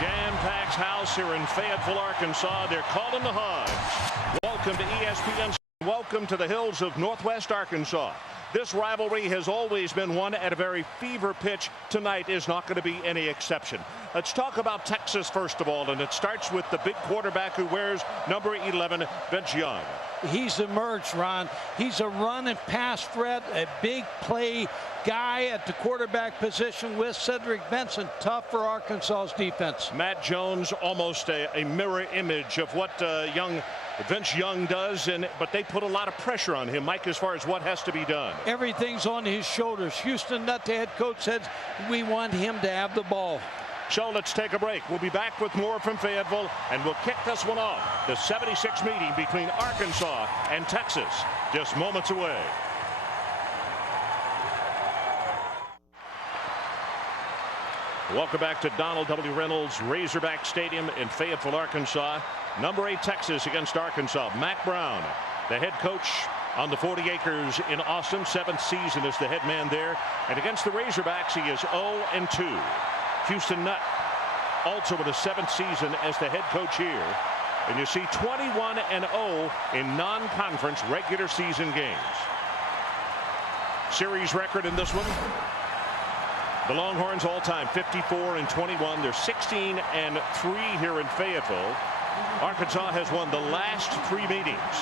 Jam-packed house here in Fayetteville, Arkansas. They're calling the Hogs. Welcome to ESPN. Welcome to the hills of Northwest Arkansas. This rivalry has always been one at a very fever pitch. Tonight is not going to be any exception. Let's talk about Texas first of all, and it starts with the big quarterback who wears number 11, Benson. He's emerged, Ron. He's a run and pass threat, a big play guy at the quarterback position with Cedric Benson. Tough for Arkansas's defense. Matt Jones, almost a mirror image of what Vince Young does, but they put a lot of pressure on him, Mike, as far as what has to be done. Everything's on his shoulders. Houston Nutt, the head coach, said we want him to have the ball. So let's take a break. We'll be back with more from Fayetteville, and we'll kick this one off. The 76 meeting between Arkansas and Texas, just moments away. Welcome back to Donald W. Reynolds Razorback Stadium in Fayetteville, Arkansas. Number 8 Texas against Arkansas. Mack Brown, the head coach on the 40 acres in Austin, 7th season as the head man there. And against the Razorbacks, he is 0-2. Houston Nutt, also in his 7th season as the head coach here. And you see 21-0 in non-conference regular season games. Series record in this one. The Longhorns all-time 54-21. They're 16-3 here in Fayetteville. Arkansas has won the last 3 meetings.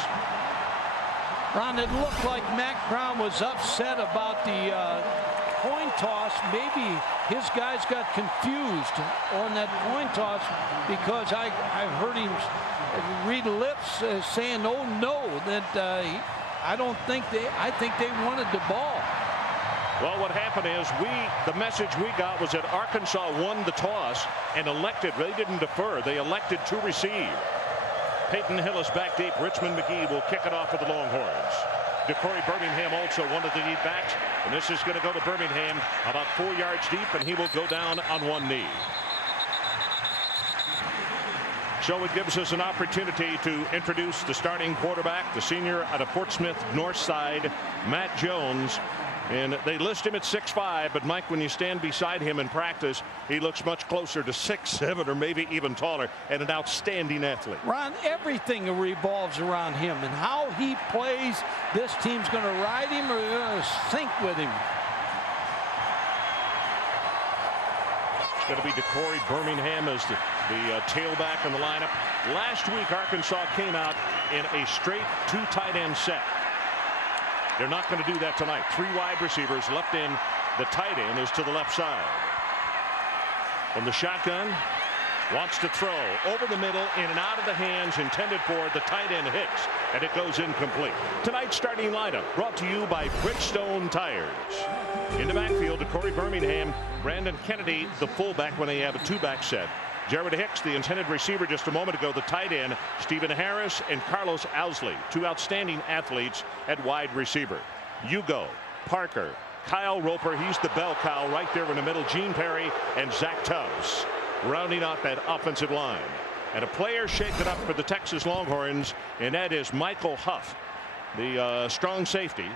Ron, it looked like Mack Brown was upset about the coin toss. Maybe his guys got confused on that coin toss because I heard him read lips saying, "Oh no," that I think they wanted the ball. Well, what happened is the message we got was that Arkansas won the toss and elected. They didn't defer. They elected to receive. Peyton Hill is back deep. Richmond McGee will kick it off for the Longhorns. DeCorey Birmingham also one of the deep backs, and this is going to go to Birmingham about 4 yards deep, and he will go down on one knee. So it gives us an opportunity to introduce the starting quarterback, the senior out of Portsmouth Northside, Matt Jones. And they list him at 6'5", but Mike, when you stand beside him in practice, he looks much closer to 6'7", or maybe even taller, and an outstanding athlete. Ron, everything revolves around him, and how he plays. This team's going to ride him or going to sink with him. It's going to be DeCorey Birmingham as the tailback in the lineup. Last week, Arkansas came out in a straight 2 tight end set. They're not going to do that tonight. 3 wide receivers. Left in, the tight end is to the left side. From the shotgun, wants to throw over the middle, in and out of the hands intended for the tight end Hicks, and it goes incomplete. Tonight's starting lineup brought to you by Bridgestone Tires. In the backfield, DeCorey Birmingham, Brandon Kennedy, the fullback when they have a 2-back set. Jared Hicks, the intended receiver just a moment ago, the tight end, Stephen Harris and Carlos Owsley, 2 outstanding athletes at wide receiver. Hugo, Parker, Kyle Roper, he's the bell cow right there in the middle, Gene Perry and Zach Tubbs, rounding out that offensive line. And a player shaken up for the Texas Longhorns, and that is Michael Huff, the strong safety,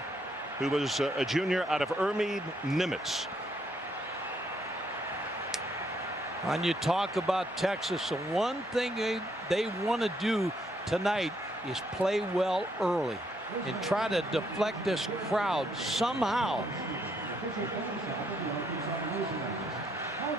who was a junior out of Ermine Nimitz. When you talk about Texas, the one thing they want to do tonight is play well early and try to deflect this crowd somehow.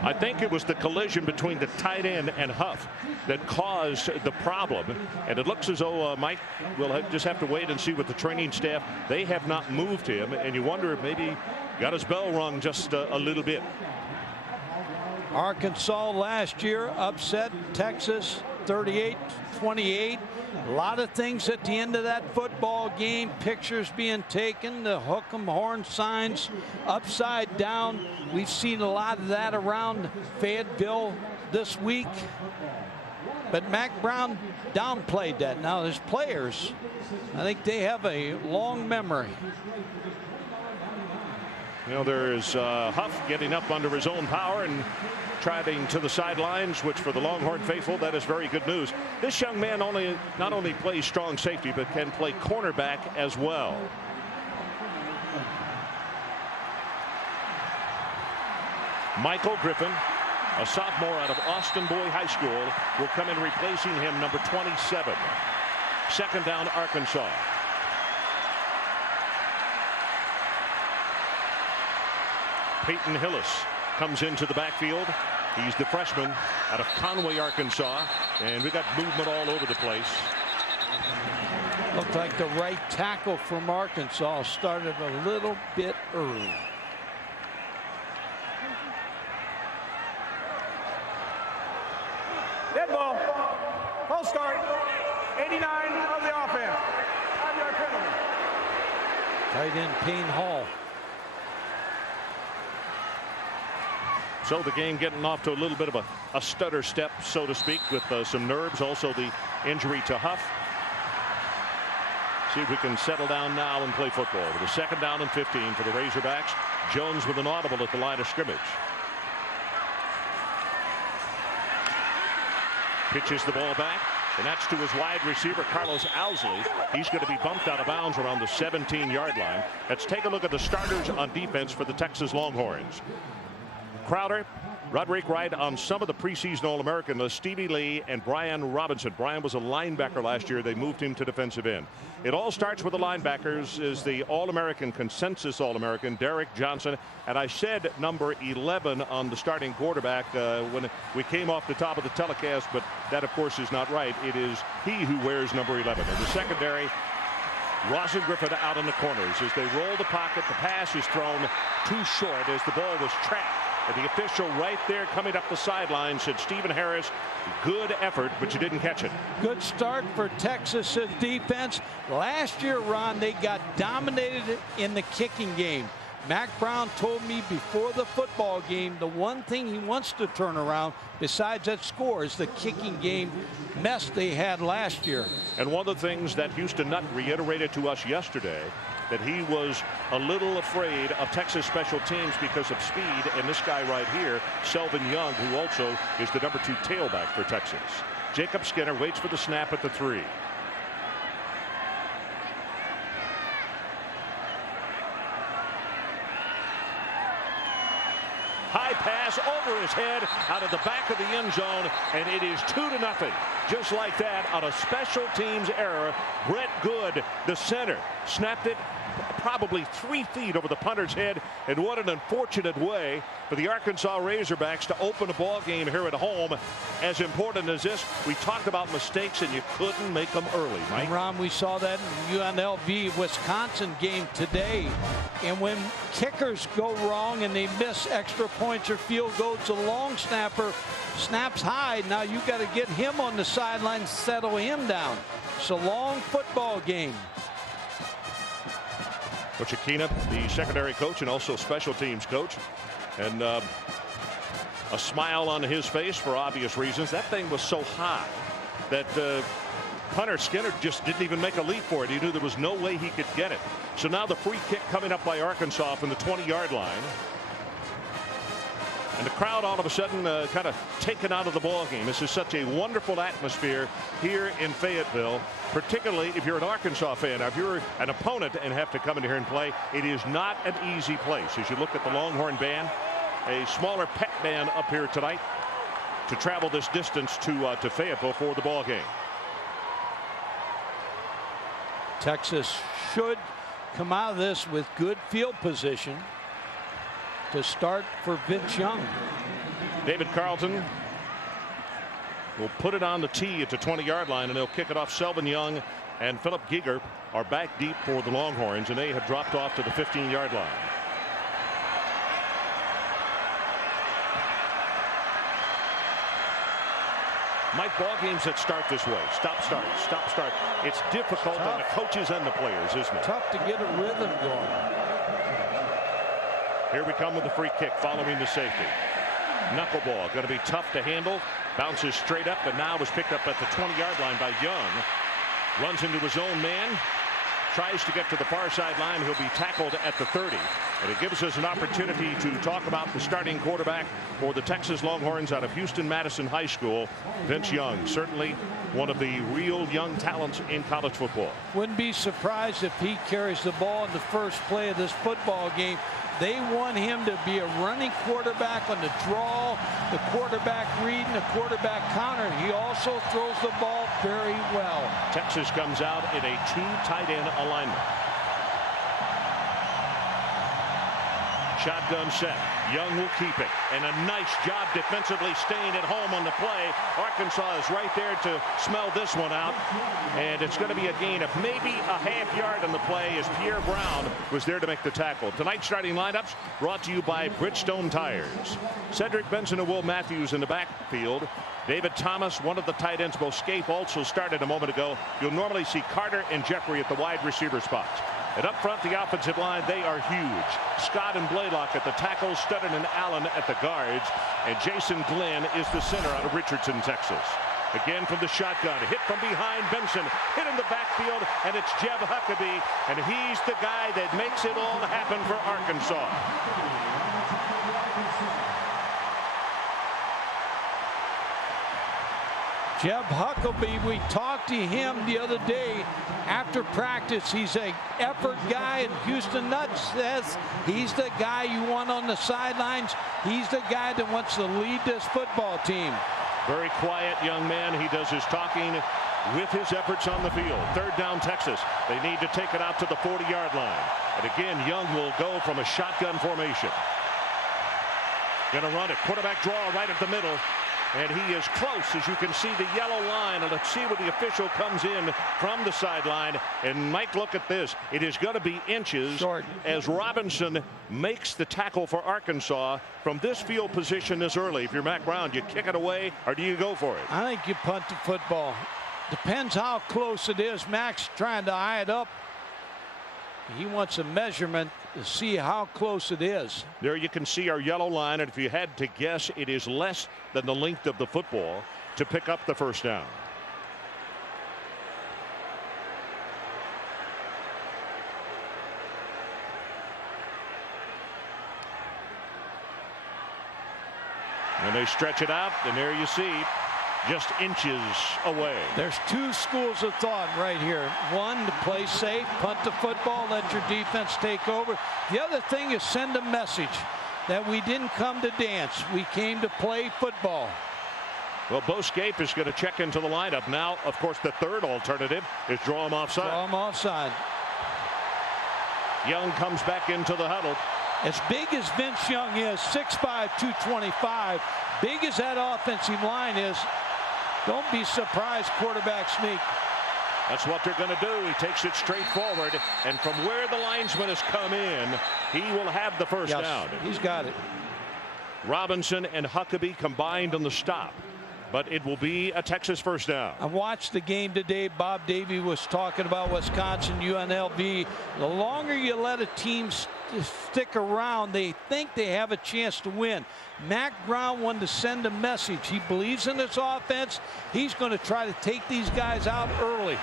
I think it was the collision between the tight end and Huff that caused the problem, and it looks as though Mike will just have to wait and see with the training staff. They have not moved him, and you wonder if maybe got his bell rung just a little bit. Arkansas last year upset Texas 38-28. A lot of things at the end of that football game. Pictures being taken, the hook 'em horn signs upside down. We've seen a lot of that around Fayetteville this week. But Mack Brown downplayed that. Now his players, I think they have a long memory. You know, there's Huff getting up under his own power and trotting to the sidelines, which for the Longhorn faithful, that is very good news. This young man not only plays strong safety, but can play cornerback as well. Michael Griffin, a sophomore out of Austin Boy High School, will come in replacing him, number 27. Second down, Arkansas. Peyton Hillis comes into the backfield. He's the freshman out of Conway, Arkansas, and we got movement all over the place. Looked like the right tackle from Arkansas started a little bit early. Dead ball. False start. 89 of the offense. 5-yard penalty. Tight end Payne Hall. So the game getting off to a little bit of a stutter step, so to speak, with some nerves. Also the injury to Huff. See if we can settle down now and play football. With a second down and 15 for the Razorbacks. Jones with an audible at the line of scrimmage. Pitches the ball back, and that's to his wide receiver, Carlos Owsley. He's going to be bumped out of bounds around the 17-yard line. Let's take a look at the starters on defense for the Texas Longhorns. Crowder, Roderick Wright on some of the preseason All-American lists, Stevie Lee and Brian Robinson. Brian was a linebacker last year. They moved him to defensive end. It all starts with the linebackers. Is the All-American consensus All-American, Derek Johnson. And I said number 11 on the starting quarterback when we came off the top of the telecast, but that, of course, is not right. It is he who wears number 11. In the secondary, Ross and Griffin out in the corners. As they roll the pocket, the pass is thrown too short as the ball was trapped. And the official right there coming up the sideline said, Stephen Harris, good effort, but you didn't catch it. Good start for Texas's defense. Last year, Ron, they got dominated in the kicking game. Mac Brown told me before the football game the one thing he wants to turn around besides that score is the kicking game mess they had last year. And one of the things that Houston Nutt reiterated to us yesterday, that he was a little afraid of Texas special teams because of speed. And this guy right here, Selvin Young, who also is the number 2 tailback for Texas. Jacob Skinner waits for the snap at the 3. High pass over his head out of the back of the end zone, and it is 2-0. Just like that, on a special teams error, Brett Good, the center, snapped it probably 3 feet over the punter's head. And what an unfortunate way for the Arkansas Razorbacks to open a ball game here at home. As important as this, we talked about mistakes, and you couldn't make them early, Mike. And Ron, we saw that in UNLV Wisconsin game today. And when kickers go wrong and they miss extra points or field goals, the long snapper snaps high. Now you got to get him on the sideline, settle him down. It's a long football game. Coach Akina, the secondary coach and also special teams coach, and a smile on his face for obvious reasons. That thing was so high that punter Skinner just didn't even make a leap for it. He knew there was no way he could get it. So now the free kick coming up by Arkansas from the 20-yard line. And the crowd all of a sudden kind of taken out of the ball game. This is such a wonderful atmosphere here in Fayetteville, particularly if you're an Arkansas fan. Now, if you're an opponent and have to come in here and play, it is not an easy place. As you look at the Longhorn band, a smaller pep band up here tonight to travel this distance to Fayetteville for the ball game. Texas should come out of this with good field position to start for Vince Young. David Carlton will put it on the tee at the 20-yard line, and they'll kick it off. Selvin Young and Philip Giger are back deep for the Longhorns, and they have dropped off to the 15-yard line. Mike, ball games that start this way, stop, start, stop, start. It's difficult on the coaches and the players, isn't it? Tough to get a rhythm going. Here we come with the free kick following the safety. Knuckleball going to be tough to handle. Bounces straight up, but now was picked up at the 20-yard line by Young. Runs into his own man. Tries to get to the far sideline. He'll be tackled at the 30. And it gives us an opportunity to talk about the starting quarterback for the Texas Longhorns out of Houston-Madison High School, Vince Young. Certainly one of the real young talents in college football. Wouldn't be surprised if he carries the ball in the first play of this football game. They want him to be a running quarterback on the draw, the quarterback read, and the quarterback counter. He also throws the ball very well. Texas comes out in a 2 tight end alignment. Shotgun set. Young will keep it. And a nice job defensively staying at home on the play. Arkansas is right there to smell this one out. And it's going to be a gain of maybe a half yard on the play as Pierre Brown was there to make the tackle. Tonight's starting lineups brought to you by Bridgestone Tires. Cedric, Benson, and Will Matthews in the backfield. David Thomas, one of the tight ends. Boscape also started a moment ago. You'll normally see Carter and Jeffrey at the wide receiver spots. And up front, the offensive line, they are huge. Scott and Blaylock at the tackles, Studden and Allen at the guards, and Jason Glenn is the center out of Richardson, Texas. Again from the shotgun, hit from behind. Benson hit in the backfield, and it's Jeb Huckabee, and he's the guy that makes it all happen for Arkansas. Jeb Huckabee, we talked to him the other day after practice. He's an effort guy, and Houston Nuts says he's the guy you want on the sidelines. He's the guy that wants to lead this football team. Very quiet young man. He does his talking with his efforts on the field. Third down, Texas. They need to take it out to the 40-yard line. And again, Young will go from a shotgun formation. Going to run it. Quarterback draw right at the middle. And he is close, as you can see the yellow line. And let's see where the official comes in from the sideline. And Mike, look at this. It is going to be inches short as Robinson makes the tackle for Arkansas from this field position this early. If you're Mack Brown, you kick it away or do you go for it? I think you punt the football. Depends how close it is. Mack's trying to eye it up. He wants a measurement to see how close it is. There you can see our yellow line, and if you had to guess, it is less than the length of the football to pick up the first down. And they stretch it out, and there you see just inches away. There's two schools of thought right here. One, to play safe, punt the football, let your defense take over. The other thing is send a message that we didn't come to dance. We came to play football. Well, Boscape is going to check into the lineup. Now, of course, the third alternative is draw him offside. Draw him offside. Young comes back into the huddle. As big as Vince Young is, 6'5", 225, big as that offensive line is, don't be surprised quarterback sneak. That's what they're going to do. He takes it straight forward, and from where the linesman has come in, he will have the first down. He's got it. Robinson and Huckabee combined on the stop, but it will be a Texas first down. I watched the game today. Bob Davie was talking about Wisconsin, UNLV. The longer you let a team stick around, they think they have a chance to win. Mack Brown wanted to send a message. He believes in this offense. He's going to try to take these guys out early.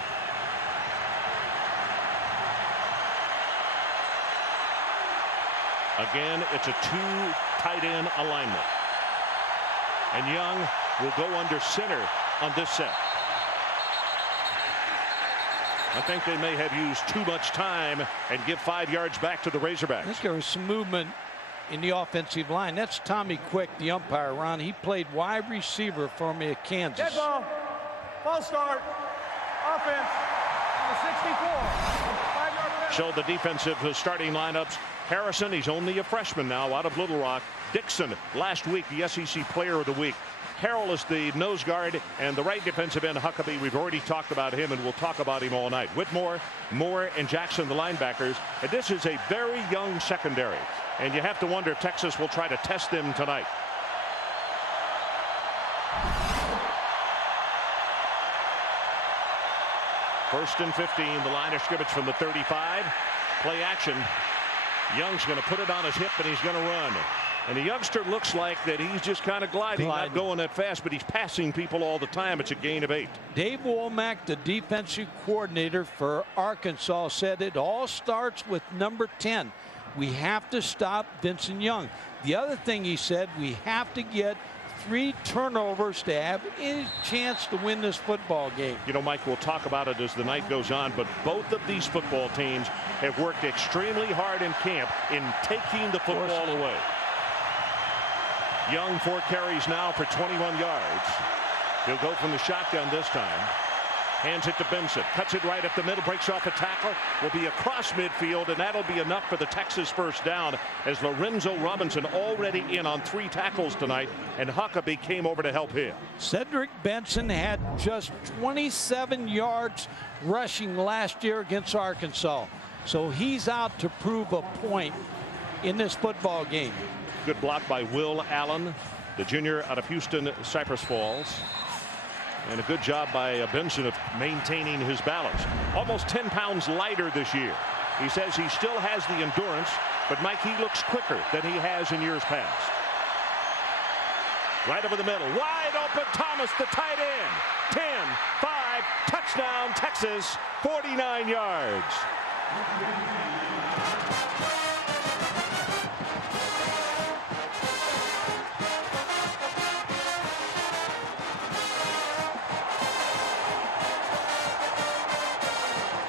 Again, it's a 2 tight end alignment. And Young will go under center on this set. I think they may have used too much time and give 5 yards back to the Razorbacks. I think there was some movement in the offensive line. That's Tommy Quick, the umpire, Ron. He played wide receiver for me at Kansas. Dead ball. False start. Offense. Number 64. 5-yard penalty. So the defensive starting lineups. Harrison, he's only a freshman now out of Little Rock. Dixon, last week, the SEC Player of the Week. Harrell is the nose guard, and the right defensive end, Huckabee, we've already talked about him, and we'll talk about him all night. Whitmore, Moore, and Jackson, the linebackers. And this is a very young secondary, and you have to wonder if Texas will try to test them tonight. First and 15, the line of scrimmage from the 35. Play action. Young's going to put it on his hip, and he's going to run. And the youngster looks like that he's just kind of gliding, not going that fast, but he's passing people all the time. It's a gain of 8. Dave Womack, the defensive coordinator for Arkansas, said it all starts with number 10. We have to stop Benson Young. The other thing he said, we have to get 3 turnovers to have any chance to win this football game. You know, Mike, we'll talk about it as the night goes on, but both of these football teams have worked extremely hard in camp in taking the football away. Young 4 carries now for 21 yards. He'll go from the shotgun this time. Hands it to Benson. Cuts it right up the middle. Breaks off a tackle. Will be across midfield, and that'll be enough for the Texas first down as Lorenzo Robinson already in on 3 tackles tonight, and Huckabee came over to help him. Cedric Benson had just 27 yards rushing last year against Arkansas. So he's out to prove a point in this football game. Good block by Will Allen, the junior out of Houston, Cypress Falls. And a good job by Benson of maintaining his balance. Almost 10 pounds lighter this year. He says he still has the endurance, but Mike, he looks quicker than he has in years past. Right over the middle. Wide open Thomas, the tight end. 10, 5, touchdown Texas, 49 yards.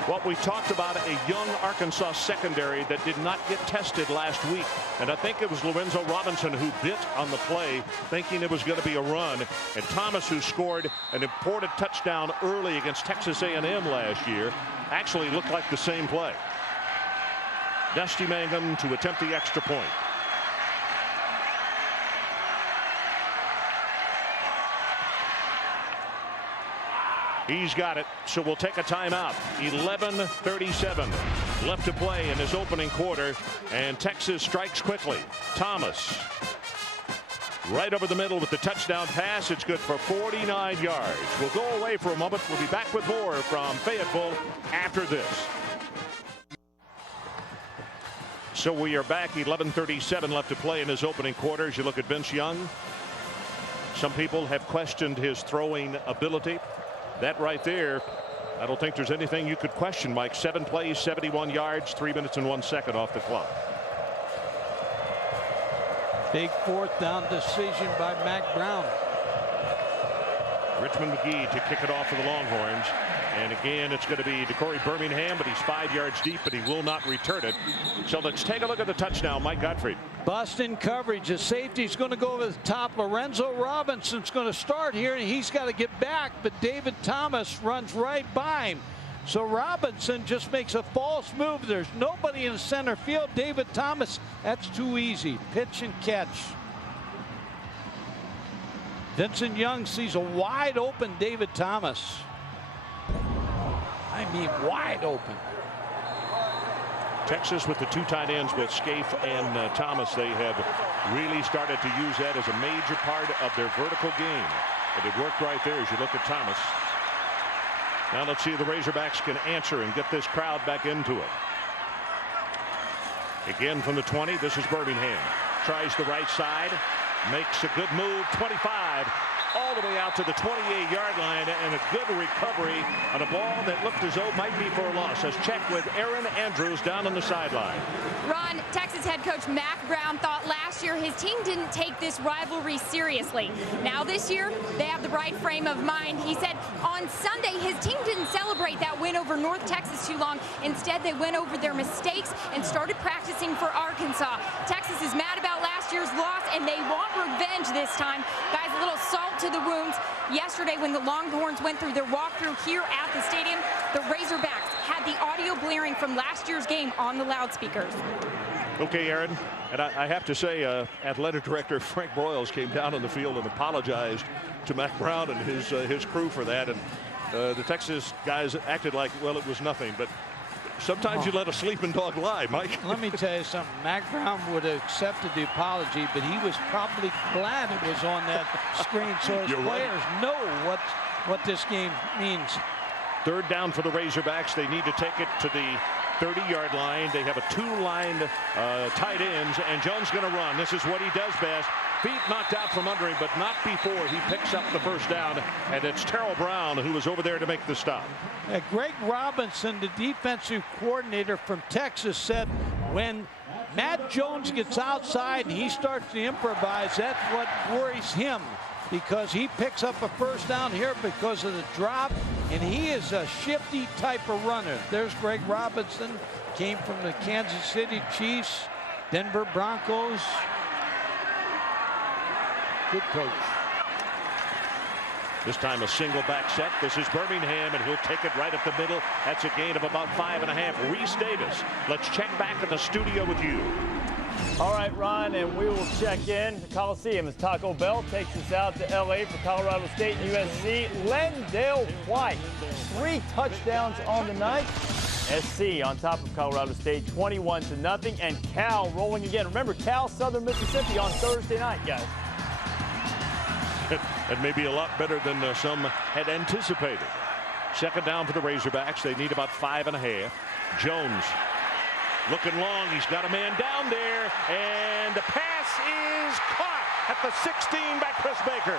What we talked about, a young Arkansas secondary that did not get tested last week. And I think it was Lorenzo Robinson who bit on the play, thinking it was going to be a run. And Thomas, who scored an important touchdown early against Texas A&M last year, actually looked like the same play. Dusty Mangum to attempt the extra point. He's got it, so we'll take a timeout. 11:37 left to play in his opening quarter, and Texas strikes quickly. Thomas right over the middle with the touchdown pass. It's good for 49 yards. We'll go away for a moment. We'll be back with more from Fayetteville after this. So we are back. 11:37 left to play in his opening quarter. As you look at Benson Young, some people have questioned his throwing ability. That right there, I don't think there's anything you could question, Mike. 7 plays, 71 yards, 3 minutes and 1 second off the clock. Big 4th down decision by Mac Brown. Richmond McGee to kick it off for the Longhorns. And again, it's going to be Decory Birmingham, but he's 5 yards deep, but he will not return it. So let's take a look at the touchdown. Mike Gottfried. Boston coverage. The safety's going to go over the top. Lorenzo Robinson's going to start here, and he's got to get back, but David Thomas runs right by him. So Robinson just makes a false move. There's nobody in the center field. David Thomas, that's too easy. Pitch and catch. Benson Young sees a wide open David Thomas. I mean, wide open. Texas with the 2 tight ends, both Scaife and Thomas. They have really started to use that as a major part of their vertical game. But it worked right there as you look at Thomas. Now let's see if the Razorbacks can answer and get this crowd back into it. Again from the 20, this is Birmingham. Tries the right side, makes a good move, 25. All the way out to the 28-yard line, and a good recovery on a ball that looked as though it might be for a loss. Let's check with Aaron Andrews down on the sideline. Ron, Texas head coach Mac Brown thought last year his team didn't take this rivalry seriously. Now this year, they have the right frame of mind. He said on Sunday his team didn't celebrate that win over North Texas too long. Instead, they went over their mistakes and started practicing for Arkansas. Texas is mad about last year's loss, and they want revenge this time. Guys, a little salt to the wounds. Yesterday, when the Longhorns went through their walkthrough here at the stadium, the Razorbacks had the audio blaring from last year's game on the loudspeakers. Okay, Aaron, and I have to say, athletic director Frank Broyles came down on the field and apologized to Mac Brown and his crew for that. And the Texas guys acted like, well, it was nothing. But sometimes you let a sleeping dog lie, Mike. Let me tell you something. Mac Brown would have accepted the apology, but he was probably glad it was on that screen so his players know what this game means. 3rd down for the Razorbacks. They need to take it to the 30-yard line. They have a 2-line tight ends, and Jones going to run. This is what he does best. Feet knocked out from under him, but not before he picks up the first down, and it's Terrell Brown who was over there to make the stop. Greg Robinson, the defensive coordinator from Texas, said when Matt Jones gets outside and he starts to improvise. That's what worries him, because he picks up a first down here because of the drop, and he is a shifty type of runner. There's Greg Robinson, came from the Kansas City Chiefs, Denver Broncos. Good coach. This time a single back set. This is Birmingham, and he'll take it right up the middle. That's a gain of about 5.5. Reese Davis, let's check back in the studio with you. All right, Ron, and we will check in the Coliseum as Taco Bell takes us out to L.A. for Colorado State and USC. Lendale White, 3 touchdowns on the night. SC on top of Colorado State, 21-0, and Cal rolling again. Remember, Cal, Southern Mississippi on Thursday night, guys. And maybe a lot better than some had anticipated. Second down for the Razorbacks. They need about 5.5. Jones looking long. He's got a man down there, and the pass is caught at the 16 by Chris Baker.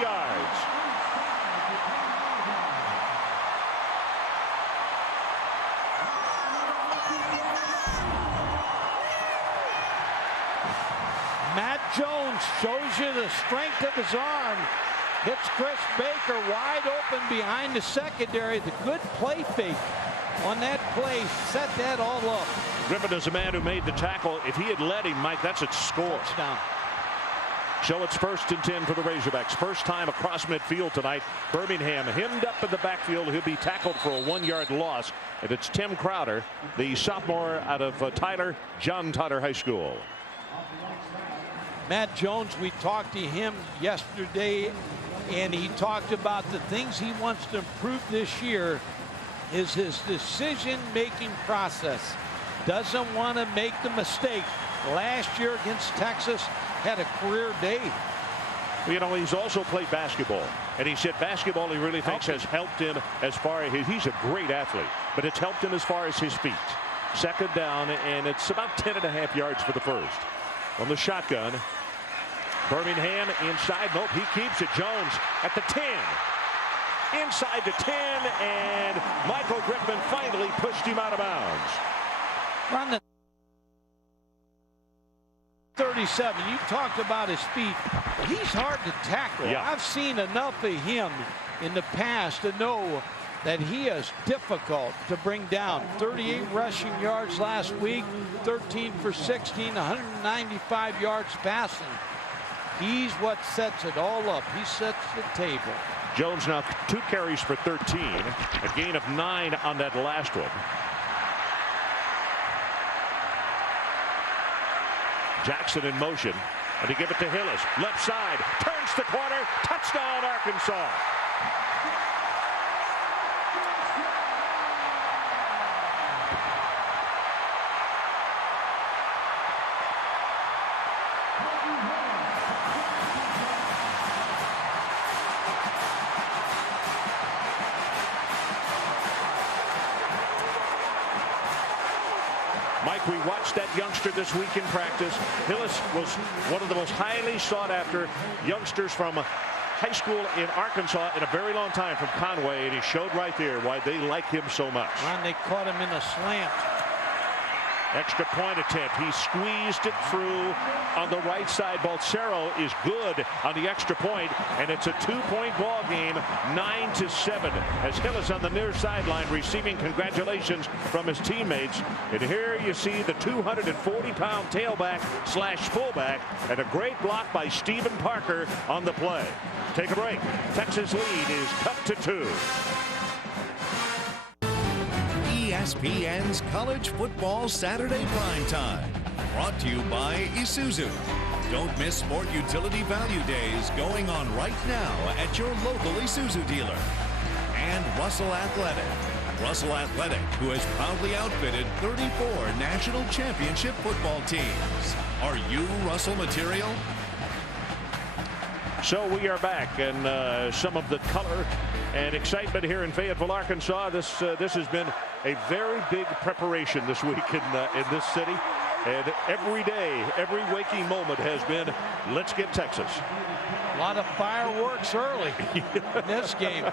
yards. Matt Jones shows you the strength of his arm. Hits Chris Baker wide open behind the secondary. The good play fake on that play set that all up. Griffin is a man who made the tackle. If he had led him, Mike, that's a score. Touchdown. So it's 1st and 10 for the Razorbacks. First time across midfield tonight. Birmingham hemmed up in the backfield. He'll be tackled for a 1-yard loss. And it's Tim Crowder, the sophomore out of John Tyler High School. Matt Jones, we talked to him yesterday, and he talked about the things he wants to improve this year is his decision-making process. Doesn't want to make the mistake. Last year against Texas, had a career day. Well, you know, he's also played basketball, and he said basketball he really thinks has helped him as far as he's a great athlete, but it's helped him as far as his feet. Second down, and it's about 10.5 yards for the first. On the shotgun, Birmingham inside. Nope, he keeps it. Jones at the 10. Inside the 10, and Michael Griffin finally pushed him out of bounds. Run the 37. You talked about his feet. He's hard to tackle. Yeah. I've seen enough of him in the past to know that he is difficult to bring down. 38 rushing yards last week, 13 for 16, 195 yards passing. He's what sets it all up. He sets the table. Jones now 2 carries for 13, a gain of 9 on that last one. Jackson in motion, and to give it to Hillis. Left side, turns the corner, touchdown Arkansas. Mike, we watched that youngster this week in practice. Hillis was one of the most highly sought after youngsters from high school in Arkansas in a very long time, from Conway, and he showed right there why they like him so much. Ron, they caught him in a slant. Extra point attempt. He squeezed it through on the right side. Balsero is good on the extra point, and it's a 2-point ball game, 9-7, as Hillis on the near sideline receiving congratulations from his teammates. And here you see the 240-pound tailback / fullback, and a great block by Stephen Parker on the play. Take a break. Texas lead is cut to 2. ESPN's College Football Saturday Primetime. Brought to you by Isuzu. Don't miss Sport Utility Value Days going on right now at your local Isuzu dealer. And Russell Athletic. Russell Athletic, who has proudly outfitted 34 national championship football teams. Are you Russell material? So we are back, and some of the color and excitement here in Fayetteville, Arkansas. This has been a very big preparation this week in this city, and every day, every waking moment has been, let's get Texas. A lot of fireworks early in this game.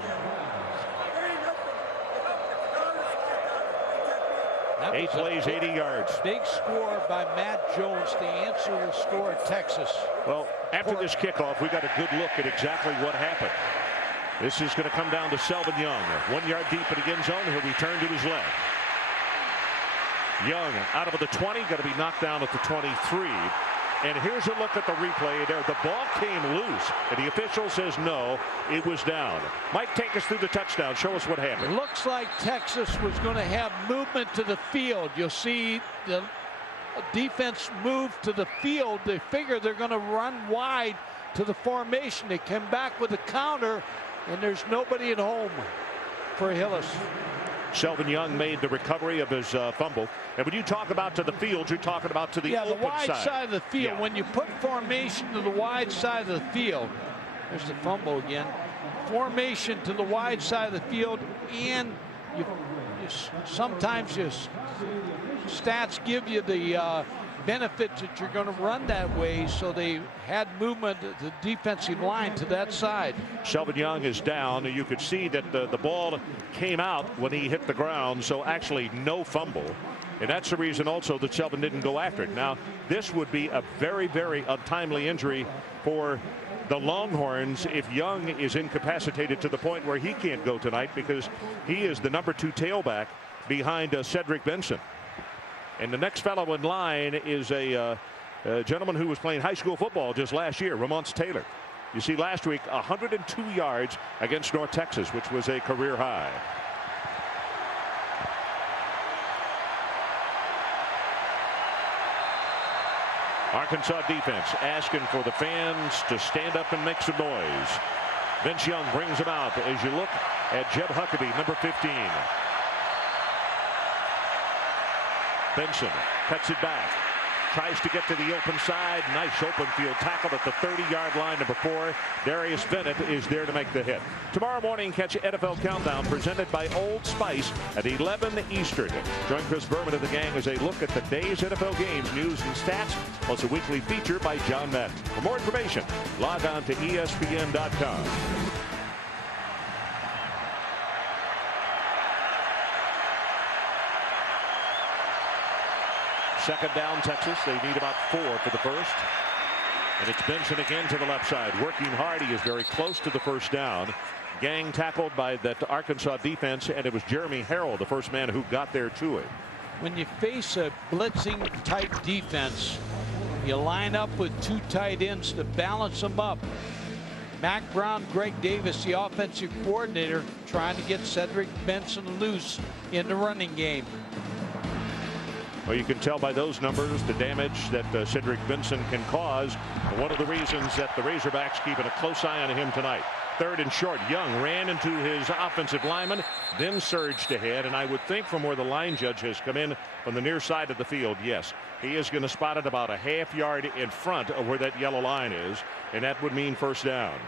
8 plays, 80 yards. Big score by Matt Jones to answer the score at Texas. Well, after this kickoff, we got a good look at exactly what happened. This is going to come down to Selvin Young. 1 yard deep in the end zone. He'll return to his left. Young out of the 20, going to be knocked down at the 23. And here's a look at the replay there. The ball came loose, and the official says no, it was down. Mike, take us through the touchdown. Show us what happened. It looks like Texas was going to have movement to the field. You'll see the defense move to the field. They figure they're going to run wide to the formation. They come back with a counter, and there's nobody at home for Hillis. Selvin Young made the recovery of his fumble. And when you talk about to the field, you're talking about to the open the wide side. side of the field. Yeah. When you put formation to the wide side of the field, there's the fumble again. Formation to the wide side of the field, and sometimes stats give you the benefit that you're going to run that way, so they had movement of the defensive line to that side. Selvin Young is down. You could see that the ball came out when he hit the ground, so actually no fumble. And that's the reason also that Selvin didn't go after it. Now, this would be a very, very untimely injury for the Longhorns if Young is incapacitated to the point where he can't go tonight, because he is the number 2 tailback behind Cedric Benson. And the next fellow in line is a gentleman who was playing high school football just last year, Ramonce Taylor. You see, last week, 102 yards against North Texas, which was a career high. Arkansas defense asking for the fans to stand up and make some noise. Vince Young brings them out as you look at Jeb Huckabee, number 15. Benson cuts it back, tries to get to the open side. Nice open field tackle at the 30-yard line. Number 4, Darius Bennett is there to make the hit. Tomorrow morning, catch NFL Countdown presented by Old Spice at 11 Eastern. Join Chris Berman and the gang as they look at the day's NFL games, news and stats, plus a weekly feature by John Madden. For more information, log on to ESPN.com. Second down, Texas. They need about 4 for the first. And it's Benson again to the left side, working hard. He is very close to the first down. Gang tackled by that Arkansas defense, and it was Jeremy Harrell, the first man who got there to it. When you face a blitzing type defense, you line up with 2 tight ends to balance them up. Mac Brown, Greg Davis, the offensive coordinator, trying to get Cedric Benson loose in the running game. Well, you can tell by those numbers the damage that Cedric Benson can cause. One of the reasons that the Razorbacks keeping a close eye on him tonight. 3rd and short. Young ran into his offensive lineman, then surged ahead. And I would think from where the line judge has come in from the near side of the field, yes, he is going to spot it about a half yard in front of where that yellow line is. And that would mean first down.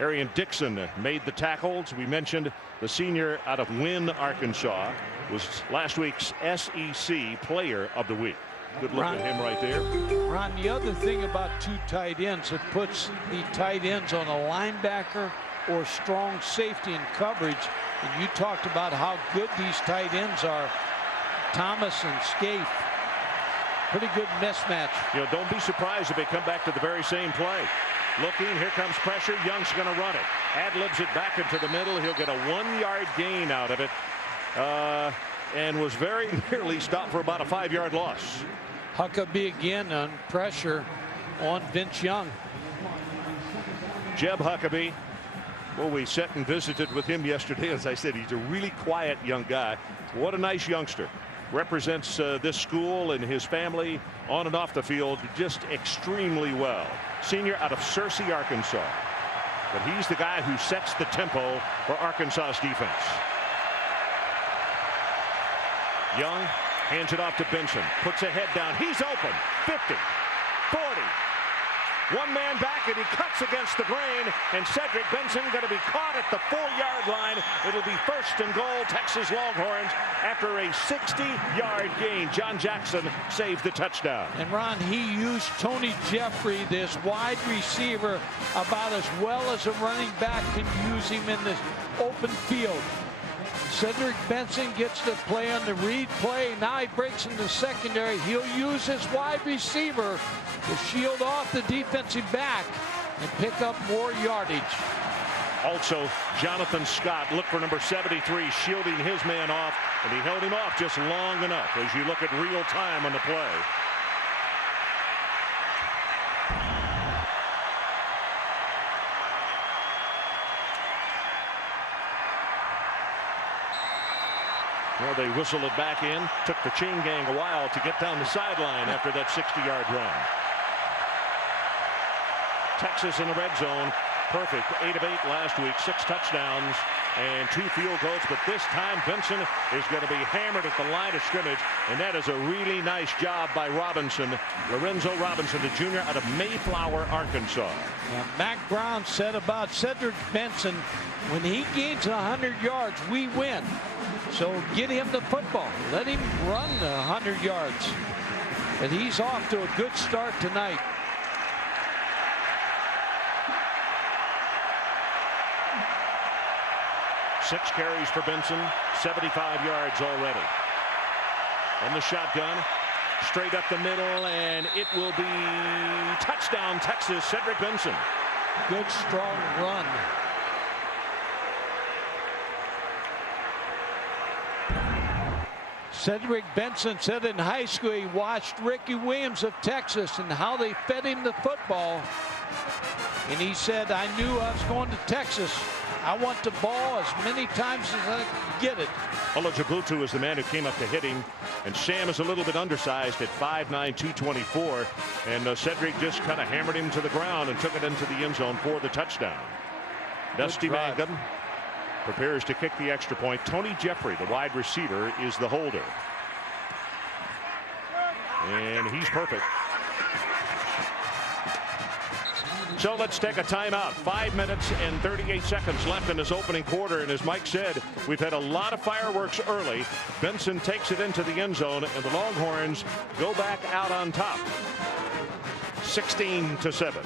Arian Dixon made the tackles. We mentioned the senior out of Wynne, Arkansas, was last week's SEC Player of the Week. Good look at him right there. Ron, the other thing about 2 tight ends, it puts the tight ends on a linebacker or strong safety in coverage. And you talked about how good these tight ends are. Thomas and Scaife. Pretty good mismatch. You know, don't be surprised if they come back to the very same play. Looking, here comes pressure. Young's going to run it. Ad-libs it back into the middle. He'll get a 1-yard gain out of it. And was very nearly stopped for about a 5-yard loss. Huckabee again on pressure on Vince Young. Jeb Huckabee. Well, we sat and visited with him yesterday. As I said, he's a really quiet young guy. What a nice youngster. Represents this school and his family on and off the field just extremely well. Senior out of Searcy, Arkansas. But he's the guy who sets the tempo for Arkansas's defense. Young hands it off to Benson. Puts a head down. He's open. 50, 40. One man back, and he cuts against the grain. And Cedric Benson going to be caught at the 4-yard line. It'll be 1st and goal, Texas Longhorns, after a 60-yard gain. John Jackson saved the touchdown. And Ron, he used Tony Jeffrey, this wide receiver, about as well as a running back can use him in this open field. Cedric Benson gets to play on the read play. Now he breaks into secondary. He'll use his wide receiver to shield off the defensive back and pick up more yardage. Also, Jonathan Scott, look for number 73, shielding his man off, and he held him off just long enough as you look at real time on the play. Well, they whistled it back in. Took the chain gang a while to get down the sideline after that 60-yard run. Texas in the red zone. Perfect. 8 of 8 last week. 6 touchdowns and 2 field goals. But this time, Benson is going to be hammered at the line of scrimmage. And that is a really nice job by Robinson. Lorenzo Robinson, the junior out of Mayflower, Arkansas. Now, Mac Brown said about Cedric Benson, when he gains 100 yards, we win. So get him the football. Let him run the 100 yards. And he's off to a good start tonight. Six carries for Benson, 75 yards already. And the shotgun, straight up the middle, and it will be touchdown Texas, Cedric Benson. Good strong run. Cedric Benson said in high school he watched Ricky Williams of Texas and how they fed him the football. And he said, I knew I was going to Texas. I want the ball as many times as I can get it. Olajubutu is the man who came up to hit him. And Sam is a little bit undersized at 5'9", 224. And Cedric just kind of hammered him to the ground and took it into the end zone for the touchdown. Dusty Mangum prepares to kick the extra point. Tony Jeffrey, the wide receiver, is the holder. And he's perfect. So let's take a timeout. 5 minutes and 38 seconds left in this opening quarter. And as Mike said, we've had a lot of fireworks early. Benson takes it into the end zone, and the Longhorns go back out on top. 16-7.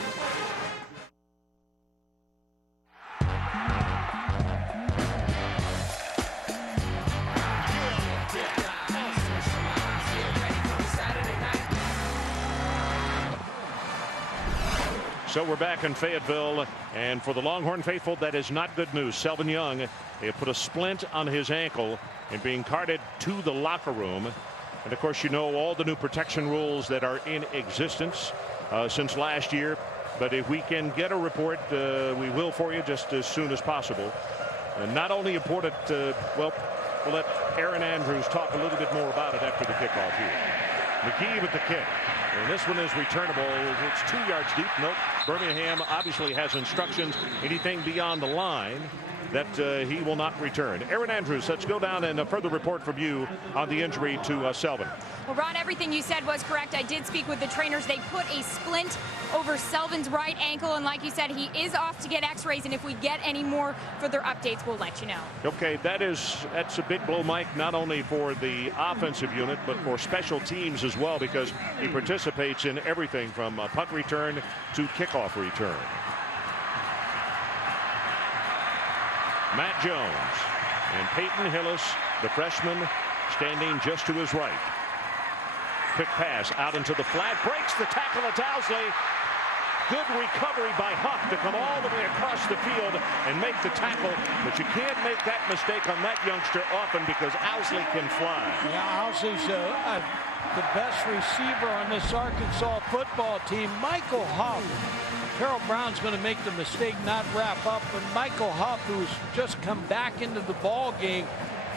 So we're back in Fayetteville, and for the Longhorn faithful, that is not good news. Selvin Young, they put a splint on his ankle and being carted to the locker room. And of course, you know all the new protection rules that are in existence since last year. But if we can get a report, we will for you just as soon as possible. And not only important, well, we'll let Aaron Andrews talk a little bit more about it after the kickoff here. McGee with the kick. And this one is returnable. It's 2 yards deep. Nope. Birmingham obviously has instructions. Anything beyond the line that he will not return. Aaron Andrews, let's go down and a further report from you on the injury to Selvin. Well, Ron, everything you said was correct. I did speak with the trainers. They put a splint over Selvin's right ankle, and like you said, he is off to get x-rays, and if we get any more further updates, we'll let you know. Okay, that's a big blow, Mike, not only for the offensive unit, but for special teams as well, because he participates in everything from punt return to kickoff return. Matt Jones and Peyton Hillis, the freshman, standing just to his right. Quick pass out into the flat, breaks the tackle of Owsley. Good recovery by Huff to come all the way across the field and make the tackle, but you can't make that mistake on that youngster often because Owsley can fly. Yeah, Owsley's the best receiver on this Arkansas football team. Michael Huff. Carol Brown's going to make the mistake, not wrap up, but Michael Huff, who's just come back into the ball game,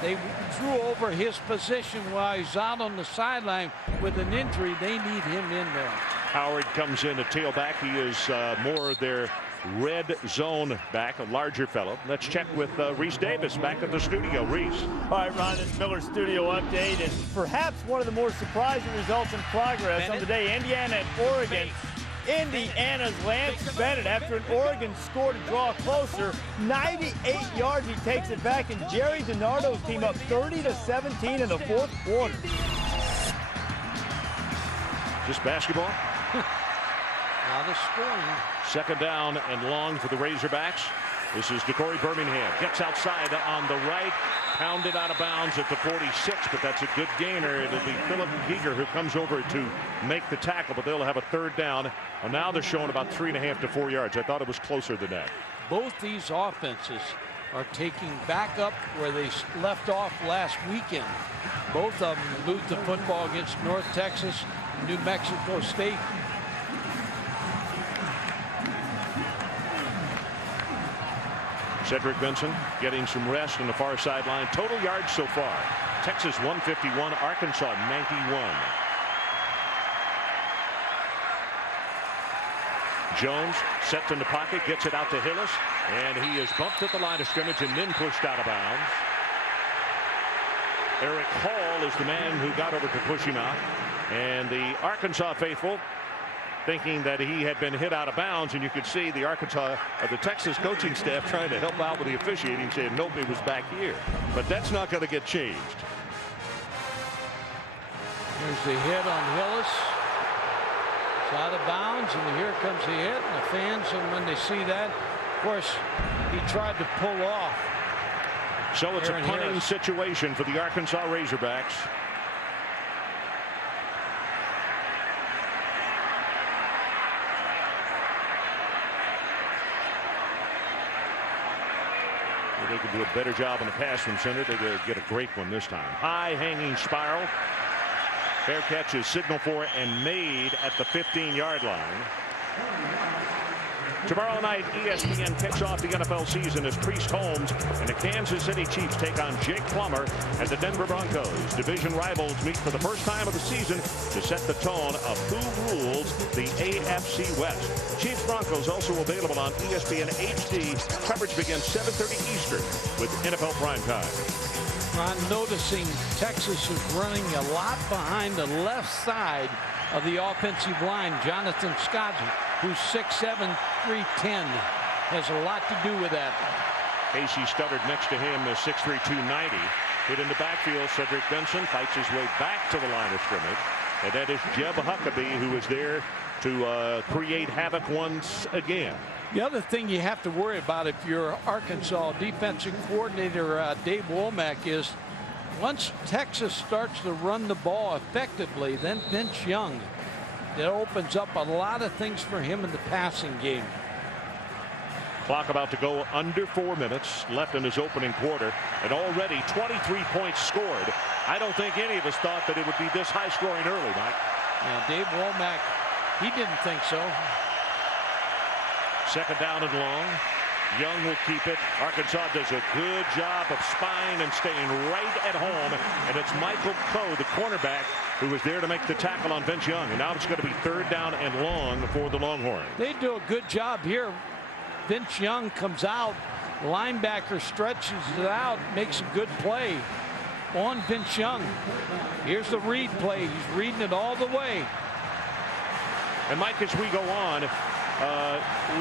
they threw over his position while he's out on the sideline with an injury. They need him in there. Howard comes in at tailback. He is more their red zone back, a larger fellow. Let's check with Reese Davis back at the studio. Reese. All right, Ron, this Miller studio update, and perhaps one of the more surprising results in progress on the day, Indiana and Oregon. Indiana's Lance Bennett, after an Oregon score to draw closer, 98 yards, he takes it back, and Jerry DiNardo's team up 30-17 in the fourth quarter. Just basketball. Now the scoring. Second down and long for the Razorbacks. This is DeCorey Birmingham. Gets outside on the right. pounded out of bounds at the 46, but that's a good gainer. It'll be Philip Giger who comes over to make the tackle, but they'll have a third down. And now they're showing about 3.5 to 4 yards. I thought it was closer than that. Both these offenses are taking back up where they left off last weekend. Both of them moved the football against North Texas, New Mexico State. Cedric Benson getting some rest on the far sideline. Total yards so far: Texas 151, Arkansas 91. Jones sets in the pocket, gets it out to Hillis, and he is bumped at the line of scrimmage and then pushed out of bounds. Eric Hall is the man who got over to push him out, and the Arkansas faithful thinking that he had been hit out of bounds, and you could see the Texas coaching staff trying to help out with the officiating, saying nope, it was back here. But that's not going to get changed. Here's the hit on Hillis. It's out of bounds, and here comes the hit, and the fans, and when they see that, of course, he tried to pull off. So it's a punting situation for the Arkansas Razorbacks. They could do a better job on the pass from center. They get a great one this time. High hanging spiral. Fair catch is signaled for and made at the 15-yard line. Tomorrow night, ESPN kicks off the NFL season as Priest Holmes and the Kansas City Chiefs take on Jake Plummer and the Denver Broncos. Division rivals meet for the first time of the season to set the tone of who rules the AFC West. Chiefs Broncos also available on ESPN HD. Coverage begins 7:30 Eastern with NFL Primetime. I'm noticing Texas is running a lot behind the left side of the offensive line. Jonathan Scott, who's 6'7", 310, has a lot to do with that. Casey Studdard next to him is 6'3", 290. Hit in the backfield. Cedric Benson fights his way back to the line of scrimmage. And that is Jeb Huckabee, who is there to create havoc once again. The other thing you have to worry about if you're Arkansas defensive coordinator Dave Womack is once Texas starts to run the ball effectively, then Vince Young, that opens up a lot of things for him in the passing game. Clock about to go under 4 minutes left in his opening quarter, and already 23 points scored. I don't think any of us thought that it would be this high scoring early, Mike. Yeah, Dave Womack, he didn't think so. Second down and long. Young will keep it. Arkansas does a good job of spying and staying right at home. And it's Michael Coe, the cornerback, who is there to make the tackle on Vince Young. And now it's going to be third down and long for the Longhorns. They do a good job here. Vince Young comes out. Linebacker stretches it out, makes a good play on Vince Young. Here's the read play. He's reading it all the way. And Mike, as we go on,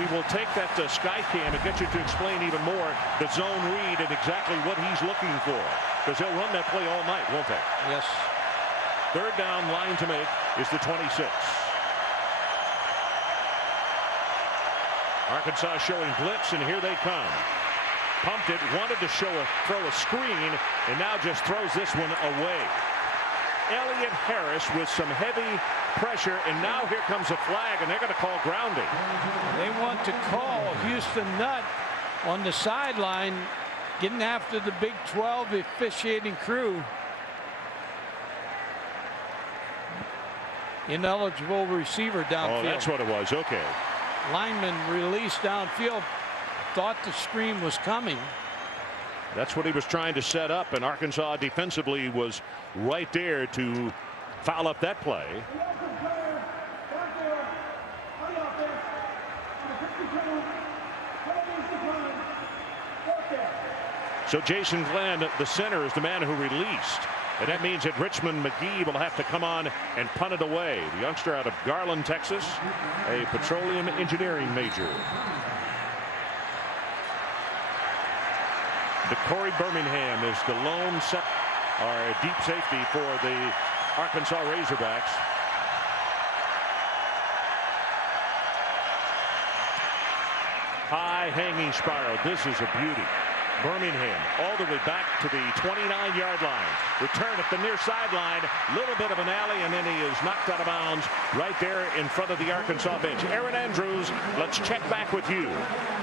we will take that sky cam and get you to explain even more the zone read and exactly what he's looking for, because they'll run that play all night, won't they? Yes. Third down, line to make is the 26. Arkansas showing blitz, and here they come. Pumped it, wanted to throw a screen, and now just throws this one away. Elliott Harris with some heavy pressure, and now here comes a flag, and they're going to call grounding. They want to call Houston Nutt on the sideline, getting after the Big 12 officiating crew. Ineligible receiver downfield. Oh, that's what it was. Okay. Lineman released downfield, thought the screen was coming. That's what he was trying to set up, and Arkansas defensively was right there to foul up that play. So Jason Glenn, the center, is the man who released. And that means that Richmond McGee will have to come on and punt it away. The youngster out of Garland, Texas, a petroleum engineering major. Corey Birmingham is the lone deep safety for the Arkansas Razorbacks. High hanging spiral. This is a beauty. Birmingham all the way back to the 29-yard line. Return at the near sideline. Little bit of an alley, and then he is knocked out of bounds right there in front of the Arkansas bench. Aaron Andrews, let's check back with you.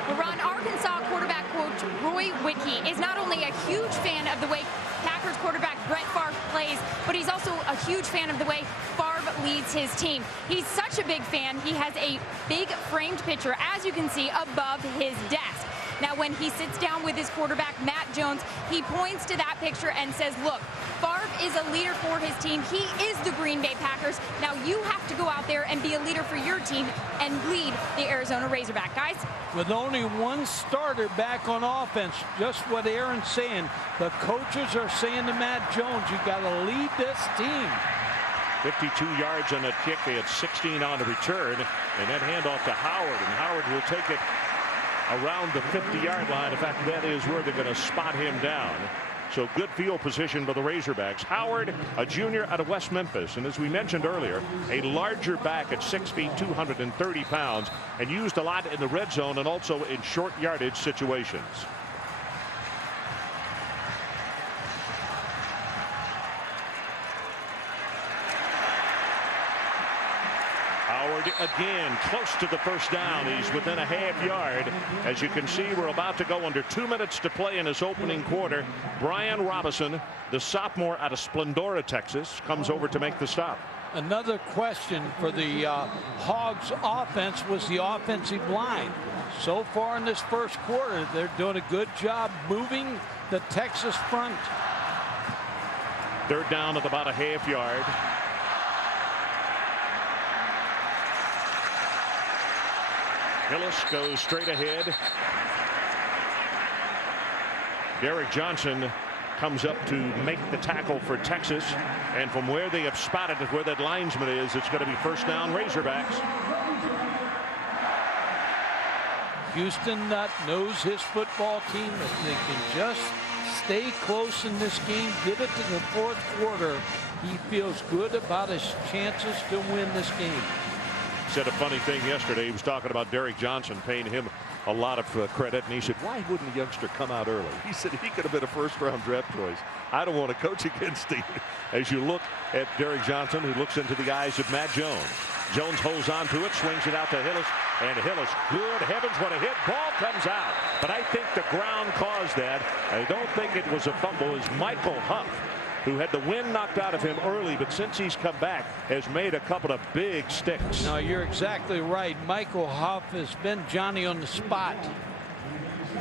Well, Ron, Arkansas quarterback coach Roy Wickey is not only a huge fan of the way Packers quarterback Brett Favre plays, but he's also a huge fan of the way Favre leads his team. He's such a big fan, he has a big framed picture, as you can see, above his desk. Now, when he sits down with his quarterback, Matt Jones, he points to that picture and says, look, Favre is a leader for his team. He is the Green Bay Packers. Now you have to go out there and be a leader for your team and lead the Arizona Razorback. Guys? With only one starter back on offense, just what Aaron's saying, the coaches are saying to Matt Jones, you got to lead this team. 52 yards on that kick. They had 16 on the return, and that handoff to Howard, and Howard will take it around the 50-yard line. In fact, that is where they're going to spot him down. So good field position by the Razorbacks. Howard, a junior out of West Memphis, and as we mentioned earlier, a larger back at 6 feet, 230 pounds, and used a lot in the red zone and also in short yardage situations. Howard again close to the first down. He's within a half yard. As you can see, we're about to go under 2 minutes to play in this opening quarter. Brian Robinson, the sophomore out of Splendora, Texas, comes over to make the stop. Another question for the Hogs offense was the offensive line. So far in this first quarter, they're doing a good job moving the Texas front. Third down at about a half yard. Hillis goes straight ahead. Derek Johnson comes up to make the tackle for Texas, and from where they have spotted it, where that linesman is, it's going to be first down Razorbacks. Houston knows his football team. If they can just stay close in this game, get it to the fourth quarter, he feels good about his chances to win this game. Said a funny thing yesterday. He was talking about Derek Johnson, paying him a lot of credit, and he said, why wouldn't the youngster come out early? He said he could have been a first-round draft choice. I don't want to coach against him. As you look at Derek Johnson, who looks into the eyes of Matt Jones. Jones holds on to it, swings it out to Hillis, and Hillis, good heavens, what a hit. Ball comes out, but I think the ground caused that. I don't think it was a fumble. It was Michael Huff, who had the wind knocked out of him early, but since he's come back, has made a couple of big sticks. No, you're exactly right. Michael Huff has been Johnny on the spot.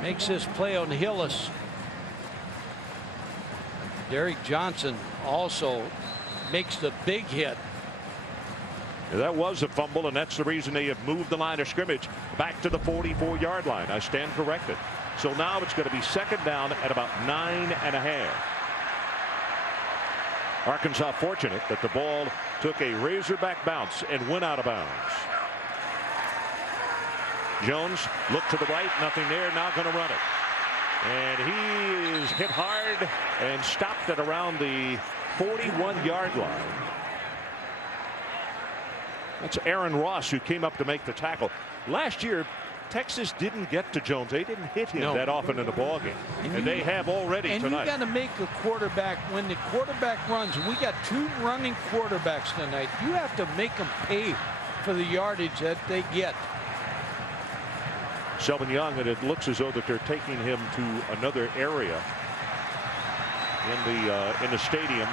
Makes this play on Hillis. Derek Johnson also makes the big hit. That was a fumble, and that's the reason they have moved the line of scrimmage back to the 44-yard line. I stand corrected. So now it's going to be second down at about 9.5. Arkansas fortunate that the ball took a Razorback bounce and went out of bounds. Jones looked to the right, nothing there, now going to run it. And he is hit hard and stopped at around the 41-yard line. That's Aaron Ross, who came up to make the tackle. Last year, Texas didn't get to Jones. They didn't hit him that often in the ballgame. And they have already tonight. And you got to make a quarterback, when the quarterback runs, we got two running quarterbacks tonight. You have to make them pay for the yardage that they get. Selvin Young, and it looks as though that they're taking him to another area in the stadium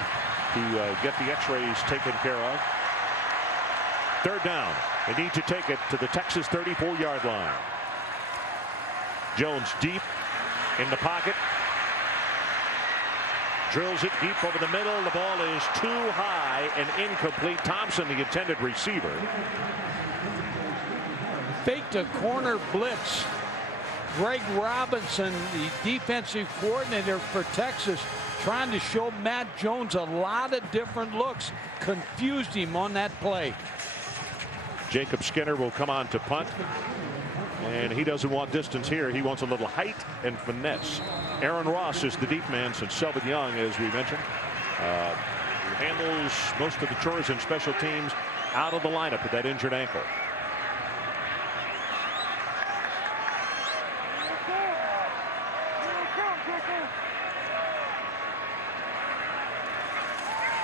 to get the x-rays taken care of. Third down. They need to take it to the Texas 34-yard line. Jones deep in the pocket. Drills it deep over the middle. The ball is too high and incomplete. Thompson, the intended receiver. Faked a corner blitz. Greg Robinson, the defensive coordinator for Texas, trying to show Matt Jones a lot of different looks. Confused him on that play. Jacob Skinner will come on to punt, and he doesn't want distance here. He wants a little height and finesse. Aaron Ross is the deep man, since Selvin Young, as we mentioned, handles most of the chores and special teams, out of the lineup with that injured ankle.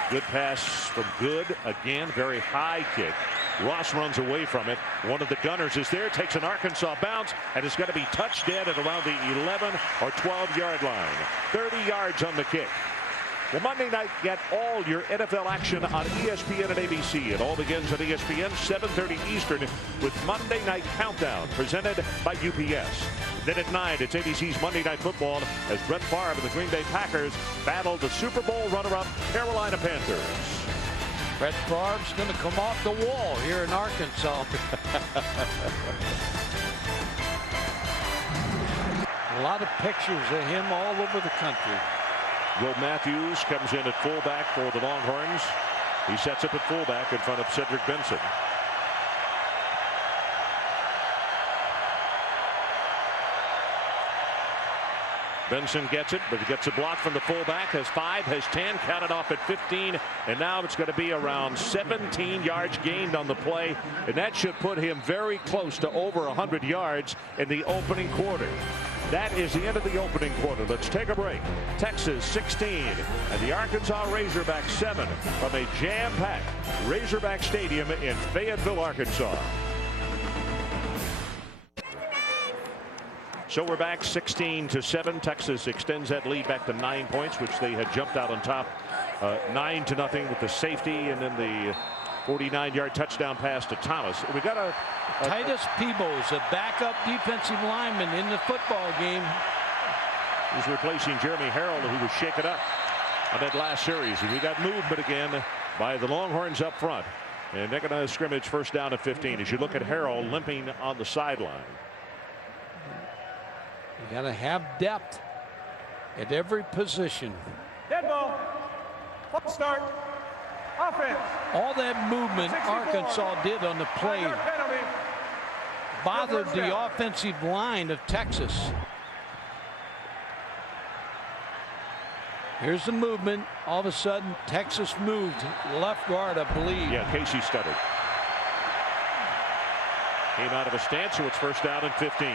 Good pass from Good. Again, very high kick. Ross runs away from it. One of the gunners is there, takes an Arkansas bounce, and it's going to be touched dead at around the 11 or 12-yard line. 30 yards on the kick. Well, Monday night, get all your NFL action on ESPN and ABC. It all begins at ESPN 7:30 Eastern with Monday Night Countdown presented by UPS. Then at 9, it's ABC's Monday Night Football as Brett Favre and the Green Bay Packers battle the Super Bowl runner-up Carolina Panthers. Brett Favre's going to come off the wall here in Arkansas. A lot of pictures of him all over the country. Will Matthews comes in at fullback for the Longhorns. He sets up at fullback in front of Cedric Benson. Benson gets it, but he gets a block from the fullback. Has 5, has 10, counted off at 15, and now it's going to be around 17 yards gained on the play, and that should put him very close to over 100 yards in the opening quarter. That is the end of the opening quarter. Let's take a break. Texas 16 and the Arkansas Razorbacks 7 from a jam-packed Razorback Stadium in Fayetteville, Arkansas. So we're back 16-7. Texas extends that lead back to 9 points, which they had jumped out on top 9-0 with the safety and then the 49-yard touchdown pass to Thomas. We got a Titus Peebles, a backup defensive lineman in the football game. He's replacing Jeremy Harrell, who was shaken up on that last series. And we got movement again by the Longhorns up front. And they're going to scrimmage first down at 15 as you look at Harrell limping on the sideline. You got to have depth at every position. Dead ball. False start. Offense. All that movement 64. Arkansas did on the play Penalty. bothered the offensive line of Texas. Here's the movement. All of a sudden, Texas moved left guard, I believe. Yeah, Casey stuttered. Came out of a stance, so it's first down and 15.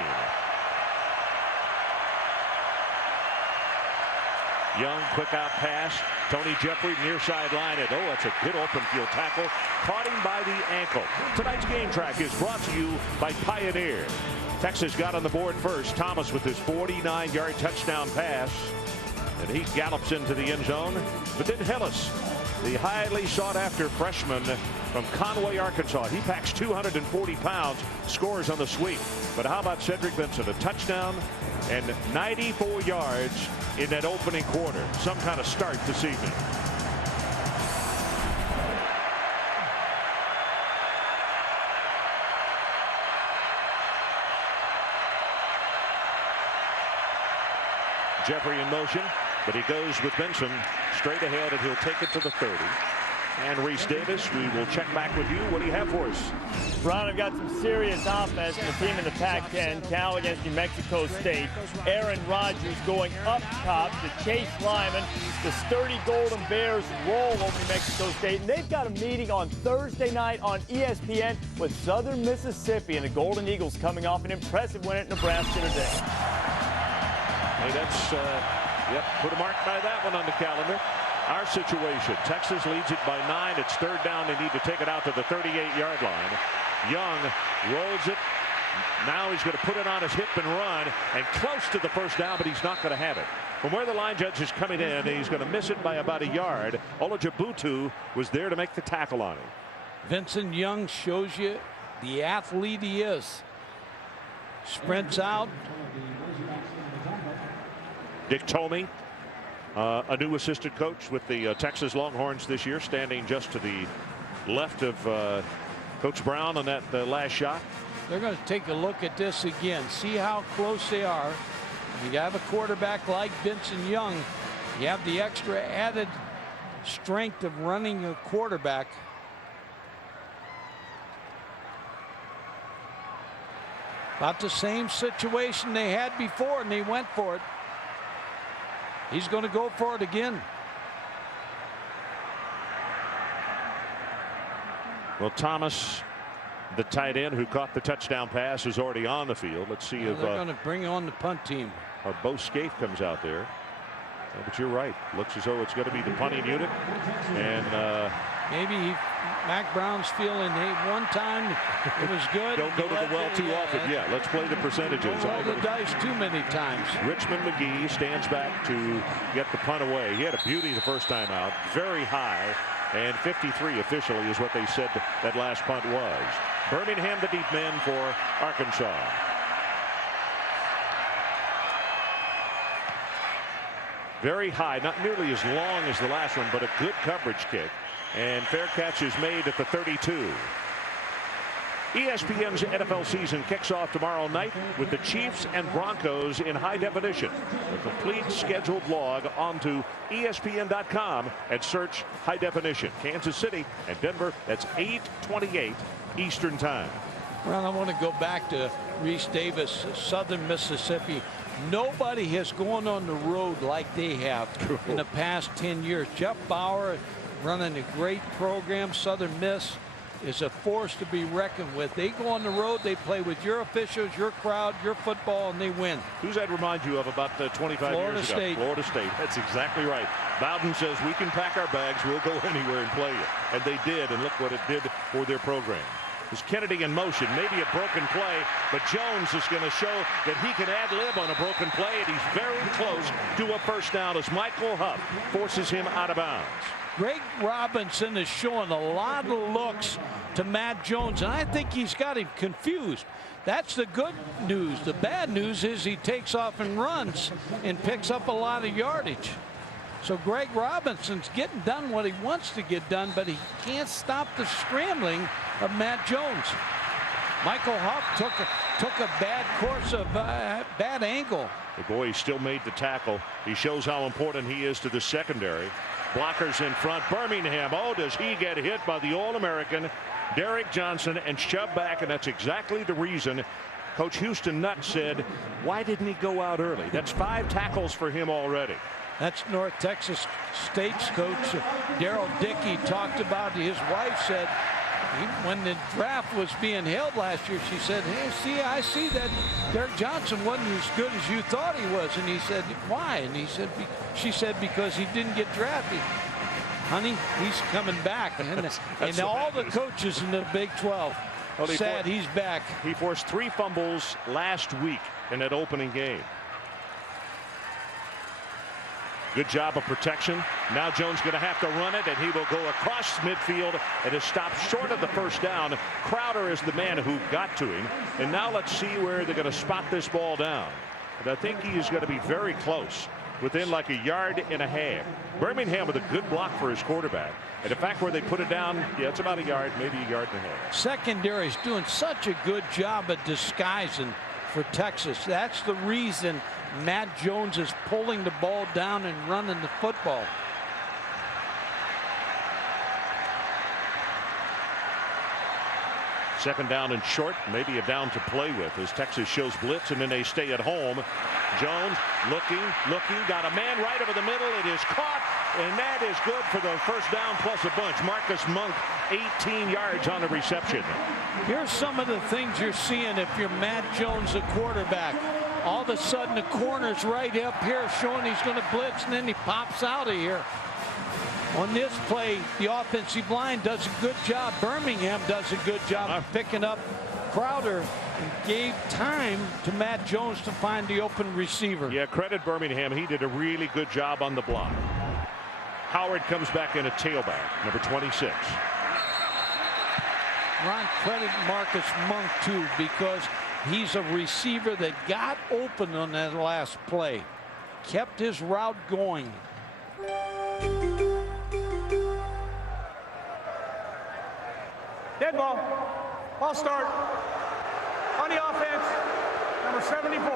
Young, quick out pass. Tony Jeffrey near sideline. And oh, that's a good open field tackle. Caught him by the ankle. Tonight's game track is brought to you by Pioneer. Texas got on the board first. Thomas with his 49-yard touchdown pass. And he gallops into the end zone. But then Hillis, the highly sought-after freshman from Conway, Arkansas. He packs 240 pounds, scores on the sweep. But how about Cedric Benson? A touchdown and 94 yards in that opening quarter. Some kind of start this evening. Jeffrey in motion, but he goes with Benson straight ahead, and he'll take it to the 30. And Reese Davis, we will check back with you. What do you have for us? Ron, I've got some serious offense from the team in the Pac-10, Cal against New Mexico State. Aaron Rodgers going up top to Chase Lyman. The sturdy Golden Bears roll over New Mexico State. And they've got a meeting on Thursday night on ESPN with Southern Mississippi, and the Golden Eagles coming off an impressive win at Nebraska today. Hey, that's, yep, put a mark by that one on the calendar. Our situation, Texas leads it by 9. It's third down. They need to take it out to the 38-yard line. Young rolls it. Now he's going to put it on his hip and run, and close to the first down, but he's not going to have it. From where the line judge is coming in, he's going to miss it by about a yard. Olajubutu was there to make the tackle on him. Vincent Young shows you the athlete he is. Sprints out. Dick Tomey, a new assistant coach with the Texas Longhorns this year, standing just to the left of Coach Brown on that last shot. They're going to take a look at this again. See how close they are. You have a quarterback like Benson Young. You have the extra added strength of running a quarterback. About the same situation they had before, and they went for it. He's going to go for it again. Well, Thomas, the tight end who caught the touchdown pass, is already on the field. Let's see if they're going to bring on the punt team. Bo Scaife comes out there. But you're right. Looks as though it's going to be the punting unit. And maybe Mac Brown's feeling, hey, one time it was good. Don't go to the well too often. Yeah, let's play the percentages. Roll the dice too many times. Richmond McGee stands back to get the punt away. He had a beauty the first time out. Very high. And 53 officially is what they said that last punt was. Birmingham, the deep man for Arkansas. Very high, not nearly as long as the last one, but a good coverage kick. And fair catch is made at the 32. ESPN's NFL season kicks off tomorrow night with the Chiefs and Broncos in high definition. The complete scheduled log onto ESPN.com and search high definition. Kansas City and Denver, that's 8:28 Eastern time. Well, I want to go back to Reese Davis, Southern Mississippi. Nobody has gone on the road like they have in the past 10 years. Jeff Bauer running a great program. Southern Miss is a force to be reckoned with. They go on the road, they play with your officials, your crowd, your football, and they win. Who's that remind you of about 25 Florida years ago? State. Florida State. That's exactly right. Bowden says we can pack our bags, we'll go anywhere and play it. And they did, and look what it did for their program. Is Kennedy in motion, maybe a broken play, but Jones is going to show that he can ad-lib on a broken play, and he's very close to a first down as Michael Huff forces him out of bounds. Greg Robinson is showing a lot of looks to Matt Jones, and I think he's got him confused. That's the good news. The bad news is he takes off and runs and picks up a lot of yardage. So Greg Robinson's getting done what he wants to get done, but he can't stop the scrambling of Matt Jones. Michael Huff took a bad course of bad angle. The boy still made the tackle. He shows how important he is to the secondary. Blockers in front. Birmingham. Oh, does he get hit by the All-American Derek Johnson and shoved back, and that's exactly the reason Coach Houston Nutt said, why didn't he go out early? That's 5 tackles for him already. That's North Texas State's coach Daryl Dickey talked about. His wife said when the draft was being held last year, she said, hey, I see that Derek Johnson wasn't as good as you thought he was. And he said, why? And she said, because he didn't get drafted. Honey, he's coming back. And all the coaches in the Big 12 said he's back. He forced 3 fumbles last week in that opening game. Good job of protection. Now Jones going to have to run it, and he will go across midfield and is stopped short of the first down. Crowder is the man who got to him. And now let's see where they're going to spot this ball down. And I think he is going to be very close, within like 1.5 yards. Birmingham with a good block for his quarterback. And in fact, where they put it down, yeah, it's about 1 yard, maybe 1.5 yards. Secondary is doing such a good job at disguising for Texas. That's the reason Matt Jones is pulling the ball down and running the football. Second down and short, maybe a down to play with as Texas shows blitz, and then they stay at home. Jones looking, got a man right over the middle. It is caught, and that is good for the first down plus a bunch. Marcus Monk, 18 yards on the reception. Here's some of the things you're seeing if you're Matt Jones, the quarterback. All of a sudden, the corner's right up here showing he's going to blitz, and then he pops out of here. On this play, the offensive line does a good job. Birmingham does a good job of picking up Crowder and gave time to Matt Jones to find the open receiver. Yeah, credit Birmingham. He did a really good job on the block. Howard comes back in a tailback, number 26. Ron, credit Marcus Monk, too, because he's a receiver that got open on that last play. Kept his route going. Dead ball. Ball start. On the offense, number 74.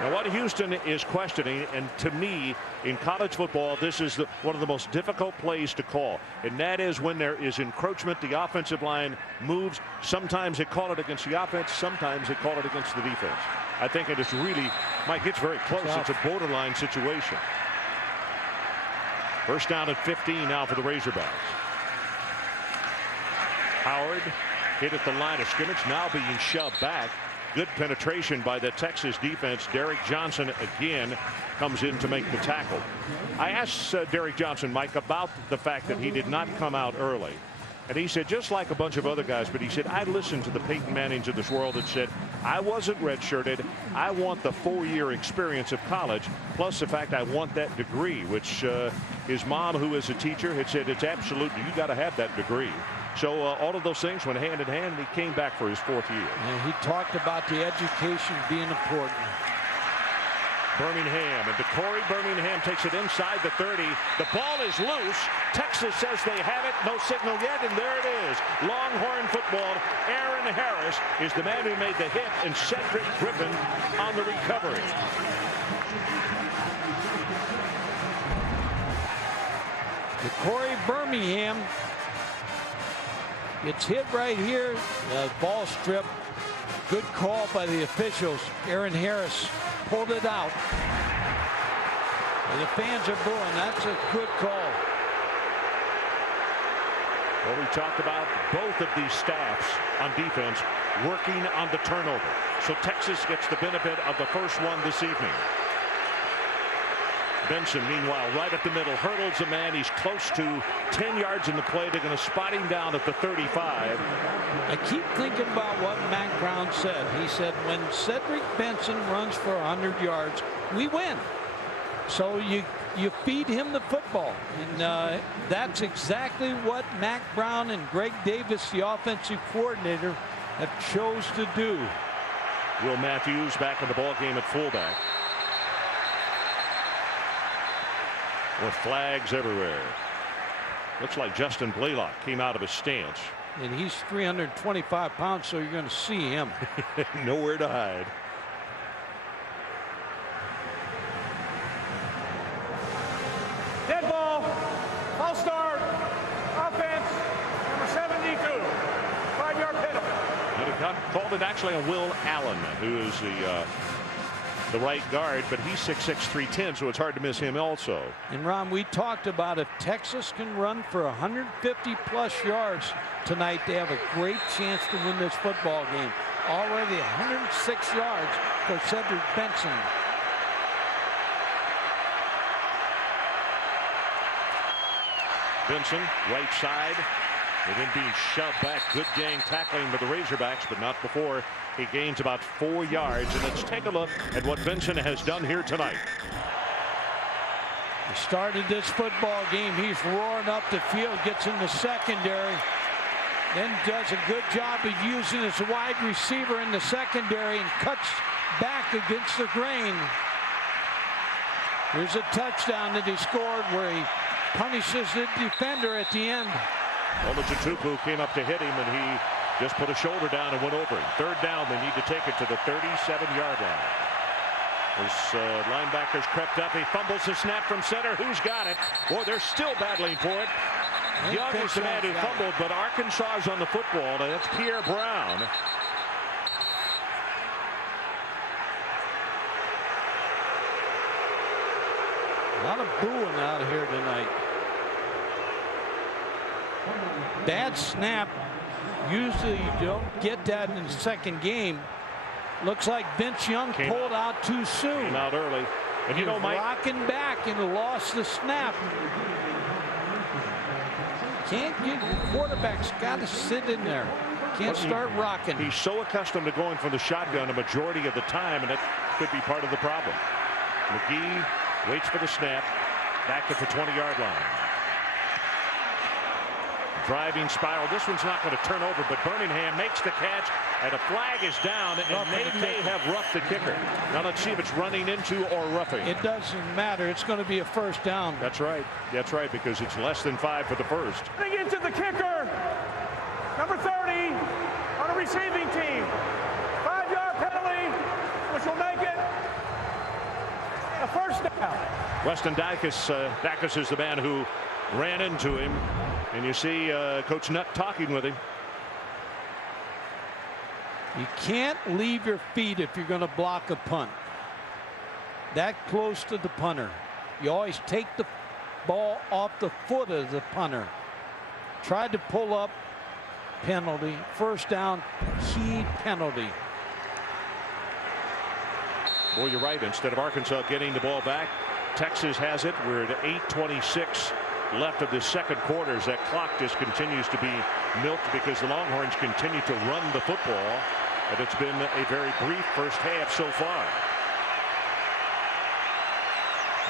Now what Houston is questioning, and to me in college football this is one of the most difficult plays to call, and that is when there is encroachment, the offensive line moves. Sometimes they call it against the offense, sometimes they call it against the defense. I think it is really, Mike, it's very close. It's a borderline situation. First down at 15 now for the Razorbacks. Howard hit at the line of scrimmage, now being shoved back. Good penetration by the Texas defense. Derek Johnson again comes in to make the tackle. I asked Derek Johnson, Mike, about the fact that he did not come out early. And he said, just like a bunch of other guys, but he said, I listened to the Peyton Mannings of this world and said, I wasn't redshirted. I want the 4-year experience of college, plus the fact I want that degree, which his mom, who is a teacher, had said it's absolutely, you got to have that degree. So all of those things went hand in hand, and he came back for his 4th year. And he talked about the education being important. Birmingham, and DeCorey Birmingham takes it inside the 30. The ball is loose. Texas says they have it. No signal yet, and there it is. Longhorn football. Aaron Harris is the man who made the hit, and Cedric Griffin on the recovery. DeCorey Birmingham gets hit right here. Ball strip. Good call by the officials. Aaron Harris pulled it out. And the fans are booing. That's a good call. Well, we talked about both of these staffs on defense working on the turnover. So Texas gets the benefit of the first one this evening. Benson, meanwhile, right up the middle, hurdles a man. He's close to 10 yards in the play. They're going to spot him down at the 35. I keep thinking about what Mack Brown said. He said, when Cedric Benson runs for 100 yards, we win. So you feed him the football. And that's exactly what Mack Brown and Greg Davis, the offensive coordinator, have chose to do. Will Matthews back in the ball game at fullback. With flags everywhere. Looks like Justin Blaylock came out of his stance. And he's 325 pounds, so you're going to see him. Nowhere to hide. Dead ball. False start. Offense. Number 72. 5-yard penalty. And it got called it actually on Will Allen, who is the right guard, but he's 6'6", 310, so it's hard to miss him also. And Ron, we talked about if Texas can run for 150+ yards tonight, they have a great chance to win this football game. Already 106 yards for Cedric Benson. Benson, right side, and then being shoved back. Good gang tackling with the Razorbacks, but not before he gains about 4 yards. And let's take a look at what Benson has done here tonight. He started this football game. He's roaring up the field, gets in the secondary, then does a good job of using his wide receiver in the secondary and cuts back against the grain. Here's a touchdown that he scored where he punishes the defender at the end. Olajatupu came up to hit him, and he just put a shoulder down and went over him. 3rd down, they need to take it to the 37-yard line. His linebackers crept up. He fumbles the snap from center. Who's got it? Boy, they're still battling for it. Young is the man who fumbled, but Arkansas is on the football, and that's Pierre Brown. A lot of booing out here tonight. Bad snap. Usually you don't get that in the second game. Looks like Vince Young pulled out too soon. Came out early. And you know, Mike, rocking back and lost the snap. Can't get quarterback's got to sit in there. Can't start rocking. He's so accustomed to going for the shotgun a majority of the time, and that could be part of the problem. McGee waits for the snap. Back at the 20-yard line. Driving spiral. This one's not going to turn over, but Birmingham makes the catch, and a flag is down, and they may have roughed the kicker. Now let's see if it's running into or roughing. It doesn't matter. It's going to be a first down. That's right. That's right, because it's less than 5 for the first. Running into the kicker. Number 30 on a receiving team. 5-yard penalty, which will make it a first down. Weston Dacus is the man who ran into him. And you see Coach Nutt talking with him. You can't leave your feet if you're going to block a punt. That close to the punter. You always take the ball off the foot of the punter. Tried to pull up, penalty. First down, key penalty. Well, you're right. Instead of Arkansas getting the ball back, Texas has it. We're at 8:26 left of the second quarter as that clock just continues to be milked because the Longhorns continue to run the football. And it's been a very brief first half so far.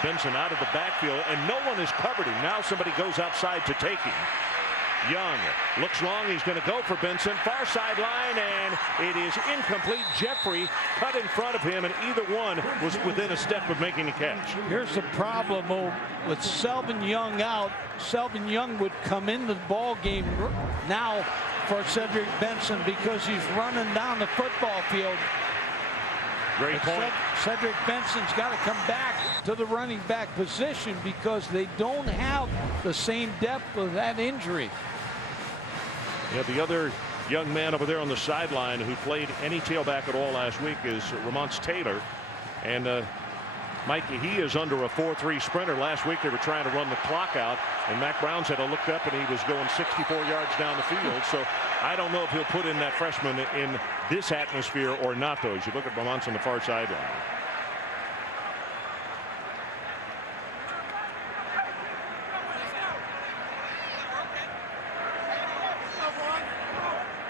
Benson out of the backfield, and no one has covered him. Now somebody goes outside to take him. Young looks long. He's going to go for Benson. Far sideline, and it is incomplete. Jeffrey cut in front of him, and either one was within a step of making a catch. Here's the problem with Selvin Young out. Selvin Young would come into the ball game now for Cedric Benson because he's running down the football field. Great point. Cedric Benson's got to come back to the running back position because they don't have the same depth of that injury. Yeah, the other young man over there on the sideline who played any tailback at all last week is Ramonce Taylor. And Mike, he is under a 4-3 sprinter. Last week they were trying to run the clock out, and Mac Brown's had to look up, and he was going 64 yards down the field. So I don't know if he'll put in that freshman in this atmosphere or not, though, as you look at Ramonce on the far sideline.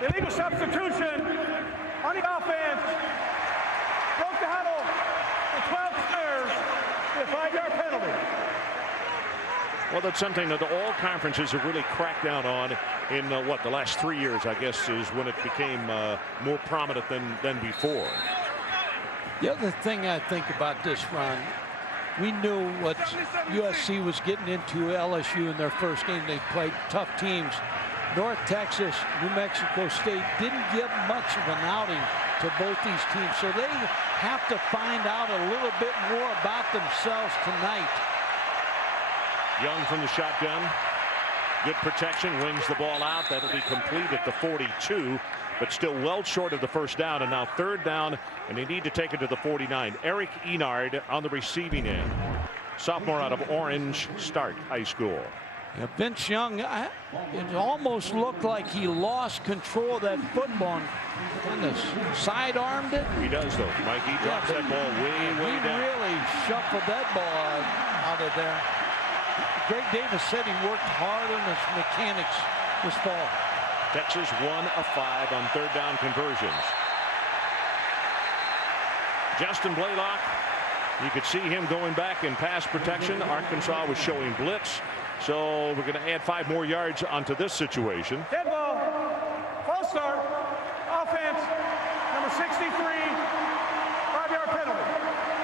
Illegal substitution on the offense. Broke the huddle for 12 players. A 5-yard penalty. Well, that's something that all conferences have really cracked down on in the last 3 years, I guess, is when it became more prominent than before. The other thing I think about this, Ron, we knew what USC was getting into LSU in their first game. They played tough teams. North Texas, New Mexico State didn't give much of an outing to both these teams, so they have to find out a little bit more about themselves tonight. Young from the shotgun. Good protection, wins the ball out. That'll be complete at the 42, but still well short of the first down. And now third down, and they need to take it to the 49. Eric Enard on the receiving end. Sophomore out of Orange Stark High School. Yeah, Vince Young, it almost looked like he lost control of that football and side-armed it. He does, though. Mike, he drops that ball way down. He really shuffled that ball out of there. Greg Davis said he worked hard on his mechanics this fall. Texas 1 of 5 on third down conversions. Justin Blaylock, you could see him going back in pass protection. Arkansas was showing blitz. So we're going to add 5 more yards onto this situation. Dead ball. False start. Offense. Number 63. 5-yard penalty.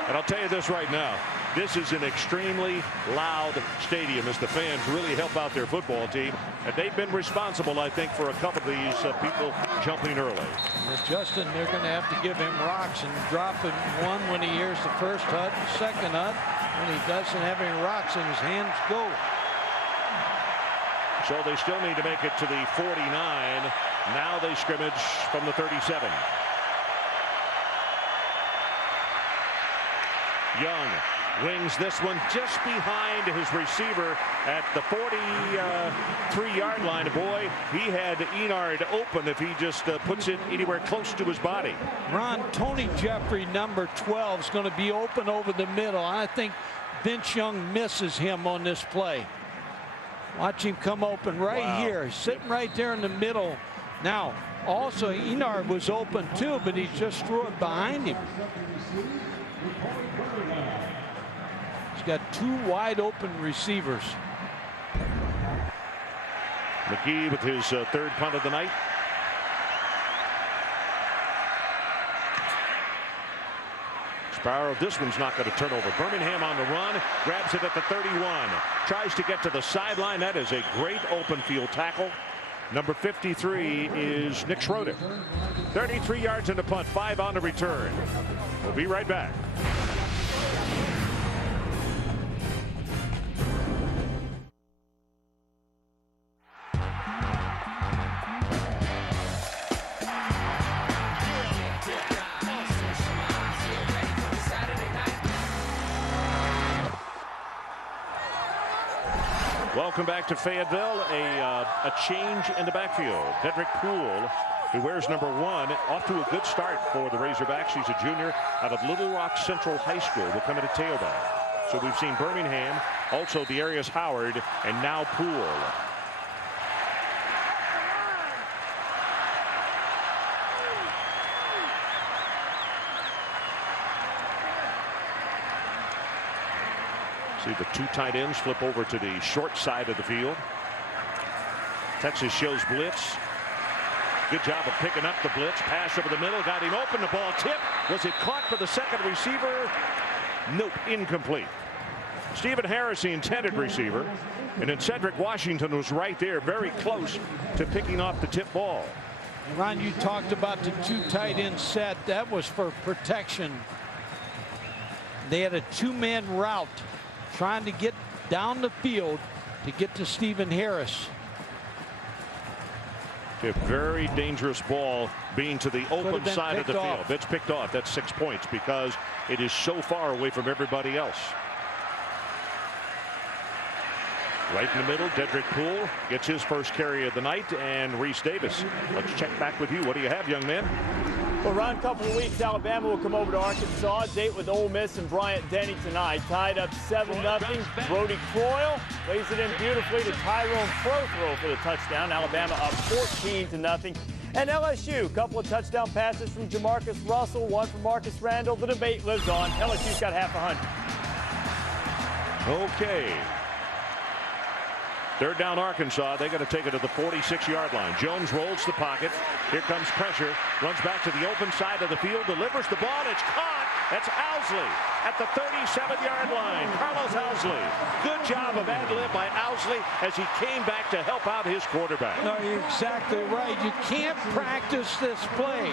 And I'll tell you this right now. This is an extremely loud stadium as the fans really help out their football team. And they've been responsible, I think, for a couple of these people jumping early. Well, Justin, they're going to have to give him rocks and drop him one when he hears the first hut, the second hut. When he doesn't have any rocks and his hands go. So they still need to make it to the 49. Now they scrimmage from the 37. Young wings this one just behind his receiver at the 43-yard line. Boy, he had Enard open if he just puts it anywhere close to his body. Ron, Tony Jeffrey, number 12, is going to be open over the middle. I think Vince Young misses him on this play. Watch him come open right here, sitting right there in the middle. Now, also, Enard was open too, but he just threw it behind him. He's got 2 wide open receivers. McGee with his third punt of the night. Sparrow, this one's not going to turn over. Birmingham on the run, grabs it at the 31, tries to get to the sideline. That is a great open field tackle. Number 53 is Nick Schroeder. 33 yards in the punt, 5 on the return. We'll be right back. Welcome back to Fayetteville. A change in the backfield. Cedric Poole who wears number 1. Off to a good start for the Razorbacks. He's a junior out of Little Rock Central High School. Will come in at tailback. So we've seen Birmingham, also Darius Howard, and now Poole. See the 2 tight ends flip over to the short side of the field. Texas shows blitz. Good job of picking up the blitz. Pass over the middle. Got him open. The ball tipped. Was it caught for the second receiver? Nope. Incomplete. Stephen Harris, the intended receiver. And then Cedric Washington was right there, very close to picking off the tip ball. Ron, you talked about the 2 tight end set. That was for protection. They had a 2-man route trying to get down the field to get to Stephen Harris. A very dangerous ball being to the open side of the field. It's picked off. That's 6 points because it is so far away from everybody else. Right in the middle, Cedric Poole gets his first carry of the night, and Reese Davis. Let's check back with you. What do you have, young man? Well, Ron, a couple of weeks, Alabama will come over to Arkansas. Date with Ole Miss and Bryant Denny tonight. Tied up 7-0. Brody Croyle lays it in beautifully to Tyrone Prothro for the touchdown. Alabama up 14-0. And LSU, a couple of touchdown passes from Jamarcus Russell, one from Marcus Randall. The debate lives on. LSU's got half 100. Okay. Third down Arkansas. They got to take it to the 46-yard line. Jones rolls the pocket. Here comes pressure. Runs back to the open side of the field. Delivers the ball. It's caught. That's Owsley at the 37-yard line. Carlos Owsley. Good job of ad-lib by Owsley as he came back to help out his quarterback. No, you're exactly right. You can't practice this play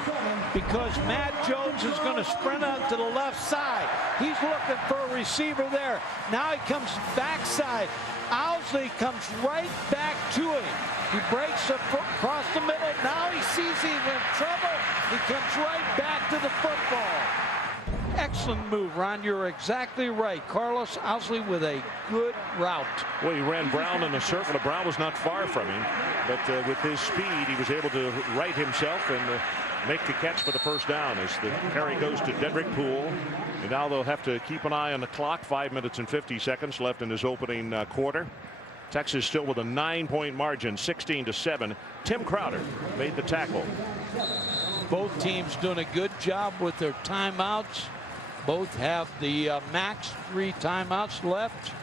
because Matt Jones is going to sprint out to the left side. He's looking for a receiver there. Now he comes backside. Owsley comes right back to him. He breaks across the middle. Now he sees he's in trouble. He comes right back to the football. Excellent move, Ron. You're exactly right. Carlos Owsley with a good route. Well, he ran Brown in a circle. Brown was not far from him, but with his speed, he was able to right himself and make the catch for the first down as the carry goes to Cedric Poole. And now they'll have to keep an eye on the clock. 5 minutes and 50 seconds left in his opening quarter. Texas still with a 9-point margin, 16-7. Tim Crowder made the tackle. Both teams doing a good job with their timeouts. Both have the max 3 timeouts left.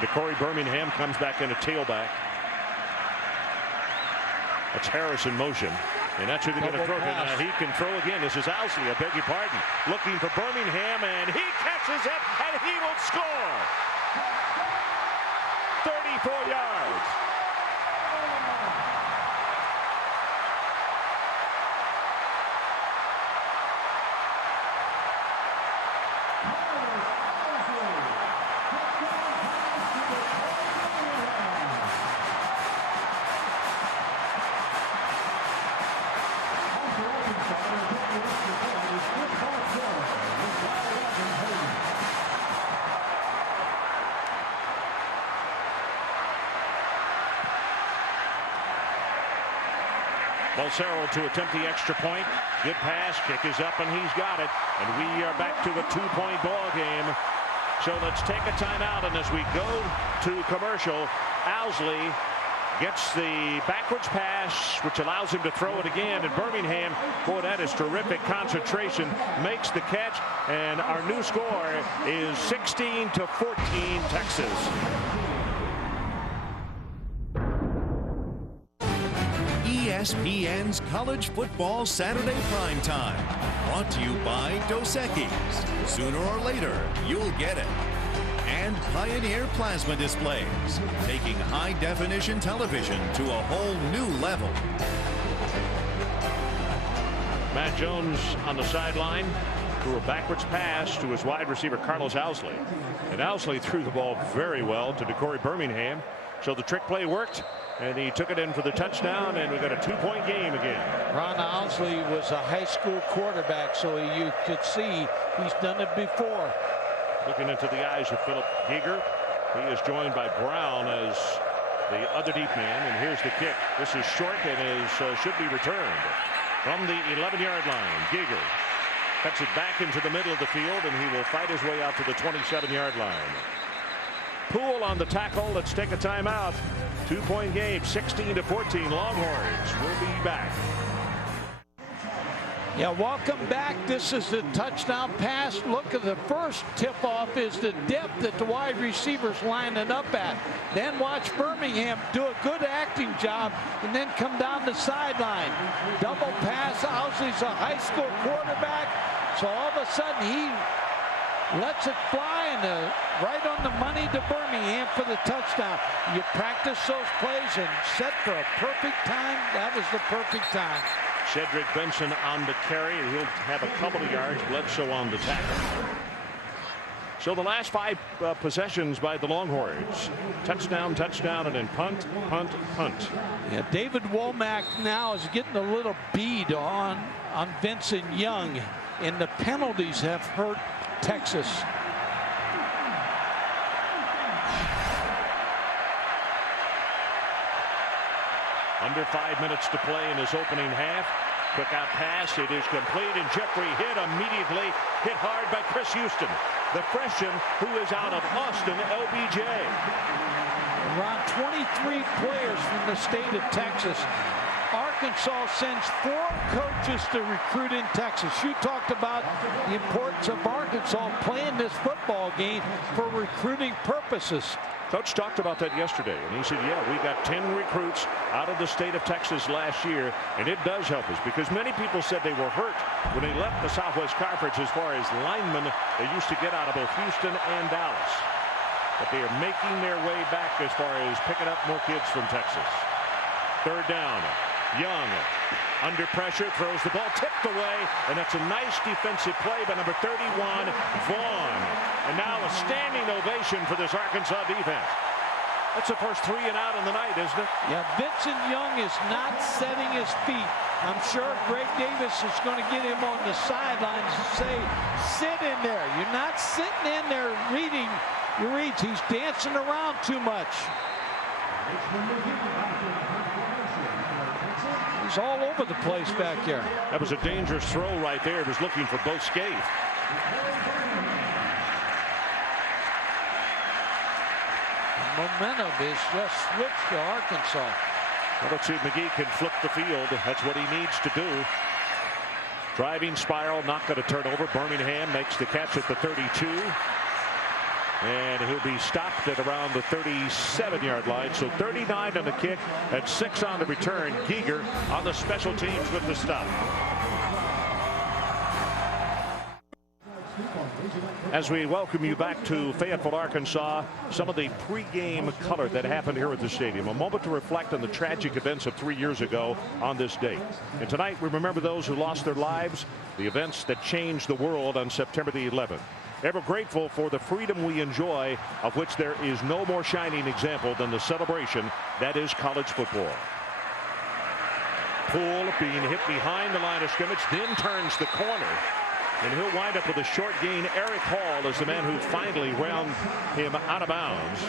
DeCorey Birmingham comes back into tailback. That's Harris in motion. And that's who they're going to throw to. He can throw again. This is Owsley, I beg your pardon. Looking for Birmingham, and he catches it, and he will score. 34 yards. Balsero to attempt the extra point. Good pass. Kick is up, and he's got it. And we are back to a 2-point ball game. So let's take a timeout, and as we go to commercial, Owsley gets the backwards pass, which allows him to throw it again. And Birmingham, boy, that is terrific concentration, makes the catch. And our new score is 16-14 Texas. ESPN's College Football Saturday Primetime. Brought to you by Dos Equis. Sooner or later, you'll get it. And Pioneer Plasma Displays, taking high-definition television to a whole new level. Matt Jones on the sideline threw a backwards pass to his wide receiver Carlos Owsley. And Owsley threw the ball very well to DeCorey Birmingham. So the trick play worked, and he took it in for the touchdown, and we got a 2-point game again. Ron Owsley was a high school quarterback, so you could see he's done it before. Looking into the eyes of Philip Giger. He is joined by Brown as the other deep man, and here's the kick. This is short and should be returned from the 11-yard line. Giger cuts it back into the middle of the field, and he will fight his way out to the 27-yard line. Poole on the tackle. Let's take a timeout. 2-point game, 16-14. Longhorns will be back. Yeah, welcome back. This is the touchdown pass. Look at the first tip-off is the depth that the wide receivers lining up at. Then watch Birmingham do a good acting job and then come down the sideline. Double pass. Owsley's a high school quarterback. So all of a sudden he lets it fly and right on the money to Birmingham for the touchdown. You practice those plays and set for a perfect time. That was the perfect time. Cedric Benson on the carry. He'll have a couple of yards. Bledsoe on the tackle. So the last 5 possessions by the Longhorns. Touchdown, touchdown, and then punt, punt, punt. Yeah, David Womack now is getting a little bead on Vincent Young, and the penalties have hurt Texas. Under 5 minutes to play in this opening half. Quick out pass. It is complete, and Jeffrey hit immediately. Hit hard by Chris Houston, the freshman who is out of Austin, LBJ. Around 23 players from the state of Texas. Arkansas sends 4 coaches to recruit in Texas. You talked about the importance of Arkansas playing this football game for recruiting purposes. Coach talked about that yesterday, and he said, yeah, we got 10 recruits out of the state of Texas last year, and it does help us because many people said they were hurt when they left the Southwest Conference as far as linemen they used to get out of both Houston and Dallas. But they are making their way back as far as picking up more kids from Texas. Third down. Young under pressure, throws the ball, tipped away, and that's a nice defensive play by number 31, Vaughn. And now a standing ovation for this Arkansas defense. That's the first 3 and out in the night, isn't it? Yeah, Vincent Young is not setting his feet. I'm sure Greg Davis is going to get him on the sidelines and say, sit in there. You're not sitting in there reading your reads. He's dancing around too much. He's all over the place back here. That was a dangerous throw right there. He was looking for both Scaife. Momentum is just switched to Arkansas. Well, let's see if McGee can flip the field. That's what he needs to do. Driving spiral, not going to turn over. Birmingham makes the catch at the 32. And he'll be stopped at around the 37-yard line. So 39 on the kick and 6 on the return. Giger on the special teams with the stop. As we welcome you back to Fayetteville, Arkansas, some of the pregame color that happened here at the stadium. A moment to reflect on the tragic events of 3 years ago on this date. And tonight we remember those who lost their lives, the events that changed the world on September the 11th. Ever grateful for the freedom we enjoy, of which there is no more shining example than the celebration that is college football. Poole being hit behind the line of scrimmage, then turns the corner. And he'll wind up with a short gain. Eric Hall is the man who finally wound him out of bounds.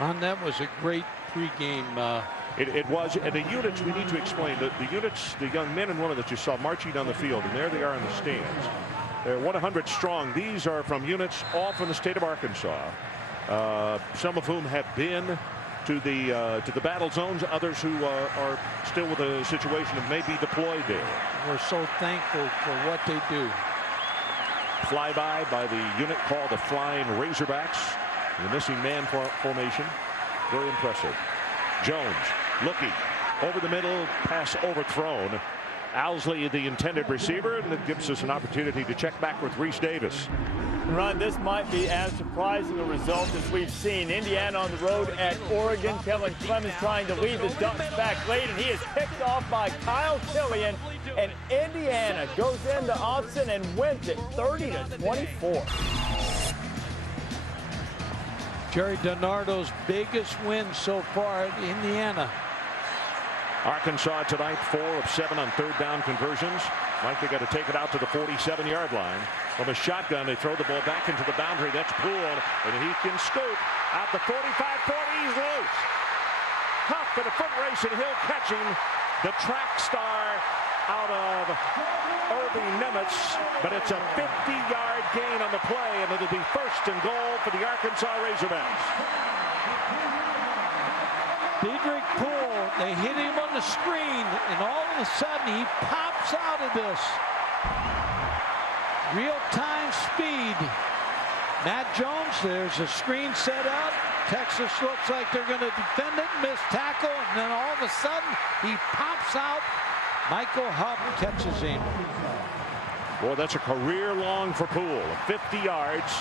Ron, that was a great pregame. It was, and the units, we need to explain, the units, the young men and women that you saw marching down the field, and there they are in the stands. They're 100 strong. These are from units all from the state of Arkansas, some of whom have been to the battle zones, others who are still with a situation and may be deployed there. We're so thankful for what they do. Flyby by the unit called the Flying Razorbacks. The missing man formation. Very impressive. Jones looking over the middle, pass overthrown. Owsley, the intended receiver, and it gives us an opportunity to check back with Reese Davis. Ron, this might be as surprising a result as we've seen. Indiana on the road at Oregon. Kellen Clemens trying to lead the Ducks back late, and he is picked off by Kyle Killian. And Indiana goes into Austin and wins it 30-24. Jerry DiNardo's biggest win so far at Indiana. Arkansas tonight 4 of 7 on third down conversions. Mike, they got to take it out to the 47-yard line. From a shotgun, they throw the ball back into the boundary. That's Poole, and he can scoop out the 45-40. He's loose. Huff in a foot race, and Hill catching the track star out of Irving Nemitz, but it's a 50-yard gain on the play, and it'll be first and goal for the Arkansas Razorbacks. Cedric Poole, they hit him on the screen, and all of a sudden he pops out of this. Real-time speed. Matt Jones, there's a screen set up. Texas looks like they're going to defend it, miss tackle, and then all of a sudden he pops out. Michael Huff catches him. Boy, that's a career long for Poole, 50 yards.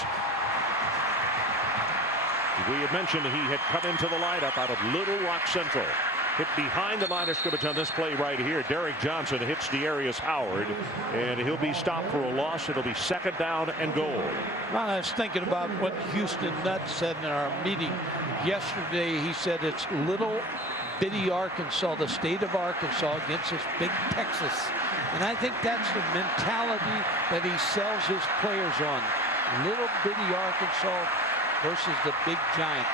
We had mentioned he had come into the lineup out of Little Rock Central. Hit behind the line of scrimmage on this play right here. Derek Johnson hits Dearius Howard, and he'll be stopped for a loss. It'll be second down and goal. Well, I was thinking about what Houston Nutt said in our meeting yesterday. He said it's little bitty Arkansas, the state of Arkansas, against this big Texas. And I think that's the mentality that he sells his players on. Little bitty Arkansas versus the big giant.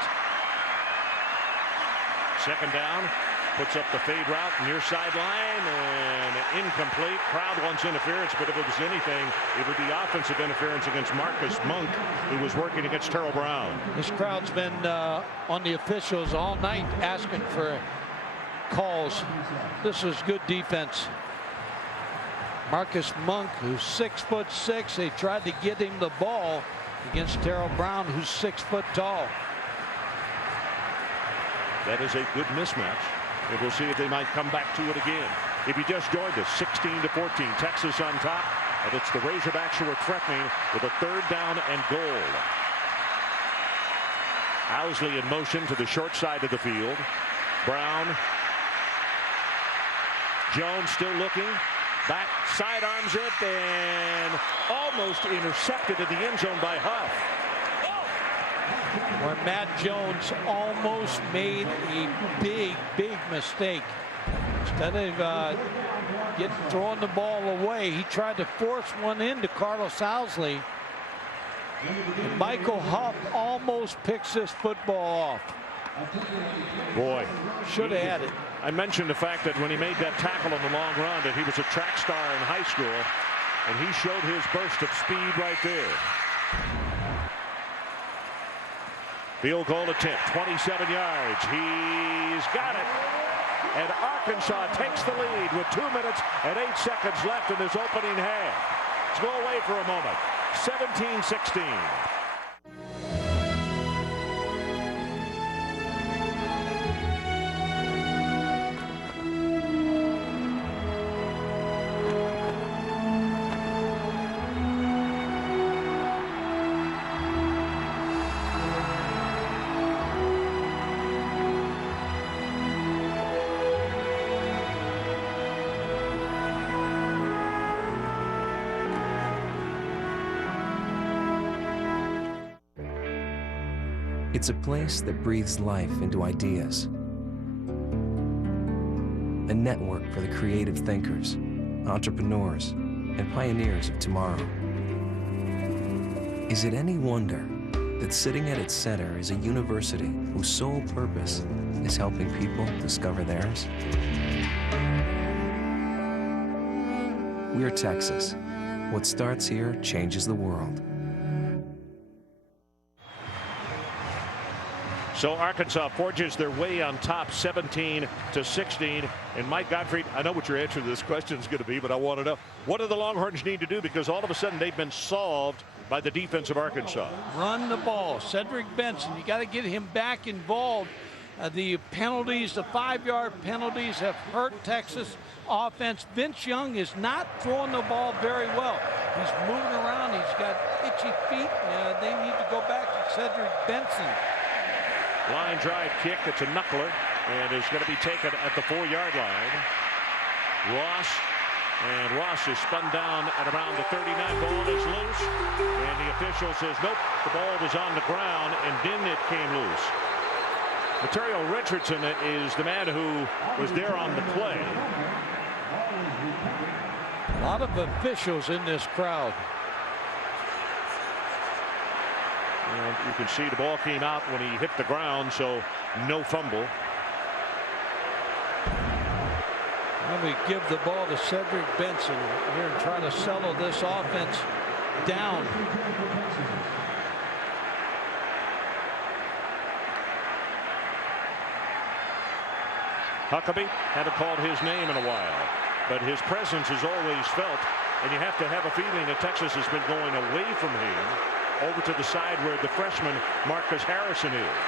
Second down, puts up the fade route near sideline, and incomplete. Crowd wants interference, but if it was anything, it would be offensive interference against Marcus Monk, who was working against Terrell Brown. This crowd's been on the officials all night asking for calls. This is good defense. Marcus Monk, who's 6'6", they tried to get him the ball against Terrell Brown, who's 6 foot tall. That is a good mismatch, and we'll see if they might come back to it again. If you just joined us, 16-14, Texas on top, and it's the Razorbacks who are threatening with a third down and goal. Owsley in motion to the short side of the field. Brown. Jones still looking. Back sidearms it, and almost intercepted in the end zone by Huff. Where Matt Jones almost made a big mistake. Instead of throwing the ball away, he tried to force one into Carlos Owsley. And Michael Huff almost picks this football off. Boy, should have had it. I mentioned the fact that when he made that tackle on the long run, that he was a track star in high school, and he showed his burst of speed right there. Field goal attempt, 27 yards. He's got it. And Arkansas takes the lead with 2 minutes and 8 seconds left in this opening half. Let's go away for a moment. 17-16. It's a place that breathes life into ideas. A network for the creative thinkers, entrepreneurs, and pioneers of tomorrow. Is it any wonder that sitting at its center is a university whose sole purpose is helping people discover theirs? We're Texas. What starts here changes the world. So Arkansas forges their way on top 17-16. And Mike Gottfried, I know what your answer to this question is going to be, but I want to know, what do the Longhorns need to do? Because all of a sudden they've been solved by the defense of Arkansas. Run the ball. Cedric Benson, you got to get him back involved. The penalties, the 5-yard penalties have hurt Texas offense. Vince Young is not throwing the ball very well. He's moving around. He's got itchy feet. They need to go back to Cedric Benson. Line drive kick. It's a knuckler, and is going to be taken at the 4-yard line. Ross is spun down at around the 39. Ball is loose, and the official says nope, the ball was on the ground, and then it came loose. Material Richardson is the man who was there on the play. A lot of officials in this crowd. And you can see the ball came out when he hit the ground, so no fumble. And we give the ball to Cedric Benson here and try to settle this offense down. Huckabee haven't called his name in a while, but his presence is always felt, and you have to have a feeling that Texas has been going away from him over to the side where the freshman Marcus Harrison is.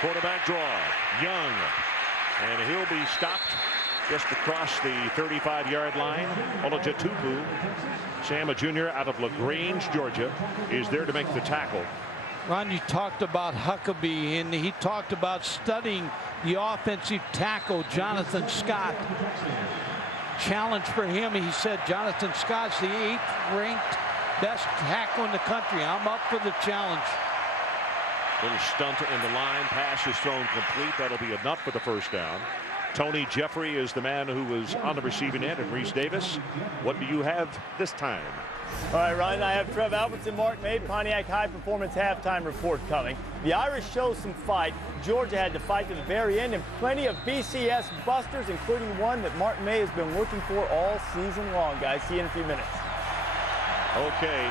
Quarterback draw, Young, and he'll be stopped just across the 35-yard line. Olajatupu, Sam, a junior out of LaGrange, Georgia, is there to make the tackle. Ron, you talked about Huckabee, and he talked about studying the offensive tackle, Jonathan Scott. Challenge for him, he said Jonathan Scott's the 8th ranked best tackle in the country. I'm up for the challenge. Little stunt in the line, pass is thrown complete. That'll be enough for the first down. Tony Jeffrey is the man who was on the receiving end, and Reese Davis. What do you have this time? All right, Ryan, I have Trev Alberts and Mark May, Pontiac High Performance halftime report coming. The Irish show some fight. Georgia had to fight to the very end, and plenty of BCS busters, including one that Mark May has been looking for all season long, guys. See you in a few minutes. Okay.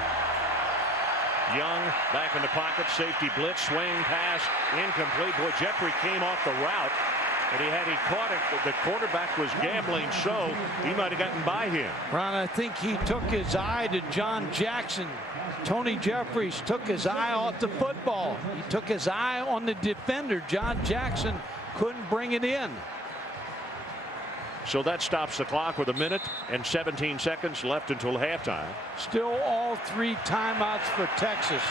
Young back in the pocket, safety blitz, swing pass, incomplete. Boy, Jeffrey came off the route, and had he caught it, the quarterback was gambling, so he might have gotten by him. Ron, I think he took his eye to John Jackson. Tony Jeffries took his eye off the football. He took his eye on the defender. John Jackson couldn't bring it in. So that stops the clock with 1 minute and 17 seconds left until halftime. Still all 3 timeouts for Texas.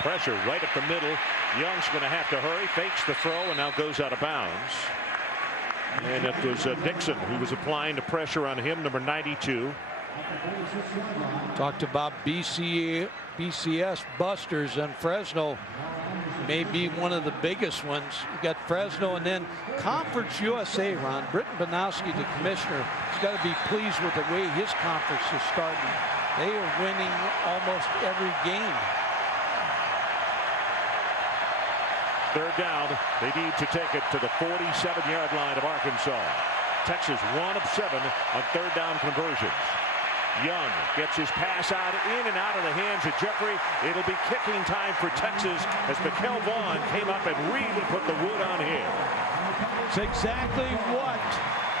Pressure right at the middle. Young's going to have to hurry, fakes the throw, and now goes out of bounds. And it was Dixon who was applying the pressure on him, number 92. Talked about BCS busters, and Fresno may be one of the biggest ones. You got Fresno, and then Conference USA, Ron. Britton Banowski, the commissioner, has got to be pleased with the way his conference is starting. They are winning almost every game. Third down. They need to take it to the 47-yard line of Arkansas. Texas 1 of 7 on third down conversions. Young gets his pass out, in and out of the hands of Jeffrey. It'll be kicking time for Texas as Mikel Vaughn came up and really put the wood on him. It's exactly what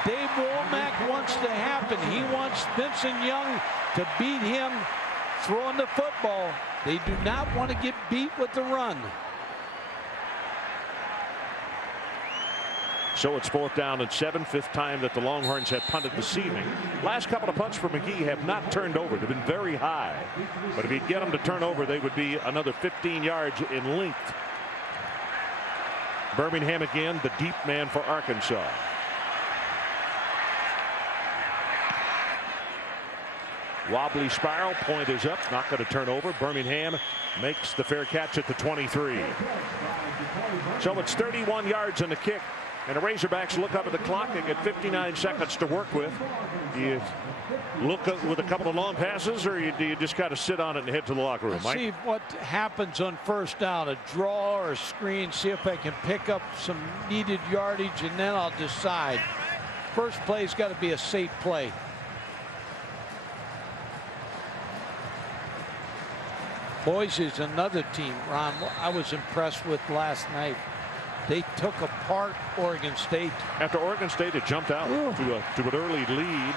Dave Womack wants to happen. He wants Benson Young to beat him throwing the football. They do not want to get beat with the run. So it's 4th down and 7, 5th time that the Longhorns have punted this evening. Last couple of punts for McGee have not turned over. They've been very high. But if he'd get them to turn over, they would be another 15 yards in length. Birmingham again, the deep man for Arkansas. Wobbly spiral, point is up, not going to turn over. Birmingham makes the fair catch at the 23. So it's 31 yards on the kick. And the Razorbacks look up at the clock. They get 59 seconds to work with. Do you look with a couple of long passes, or do you just kind of sit on it and head to the locker room, Mike? See what happens on first down, a draw or a screen, see if I can pick up some needed yardage, and then I'll decide. First play's got to be a safe play. Boise is another team, Ron, I was impressed with last night. They took apart Oregon State. After Oregon State had jumped out to an early lead,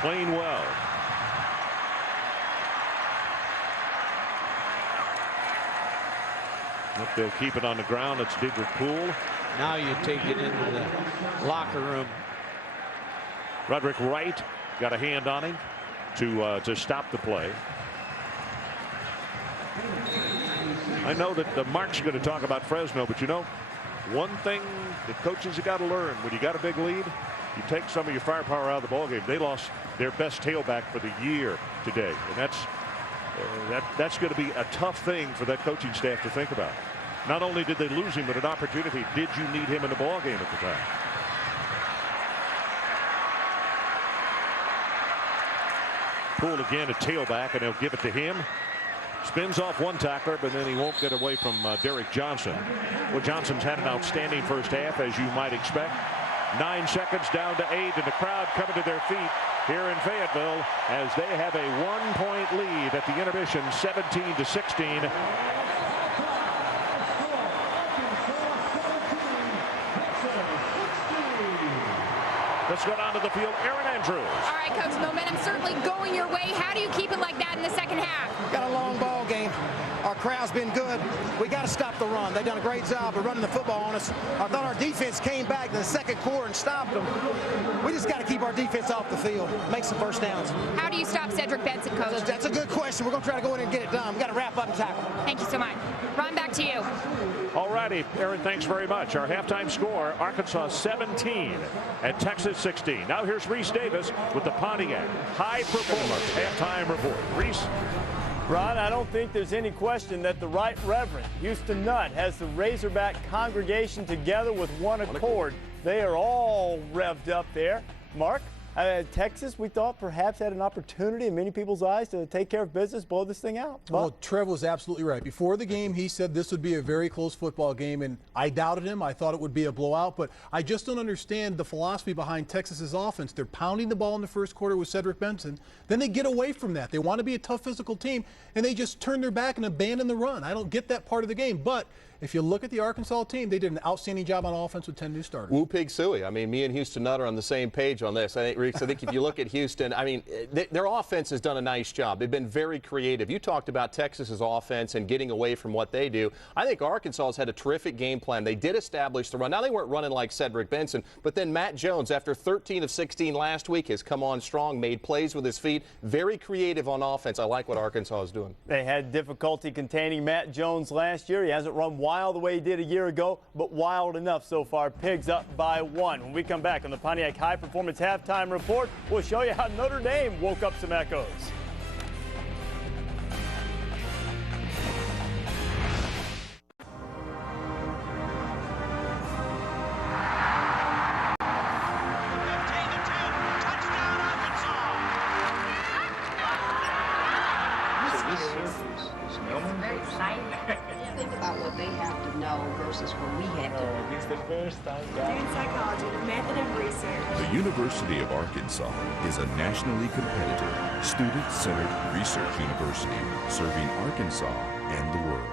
playing well. If they'll keep it on the ground, it's Cedric Poole. Now you take it into the locker room. Roderick Wright got a hand on him to stop the play. I know that Mark's going to talk about Fresno, but you know, one thing the coaches have got to learn when you got a big lead, You take some of your firepower out of the ballgame. They lost their best tailback for the year today, and that's going to be a tough thing for that coaching staff to think about. Not only did they lose him, but an opportunity. Did you need him in the ballgame at the time? Poole again, a tailback, and they'll give it to him. Spins off one tackler, but then he won't get away from Derek Johnson. Well, Johnson's had an outstanding first half, as you might expect. 9 seconds down to 8, and the crowd coming to their feet here in Fayetteville as they have a 1-point lead at the intermission, 17-16. Let's go down to the field. Aaron Andrews. All right, Coach, momentum certainly going your way. How do you keep it like that in the second half? Got a long ball game. Our crowd's been good. We got to stop the run. They've done a great job of running the football on us. I thought our defense came back in the second quarter and stopped them. We just got to keep our defense off the field, make some first downs. How do you stop Cedric Benson, Coach? That's a good question. We're going to try to go in and get it done. We got to wrap up and tackle. Thank you so much. Ron, back to you. All righty, Aaron, thanks very much. Our halftime score, Arkansas 17 at Texas 16. Now here's Reese Davis with the Pontiac High Performance halftime report. Reese. Ron, I don't think there's any question that the Right Reverend Houston Nutt has the Razorback congregation together with one accord. They are all revved up there. Mark, Texas, we thought perhaps had an opportunity in many people's eyes to take care of business, blow this thing out. Well, Trev was absolutely right. Before the game, he said this would be a very close football game, and I doubted him. I thought it would be a blowout, but I just don't understand the philosophy behind Texas's offense. They're pounding the ball in the first quarter with Cedric Benson. Then they get away from that. They want to be a tough physical team, and they just turn their back and abandon the run. I don't get that part of the game, but if you look at the Arkansas team, they did an outstanding job on offense with 10 new starters. Woo Pig Suey. I mean, me and Houston Nutt are on the same page on this. I think if you look at Houston, I mean, their offense has done a nice job. They've been very creative. You talked about Texas's offense and getting away from what they do. I think Arkansas has had a terrific game plan. They did establish the run. Now, they weren't running like Cedric Benson, but then Matt Jones, after 13 of 16 last week, has come on strong, made plays with his feet, very creative on offense. I like what Arkansas is doing. They had difficulty containing Matt Jones last year. He hasn't run wild the way he did a year ago, but wild enough so far. Pigs up by 1. When we come back on the Pontiac High Performance Halftime Report, we'll show you how Notre Dame woke up some echoes. Think about what they have to know versus what we have to know. It's the first time. Student psychology, the method of research. The University of Arkansas is a nationally competitive, student-centered research university serving Arkansas and the world.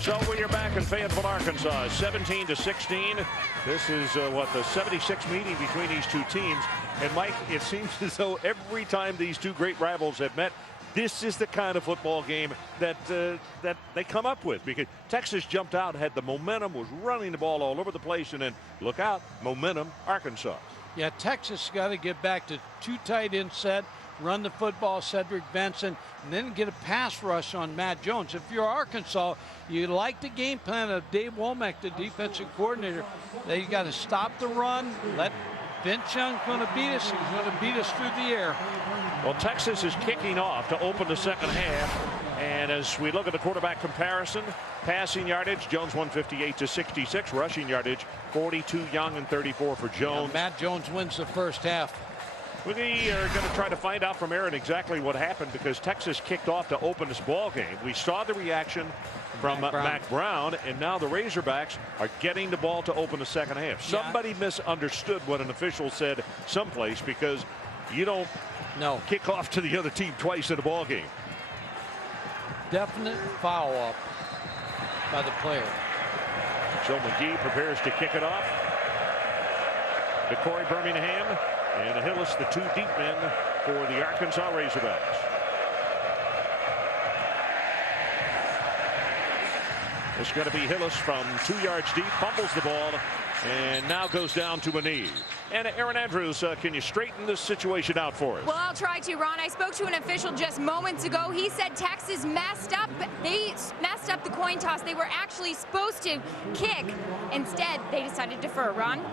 So we are back in Fayetteville, Arkansas, 17-16. This is what, the 76th meeting between these two teams. And Mike, it seems as though every time these two great rivals have met, this is the kind of football game that that they come up with, because Texas jumped out, had the momentum, was running the ball all over the place, and then look out, momentum, Arkansas. Yeah, Texas got to get back to 2 tight end set, run the football, Cedric Benson, and then get a pass rush on Matt Jones. If you're Arkansas, you like the game plan of Dave Womack, the defensive coordinator. They got to stop the run, let Vince Young's going to beat us. He's going to beat us through the air. Well, Texas is kicking off to open the second half. And as we look at the quarterback comparison, passing yardage, Jones 158-66. Rushing yardage, 42 Young and 34 for Jones. Yeah, Matt Jones wins the first half. We are going to try to find out from Aaron exactly what happened, because Texas kicked off to open this ball game. We saw the reaction from Mack Brown, and now the Razorbacks are getting the ball to open the second half. Somebody misunderstood what an official said someplace, because you don't kick off to the other team twice in a ball game. Definite foul up by the player. So McGee prepares to kick it off. To Corey Birmingham. And Hillis, the 2 deep men for the Arkansas Razorbacks. It's going to be Hillis from 2 yards deep, fumbles the ball, and now goes down to a knee. And Erin Andrews, can you straighten this situation out for us? Well, I'll try to, Ron. I spoke to an official just moments ago. He said Texas messed up. They messed up the coin toss. They were actually supposed to kick. Instead, they decided to defer. Ron?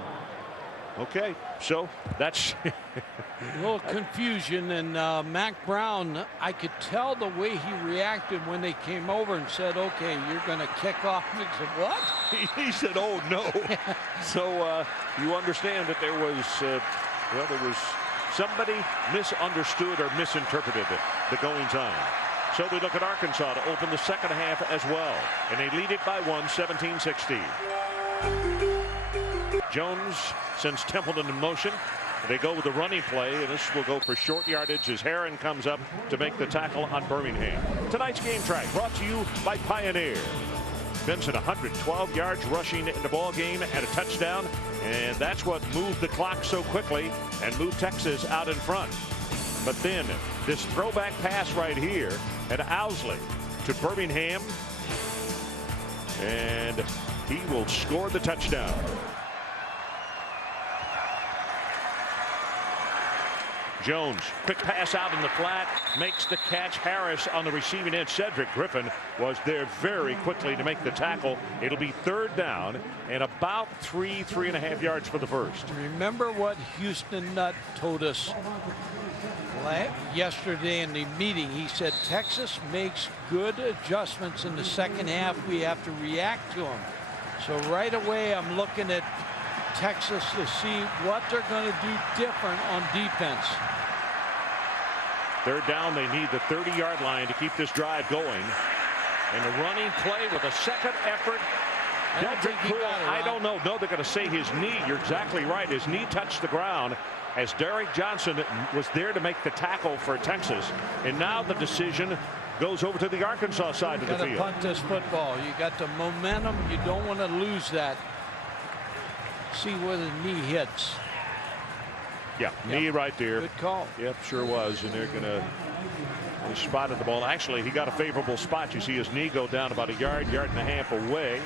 Okay, so that's a little confusion, and Mac Brown, I could tell the way he reacted when they came over and said, okay, you're going to kick off. He said, what? He said, oh, no. So you understand that there was, well, there was somebody misunderstood or misinterpreted the goings on. So we look at Arkansas to open the second half as well, and they lead it by 1, 17-16. Jones sends Templeton in motion. They go with the running play, and this will go for short yardage as Herron comes up to make the tackle on Birmingham. Tonight's game track brought to you by Pioneer. Benson 112 yards rushing in the ball game and a touchdown, and that's what moved the clock so quickly and moved Texas out in front. But then this throwback pass right here at Owsley to Birmingham, and he will score the touchdown. Jones, quick pass out in the flat, makes the catch. Harris on the receiving end. Cedric Griffin was there very quickly to make the tackle. It'll be third down and about 3.5 yards for the first. Remember what Houston Nutt told us yesterday in the meeting. He said Texas makes good adjustments in the second half. We have to react to them. So right away I'm looking at Texas to see what they're going to do different on defense. Third down, they need the 30-yard line to keep this drive going. And the running play with a second effort. I don't know. No, they're going to say his knee. You're exactly right. His knee touched the ground as Derek Johnson was there to make the tackle for Texas. And now the decision goes over to the Arkansas side of the field. You got to punt this football. You got the momentum. You don't want to lose that. See where the knee hits. Yeah, knee right there. Good call. Yep, sure was. And they're going to spotted the ball. Actually, he got a favorable spot. You see his knee go down about a yard and a half away.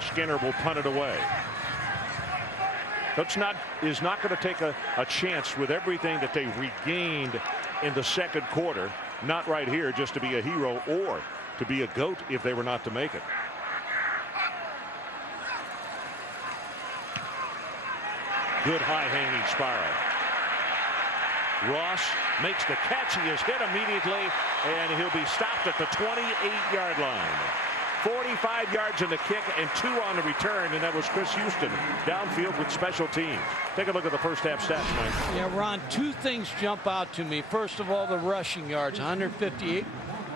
Skinner will punt it away. That's is not going to take a chance with everything that they regained in the second quarter. Not right here just to be a hero or to be a GOAT if they were not to make it. Good high-hanging spiral. Ross makes the catch. He is hit immediately, and he'll be stopped at the 28-yard line. 45 yards in the kick and 2 on the return, and that was Chris Houston downfield with special teams. Take a look at the first half stats, Mike. Yeah, Ron, 2 things jump out to me. First of all, the rushing yards, 158.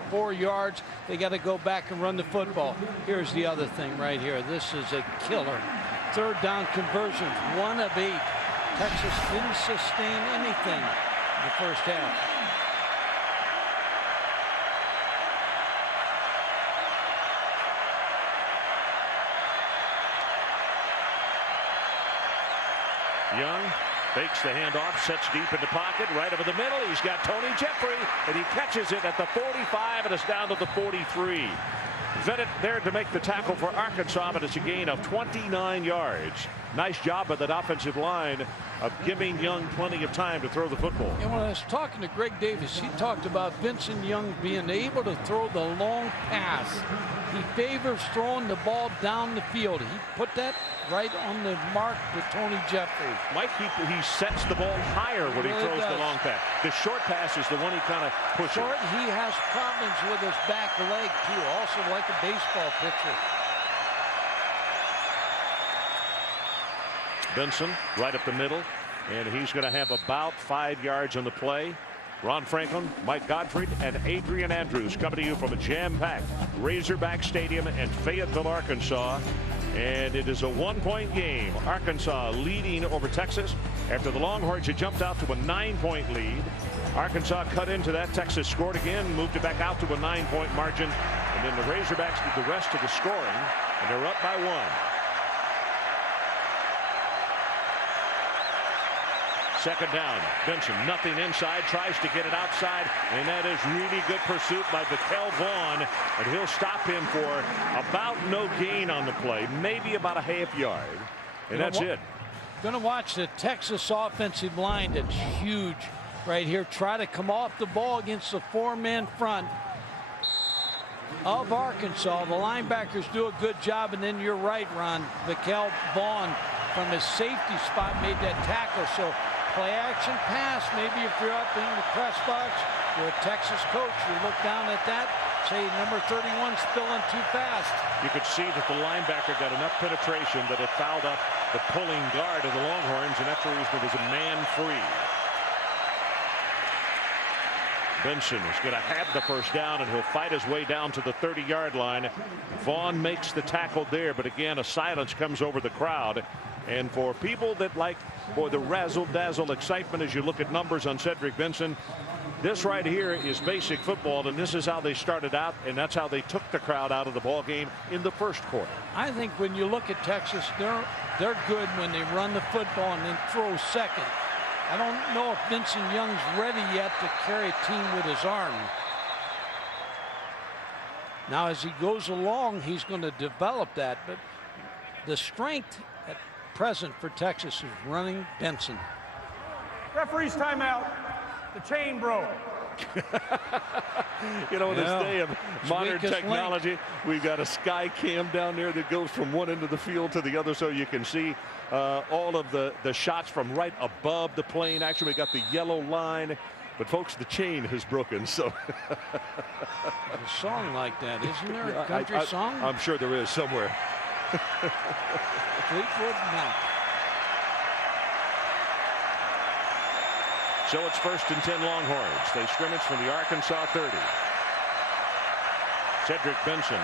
4 yards. They got to go back and run the football. Here's the other thing right here. This is a killer. Third down conversions, 1 of 8. Texas didn't sustain anything in the first half. Young fakes the handoff, sets deep in the pocket, right over the middle. He's got Tony Jeffrey, and he catches it at the 45, and it's down to the 43. Vetted there to make the tackle for Arkansas, but it's a gain of 29 yards. Nice job by that offensive line of giving Young plenty of time to throw the football. And when I was talking to Greg Davis, he talked about Benson Young being able to throw the long pass. He favors throwing the ball down the field. He put that right on the mark with Tony Jeffrey. Mike, he sets the ball higher when he throws the long pass. The short pass is the one he kind of pushes. Short, he has problems with his back leg, too, also like a baseball pitcher. Benson right up the middle, and he's going to have about 5 yards on the play. Ron Franklin, Mike Gottfried, and Adrian Andrews coming to you from a jam-packed Razorback Stadium in Fayetteville, Arkansas. And it is a 1-point game. Arkansas leading over Texas after the Longhorns had jumped out to a 9-point lead. Arkansas cut into that. Texas scored again, moved it back out to a 9-point margin. And then the Razorbacks did the rest of the scoring, and they're up by 1. Second down. Benson, nothing inside, tries to get it outside, and that is really good pursuit by Vaughn, and he'll stop him for about no gain on the play, maybe about a half yard, and that's it. Going to watch the Texas offensive line that's huge right here try to come off the ball against the four-man front of Arkansas. The linebackers do a good job, and then you're right, Ron. Vaughn from his safety spot made that tackle. So play action pass. Maybe if you're up in the press box, you're a Texas coach. You look down at that, say number 31 spilling too fast. You could see that the linebacker got enough penetration that it fouled up the pulling guard of the Longhorns, and that's the reason it was a man free. Benson is going to have the first down, and he'll fight his way down to the 30-yard line. Vaughn makes the tackle there, but again, a silence comes over the crowd. And for people that like the razzle-dazzle excitement as you look at numbers on Cedric Benson, this right here is basic football, and this is how they started out, and that's how they took the crowd out of the ball game in the first quarter. I think when you look at Texas, they're good when they run the football and then throw second. I don't know if Benson Young's ready yet to carry a team with his arm. Now, as he goes along, he's going to develop that, but the strength at present for Texas is running Benson. Referee's timeout. The chain broke. You know, in this day of modern technology, we've got a sky cam down there that goes from one end of the field to the other, so you can see all of the shots from right above the plane. Actually, we got the yellow line, but folks, the chain has broken. So a song like that, isn't there? A country song? I'm sure there is somewhere. Fleetwood Mac. So it's 1st and 10 Longhorns. They scrimmage from the Arkansas 30. Cedric Benson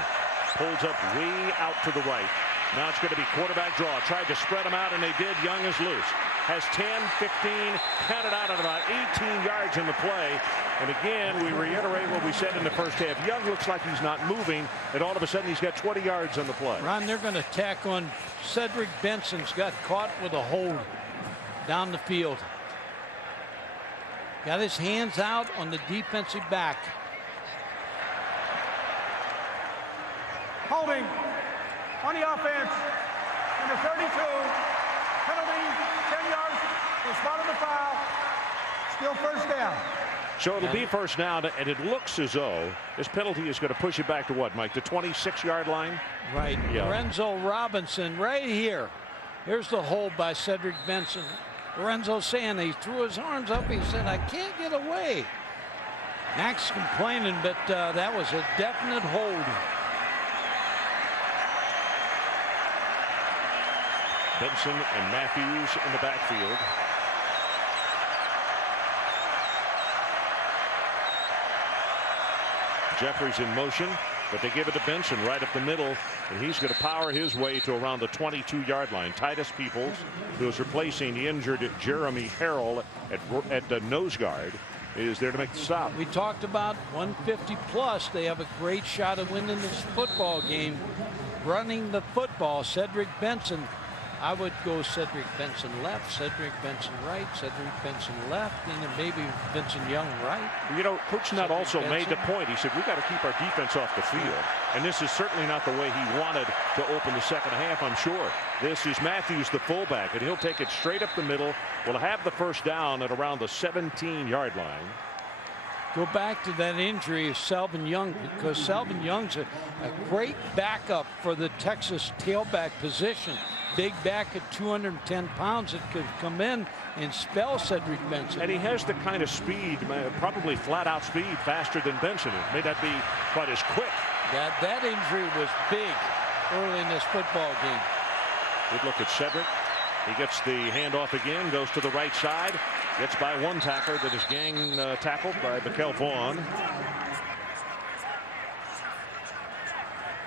pulls up way out to the right. Now it's going to be quarterback draw. Tried to spread them out, and they did. Young is loose. Has 10, 15, counted out at about 18 yards in the play. And again, we reiterate what we said in the first half. Young looks like he's not moving, and all of a sudden he's got 20 yards on the play. Ron, they're going to tack on. Cedric Benson's got caught with a hold down the field. Got his hands out on the defensive back. Holding on the offense. Number 32. Penalty, 10 yards. The spot on the foul. Still first down. So it'll be first down, and it looks as though this penalty is going to push it back to what, Mike? The 26-yard line? Right. Yeah. Lorenzo Robinson right here. Here's the hold by Cedric Benson. Lorenzo saying he threw his arms up. He said, I can't get away. Max complaining, but that was a definite hold. Benson and Matthews in the backfield. Jeffries in motion, but they give it to Benson right up the middle, and he's going to power his way to around the 22-yard line. Titus Peoples, who is replacing the injured Jeremy Harrell at the nose guard, is there to make the stop. We talked about 150 plus. They have a great shot of winning this football game. Running the football, Cedric Benson. I would go Cedric Benson left, Cedric Benson right, Cedric Benson left, and then maybe Benson Young right. You know, Coach Nutt also made the point. He said, we got to keep our defense off the field. And this is certainly not the way he wanted to open the second half, I'm sure. This is Matthews, the fullback, and he'll take it straight up the middle. We'll have the first down at around the 17-yard line. Go back to that injury of Selvin Young, because Selvin Young's a great backup for the Texas tailback position. Big back at 210 pounds that could come in and spell Cedric Benson. And he has the kind of speed, probably flat-out speed, faster than Benson. It may not be quite as quick. That injury was big early in this football game. Good look at Cedric. He gets the handoff again, goes to the right side, gets by one tackler that is gang tackled by Vaughn.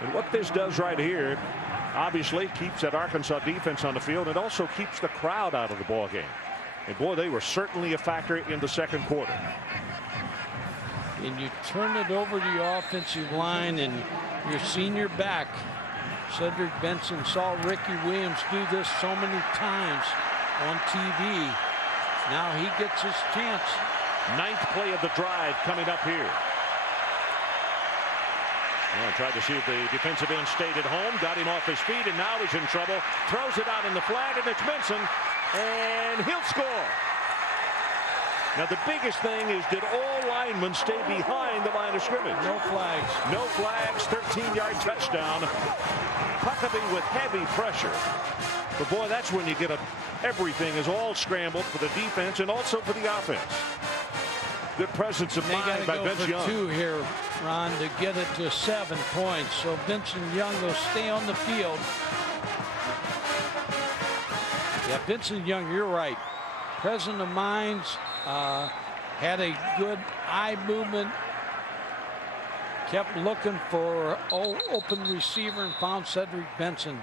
And what this does right here, obviously keeps that Arkansas defense on the field. It also keeps the crowd out of the ball game. And boy, they were certainly a factor in the second quarter. And you turn it over to your offensive line and your senior back. Cedric Benson saw Ricky Williams do this so many times on TV. Now he gets his chance. 9th play of the drive coming up here. Well, tried to see if the defensive end stayed at home, got him off his feet, and now he's in trouble. Throws it out in the flat, and it's Benson, and he'll score. Now, the biggest thing is, did all linemen stay behind the line of scrimmage? No flags. No flags, 13-yard touchdown. Huckabee with heavy pressure. But, boy, that's when you get everything is all scrambled for the defense and also for the offense. Good presence of mind by Benson Young. 2 here, Ron, to get it to 7 points. So Benson Young will stay on the field. Yeah, Benson Young, you're right. Presence of mind, had a good eye movement. Kept looking for open receiver and found Cedric Benson.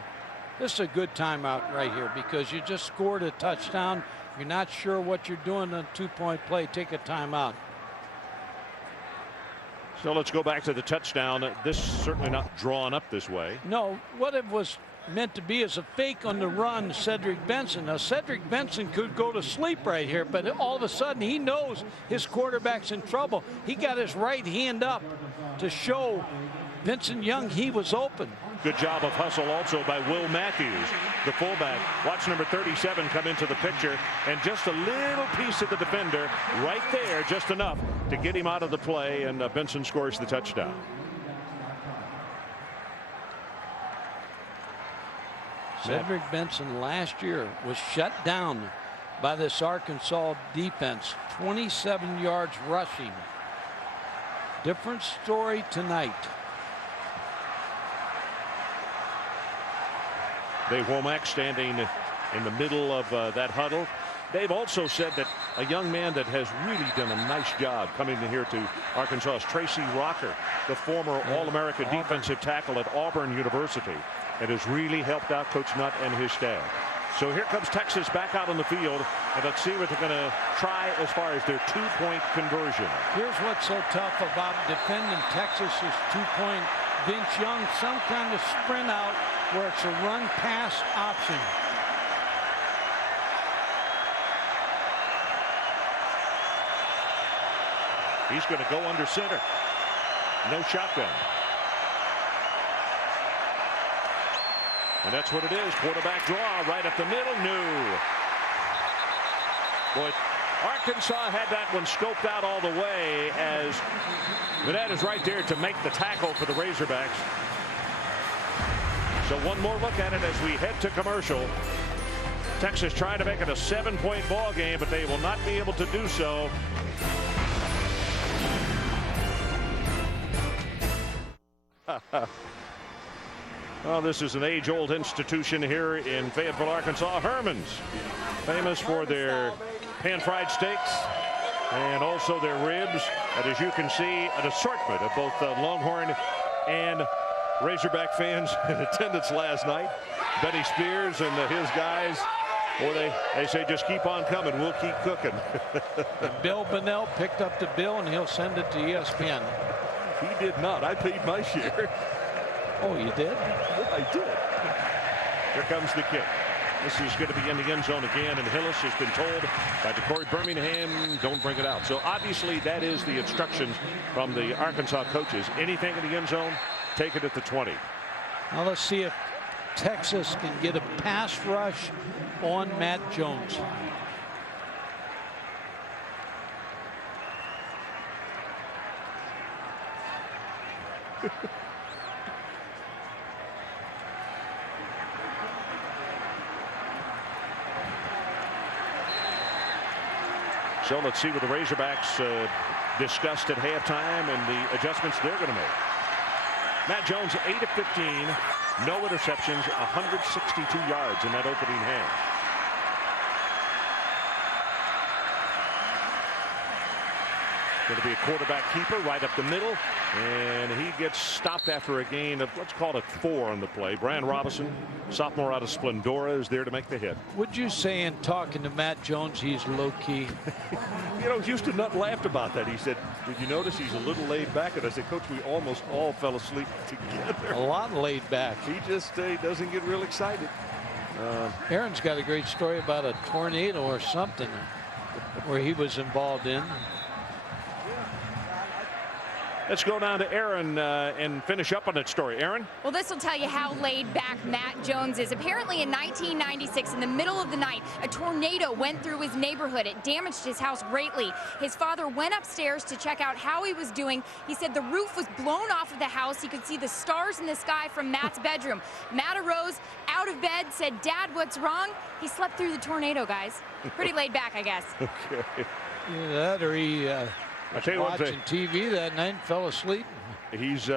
This is a good timeout right here because you just scored a touchdown. You're not sure what you're doing on a 2-point play. Take a timeout. So let's go back to the touchdown. This certainly not drawn up this way. No, what it was meant to be is a fake on the run, Cedric Benson. Now, Cedric Benson could go to sleep right here, but all of a sudden he knows his quarterback's in trouble. He got his right hand up to show Benson Young he was open. Good job of hustle also by Will Matthews, the fullback. Watch number 37 come into the picture, and just a little piece of the defender right there, just enough to get him out of the play, and Benson scores the touchdown. Cedric Benson last year was shut down by this Arkansas defense. 27 yards rushing. Different story tonight. Dave Womack standing in the middle of that huddle. Dave also said that a young man that has really done a nice job coming in here to Arkansas is Tracy Rocker, the former All-American defensive tackle at Auburn University, and has really helped out Coach Nutt and his staff. So here comes Texas back out on the field, and let's see what they're going to try as far as their 2-point conversion. Here's what's so tough about defending Texas's 2-point. Vince Young, some kind of sprint out where it's a run-pass option. He's going to go under center. No shotgun. And that's what it is. Quarterback draw right up the middle. No. Boy, Arkansas had that one scoped out all the way as Vanette is right there to make the tackle for the Razorbacks. So one more look at it as we head to commercial. Texas trying to make it a 7-point ball game, but they will not be able to do so. Well, this is an age-old institution here in Fayetteville, Arkansas. Herman's, famous for their pan-fried steaks and also their ribs. And as you can see, an assortment of both Longhorn and Razorback fans in attendance last night. Benny Spears and his guys, or they say just keep on coming, we'll keep cooking. Bill Bunnell picked up the bill and he'll send it to ESPN. He did not. I paid my share. Oh, you did? I did. Here comes the kick. This is going to be in the end zone again, and Hillis has been told by DeCorey Birmingham, don't bring it out. So obviously that is the instructions from the Arkansas coaches. Anything in the end zone, take it at the 20. Now let's see if Texas can get a pass rush on Matt Jones. So let's see what the Razorbacks discussed at halftime and the adjustments they're going to make. Matt Jones, 8 of 15, no interceptions, 162 yards in that opening half. Going to be a quarterback keeper right up the middle, and he gets stopped after a gain of, let's call it 4 on the play. Brian Robinson, sophomore out of Splendora, is there to make the hit. Would you say in talking to Matt Jones he's low-key? You know, Houston Nutt laughed about that. He said, did you notice he's a little laid back? And I said, Coach, we almost all fell asleep together. A lot laid back. He just doesn't get real excited. Aaron's got a great story about a tornado or something. where he was involved in. Let's go down to Aaron and finish up on that story. Aaron? Well, this will tell you how laid back Matt Jones is. Apparently in 1996, in the middle of the night, a tornado went through his neighborhood. It damaged his house greatly. His father went upstairs to check out how he was doing. He said the roof was blown off of the house. He could see the stars in the sky from Matt's bedroom. Matt arose out of bed, said, "Dad, what's wrong?" He slept through the tornado, guys. Pretty laid back, I guess. Okay. Yeah, that or he I tell you one watching thing. TV that night and fell asleep. He's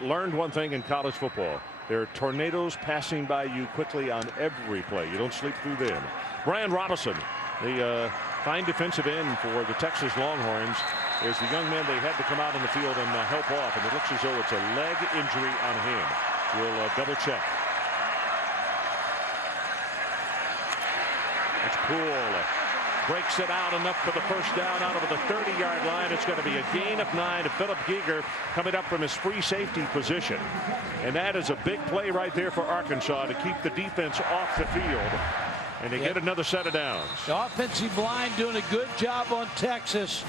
learned one thing in college football. There are tornadoes passing by you quickly on every play. You don't sleep through them. Brian Robinson, the fine defensive end for the Texas Longhorns, is the young man they had to come out on the field and help off, and it looks as though it's a leg injury on him. We'll double check. It's Poole. Breaks it out enough for the first down out of the 30-yard line. It's going to be a gain of 9 to Philip Giger coming up from his free safety position. And that is a big play right there for Arkansas to keep the defense off the field. And they get another set of downs. The offensive line doing a good job on Texas.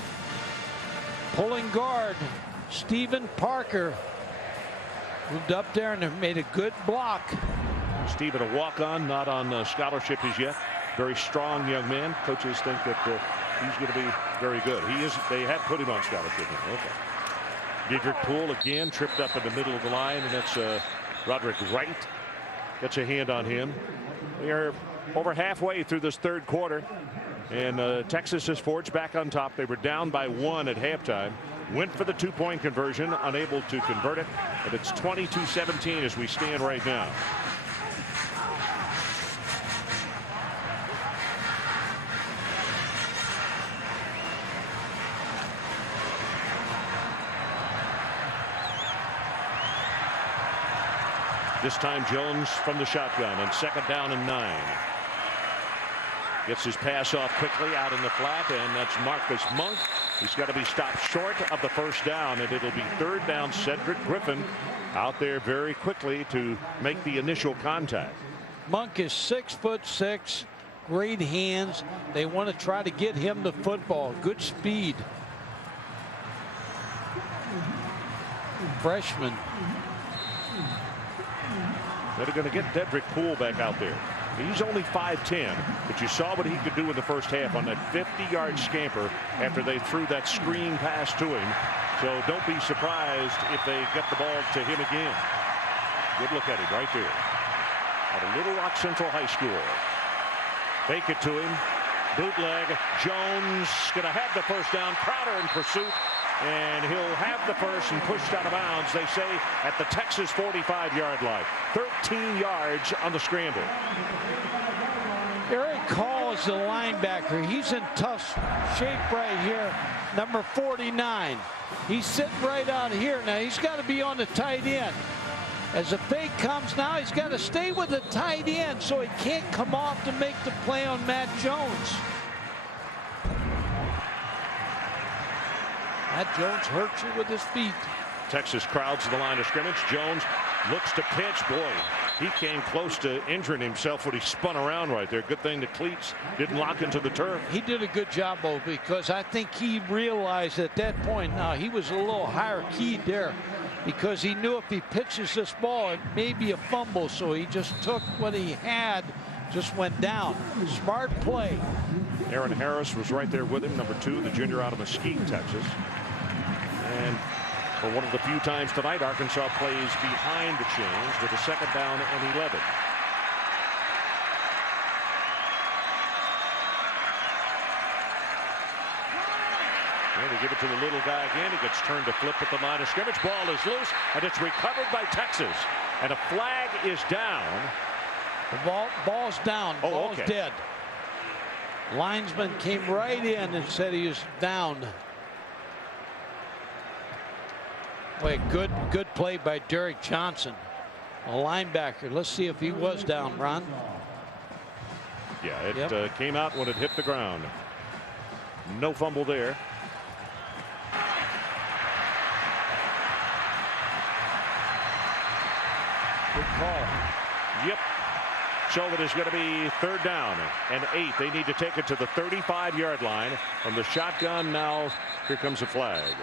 Pulling guard, Stephen Parker moved up there and made a good block. Stephen, a walk-on, not on scholarship as yet. Very strong young man. Coaches think that he's going to be very good. He is. They had put him on scholarship. Okay. Cedric Poole again tripped up in the middle of the line, and that's Roderick Wright. Gets a hand on him. We are over halfway through this third quarter, and Texas has forged back on top. They were down by 1 at halftime. Went for the 2-point conversion, unable to convert it, and it's 22-17 as we stand right now. This time Jones from the shotgun on 2nd down and 9. Gets his pass off quickly out in the flat, and that's Marcus Monk. He's got to be stopped short of the first down, and it'll be 3rd down. Cedric Griffin out there very quickly to make the initial contact. Monk is 6'6", great hands. They want to try to get him the football. Good speed. Freshman. They're going to get Cedric Poole back out there. He's only 5'10", but you saw what he could do in the first half on that 50-yard scamper after they threw that screen pass to him. So don't be surprised if they get the ball to him again. Good look at him right there. At a Little Rock Central High School. Fake it to him. Bootleg. Jones going to have the first down. Crowder in pursuit. And he'll have the first and pushed out of bounds, they say, at the Texas 45-yard line. 13 yards on the scramble. Eric Hall is the linebacker. He's in tough shape right here. Number 49. He's sitting right out here. Now he's got to be on the tight end. As the fake comes now, he's got to stay with the tight end so he can't come off to make the play on Matt Jones. Matt Jones hurts you with his feet. Texas crowds the line of scrimmage. Jones looks to pitch. Boy, he came close to injuring himself when he spun around right there. Good thing the cleats didn't lock into the turf. He did a good job, though, because I think he realized at that point now he was a little higher keyed there because he knew if he pitches this ball, it may be a fumble. So he just took what he had, just went down. Smart play. Aaron Harris was right there with him, number 2, the junior out of Mesquite, Texas. And for one of the few times tonight, Arkansas plays behind the chains with a 2nd down and 11. And they give it to the little guy again. He gets turned to flip at the line of scrimmage. Ball is loose, and it's recovered by Texas. And a flag is down. The ball's down. Ball's dead. Linesman came right in and said he was down. Boy, good play by Derek Johnson, a linebacker. Let's see if he was down, Ron. Yeah, it came out when it hit the ground. No fumble there. Good call. Yep. So it is going to be 3rd down and 8. They need to take it to the 35-yard line from the shotgun. Now here comes a flag.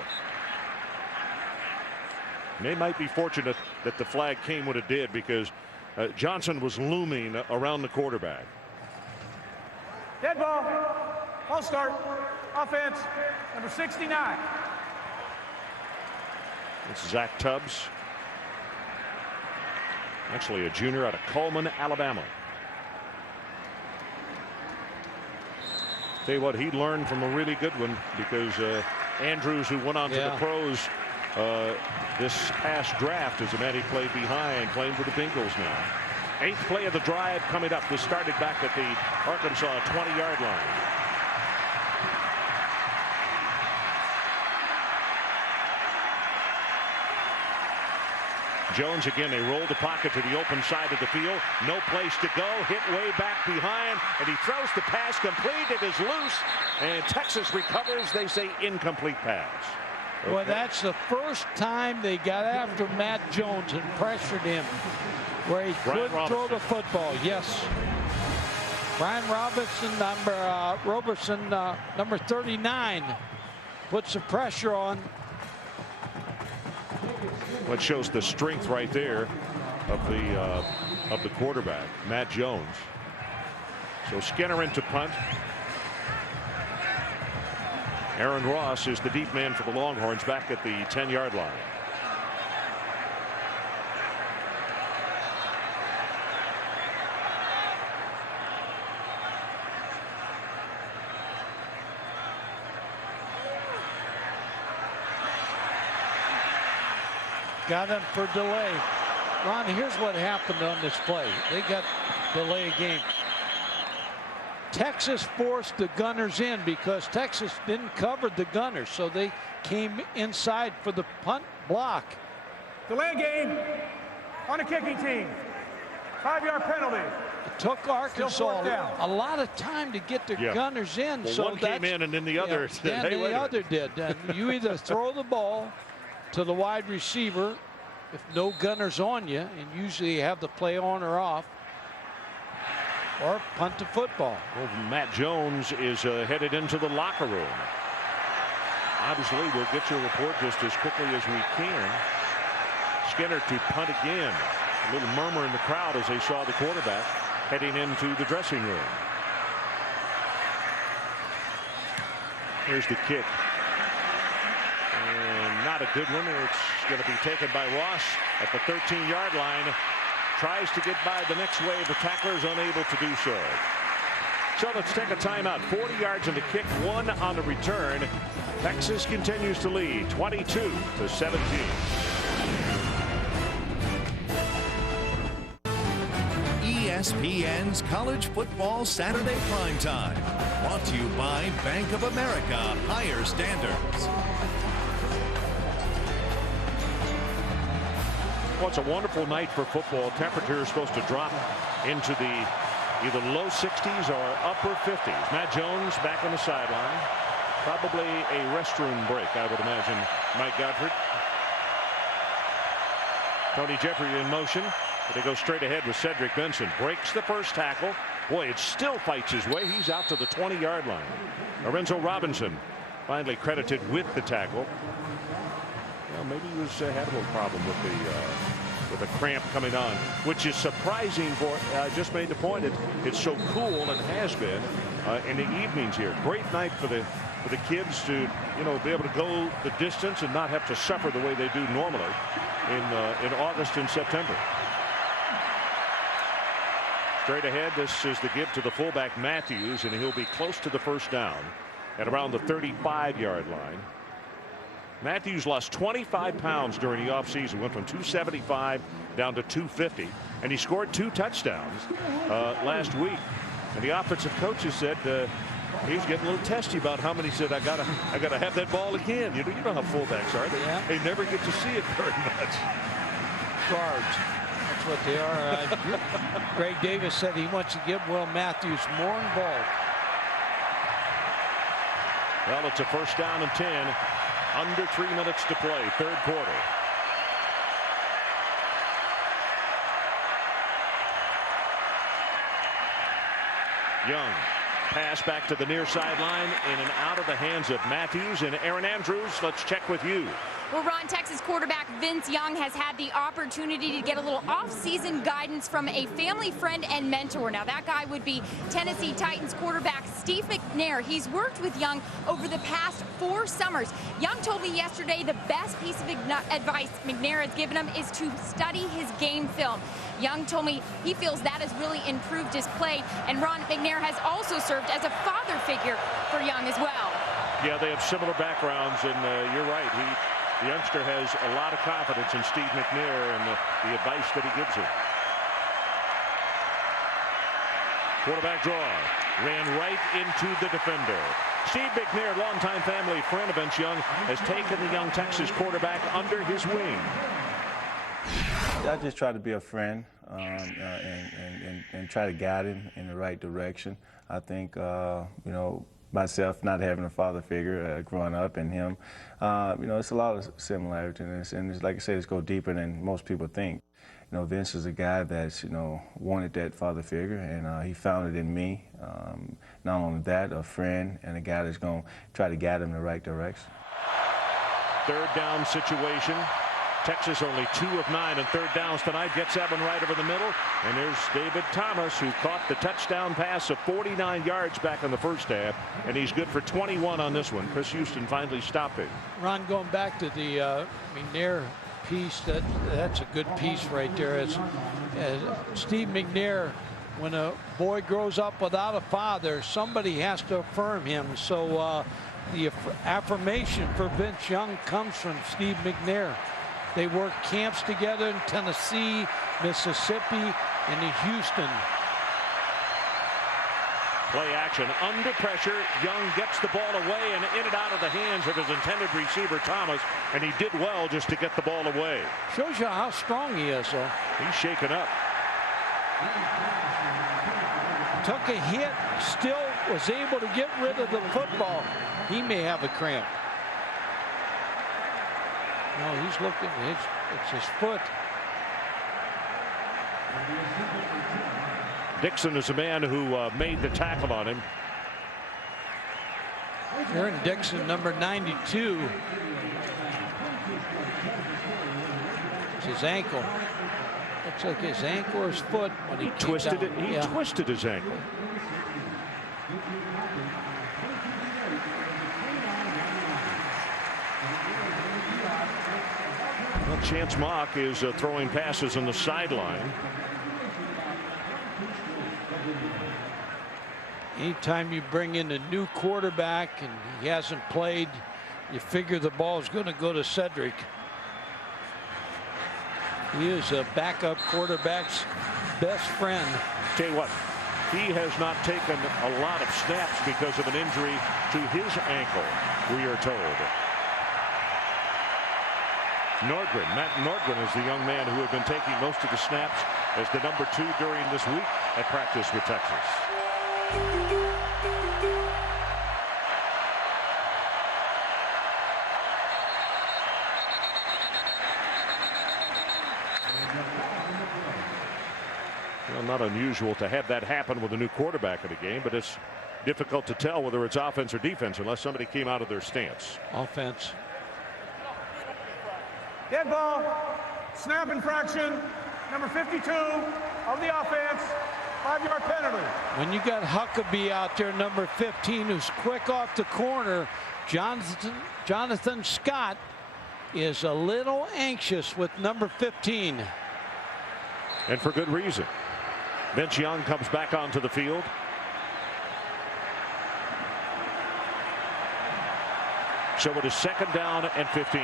They might be fortunate that the flag came when it did, because Johnson was looming around the quarterback. Dead ball. False start. Offense, number 69. It's Zach Tubbs. Actually a junior out of Cullman, Alabama. Tell you what, he learned from a really good one, because Andrews, who went on to the pros this past draft, is a man he played behind, playing for the Bengals now. 8th play of the drive coming up. This started back at the Arkansas 20-yard line. Jones again. They roll the pocket to the open side of the field. No place to go. Hit way back behind, and he throws the pass complete. It is loose, and Texas recovers. They say incomplete pass. Okay. Well, that's the first time they got after Matt Jones and pressured him where he couldn't throw the football. Yes. Brian Robertson, number 39, puts the pressure on. What shows the strength right there of the quarterback, Matt Jones. So Skinner into punt. Aaron Ross is the deep man for the Longhorns back at the 10-yard line. Got him for delay. Ron, here's what happened on this play. They got delay game. Texas forced the Gunners in because Texas didn't cover the Gunners, so they came inside for the punt block. Delay game on a kicking team. 5-yard penalty. It took Arkansas a lot of time to get the Gunners in. Well, so one came in and then the other. Yeah, and the other did. And you either throw the ball to the wide receiver if no Gunners on you, and usually you have the play on or off, or punt the football. Well, Matt Jones is headed into the locker room. Obviously, we'll get your report just as quickly as we can. Skinner to punt again. A little murmur in the crowd as they saw the quarterback heading into the dressing room. Here's the kick. And not a good one. It's going to be taken by Ross at the 13-yard line. Tries to get by the next wave. The tackler is unable to do so. So let's take a timeout. 40 yards on the kick, 1 on the return. Texas continues to lead 22-17. ESPN's College Football Saturday Primetime. Brought to you by Bank of America Higher Standards. Well, it's a wonderful night for football. Temperature is supposed to drop into the either low 60s or upper 50s. Matt Jones back on the sideline. Probably a restroom break, I would imagine. Mike Godfrey. Tony Jeffrey in motion. But they go straight ahead with Cedric Benson. Breaks the first tackle. Boy, it still fights his way. He's out to the 20-yard line. Lorenzo Robinson finally credited with the tackle. Well, maybe he was had a little problem with the cramp coming on, which is surprising. For I just made the point. It's so cool and has been in the evenings here. Great night for the kids to be able to go the distance and not have to suffer the way they do normally in August and September. Straight ahead, this is the give to the fullback Matthews, and he'll be close to the first down at around the 35-yard line. Matthews lost 25 pounds during the offseason, went from 275 down to 250, and he scored 2 touchdowns last week. And the offensive coaches said he was getting a little testy about how many. He said, I gotta have that ball again. You know how fullbacks are. They never get to see it very much. Guards. That's what they are. Greg Davis said he wants to give Will Matthews more involved. Well, it's a first down and 10. Under 3 minutes to play, third quarter. Young. Pass back to the near sideline, in and out of the hands of Matthews and Aaron Andrews. Let's check with you. Well, Ron, Texas quarterback Vince Young has had the opportunity to get a little off-season guidance from a family friend and mentor. Now, that guy would be Tennessee Titans quarterback Steve McNair. He's worked with Young over the past 4 summers. Young told me yesterday the best piece of advice McNair has given him is to study his game film. Young told me he feels that has really improved his play, and Ron, McNair has also served as a father figure for Young as well. Yeah, they have similar backgrounds, and you're right. The youngster has a lot of confidence in Steve McNair and the advice that he gives him. Quarterback draw. Ran right into the defender. Steve McNair, longtime family friend of Vince Young, has taken the young Texas quarterback under his wing. I just try to be a friend and try to guide him in the right direction. I think, you know, myself not having a father figure growing up and him, you know, it's a lot of similarity in this. And it's, like I said, it's go deeper than most people think. You know, Vince is a guy that's, you know, wanted that father figure, and he found it in me. Not only that, a friend and a guy that's going to try to guide him in the right direction. Third down situation. Texas only 2 of 9 on third downs tonight. Gets that one right over the middle. And there's David Thomas, who caught the touchdown pass of 49 yards back in the first half. And he's good for 21 on this one. Chris Houston finally stopped it. Ron, going back to the McNair piece, that's a good piece right there. As Steve McNair, when a boy grows up without a father, somebody has to affirm him. So the affirmation for Vince Young comes from Steve McNair. They work camps together in Tennessee, Mississippi, and in Houston. Play action under pressure. Young gets the ball away and in and out of the hands of his intended receiver, Thomas, and he did well just to get the ball away. Shows you how strong he is, though. He's shaken up. Took a hit, still was able to get rid of the football. He may have a cramp. No, he's looking, it's his foot. Dixon is the man who made the tackle on him. Aaron Dixon, number 92. It's his ankle. Looks like his ankle or his foot when he twisted it. He twisted his ankle. Well, Chance Mock is throwing passes on the sideline. Anytime you bring in a new quarterback and he hasn't played, you figure the ball is going to go to Cedric. He is a backup quarterback's best friend. Tell you what, he has not taken a lot of snaps because of an injury to his ankle, we are told. Nordgren, Matt Nordgren is the young man who had been taking most of the snaps as the number 2 during this week at practice with Texas. Well, not unusual to have that happen with a new quarterback in the game, but it's difficult to tell whether it's offense or defense unless somebody came out of their stance. Offense. Dead ball, snap infraction, number 52 of the offense, 5-yard penalty. When you got Huckabee out there, number 15, who's quick off the corner, Jonathan Scott is a little anxious with number 15. And for good reason. Vince Young comes back onto the field. So it is 2nd down and 15.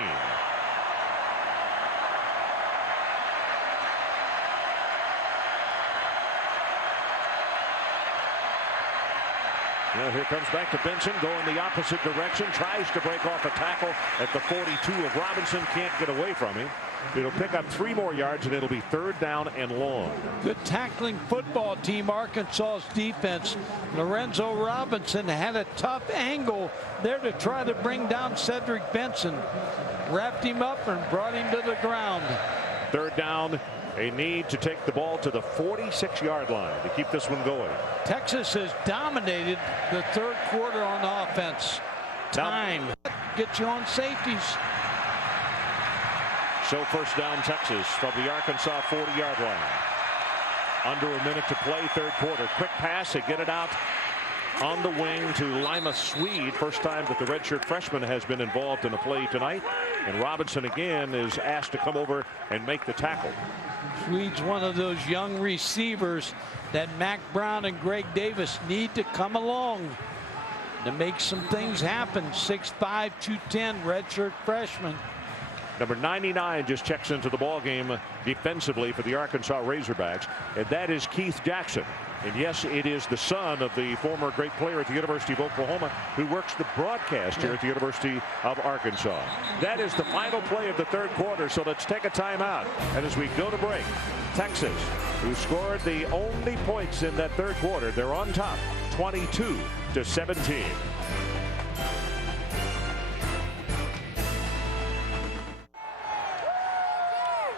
Well, here comes back to Benson, going the opposite direction, tries to break off a tackle at the 42 of Robinson, can't get away from him. It'll pick up 3 more yards, and it'll be 3rd down and long. Good tackling football team, Arkansas's defense. Lorenzo Robinson had a tough angle there to try to bring down Cedric Benson. Wrapped him up and brought him to the ground. 3rd down They need to take the ball to the 46-yard line to keep this one going. Texas has dominated the third quarter on offense. Time. Get you on safeties. So first down Texas from the Arkansas 40-yard line. Under a minute to play, third quarter. Quick pass, they get it out on the wing to Lima Swede. First time that the redshirt freshman has been involved in a play tonight. And Robinson again is asked to come over and make the tackle. Swede's one of those young receivers that Mac Brown and Greg Davis need to come along to make some things happen. 6'5", 210, redshirt freshman. Number 99 just checks into the ball game defensively for the Arkansas Razorbacks, and that is Keith Jackson. And yes, it is the son of the former great player at the University of Oklahoma who works the broadcast here at the University of Arkansas. That is the final play of the third quarter, so let's take a timeout. And as we go to break, Texas, who scored the only points in that third quarter, they're on top, 22-17.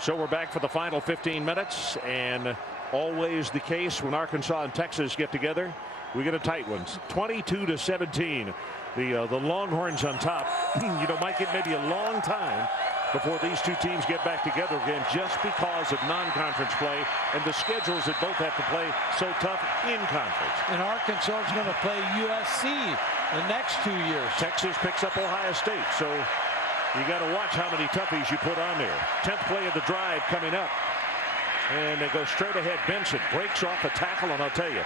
So we're back for the final 15 minutes, and always the case when Arkansas and Texas get together, we get a tight one. 22-17. The Longhorns on top. You know, might get maybe a long time before these two teams get back together again, just because of non-conference play and the schedules that both have to play so tough in conference. And Arkansas is going to play USC the next 2 years. Texas picks up Ohio State, so you got to watch how many toughies you put on there. 10th play of the drive coming up. And they go straight ahead. Benson breaks off a tackle, and I'll tell you,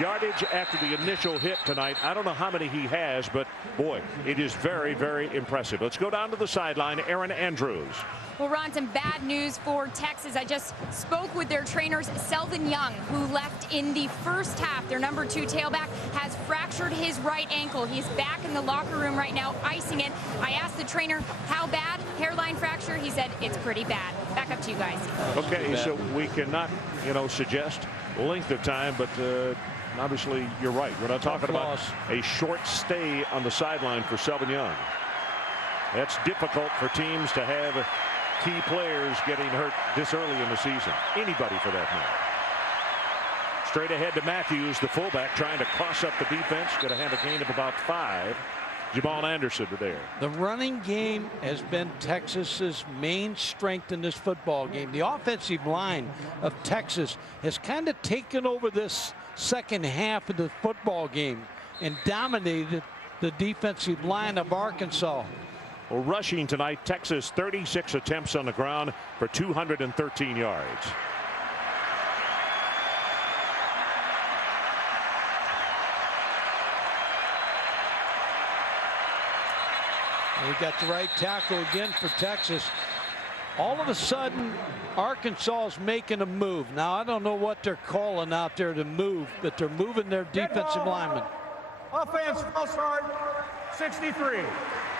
yardage after the initial hit tonight, I don't know how many he has, but boy, it is very, very impressive. Let's go down to the sideline. Aaron Andrews. Well, Ron, some bad news for Texas. I just spoke with their trainers, Selvin Young, who left in the first half. Their number 2 tailback has fractured his right ankle. He's back in the locker room right now, icing it. I asked the trainer, how bad? Hairline fracture? He said, it's pretty bad. Back up to you guys. Okay, so we cannot, suggest length of time, but obviously you're right. We're not talking about a short stay on the sideline for Selvin Young. That's difficult for teams to have key players getting hurt this early in the season. Anybody for that matter. Straight ahead to Matthews, the fullback, trying to cross up the defense. Going to have a gain of about 5. Jamal Anderson there. The running game has been Texas's main strength in this football game. The offensive line of Texas has kind of taken over this second half of the football game and dominated the defensive line of Arkansas. Well, rushing tonight, Texas 36 attempts on the ground for 213 yards. They got the right tackle again for Texas. All of a sudden, Arkansas is making a move. Now, I don't know what they're calling out there to move, but they're moving their defensive linemen. Offense, false start, 63.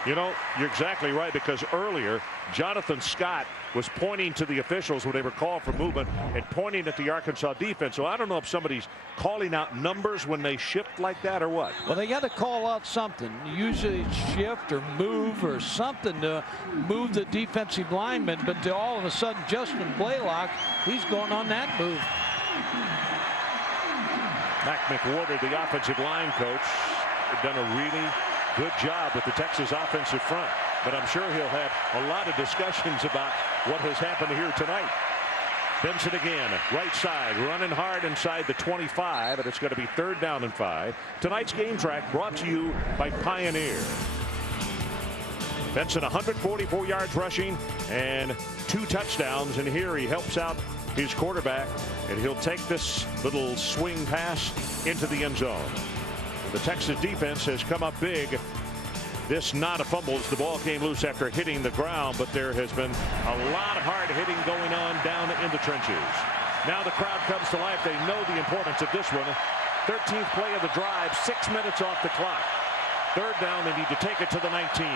You know, you're exactly right, because earlier Jonathan Scott was pointing to the officials when they were called for movement and pointing at the Arkansas defense. So I don't know if somebody's calling out numbers when they shift like that or what. Well, they got to call out something. Usually it's shift or move or something to move the defensive lineman. But all of a sudden, Justin Blaylock, he's going on that move. Mac McWhorter, the offensive line coach, has done a really good job with the Texas offensive front, but I'm sure he'll have a lot of discussions about what has happened here tonight. Benson again, right side, running hard inside the 25, and it's going to be 3rd down and 5. Tonight's game track brought to you by Pioneer. Benson 144 yards rushing and 2 touchdowns, and here he helps out his quarterback, and he'll take this little swing pass into the end zone. The Texas defense has come up big. This not a fumble as the ball came loose after hitting the ground, but there has been a lot of hard hitting going on down in the trenches. Now the crowd comes to life. They know the importance of this one. 13th play of the drive, 6 minutes off the clock. 3rd down, they need to take it to the 19.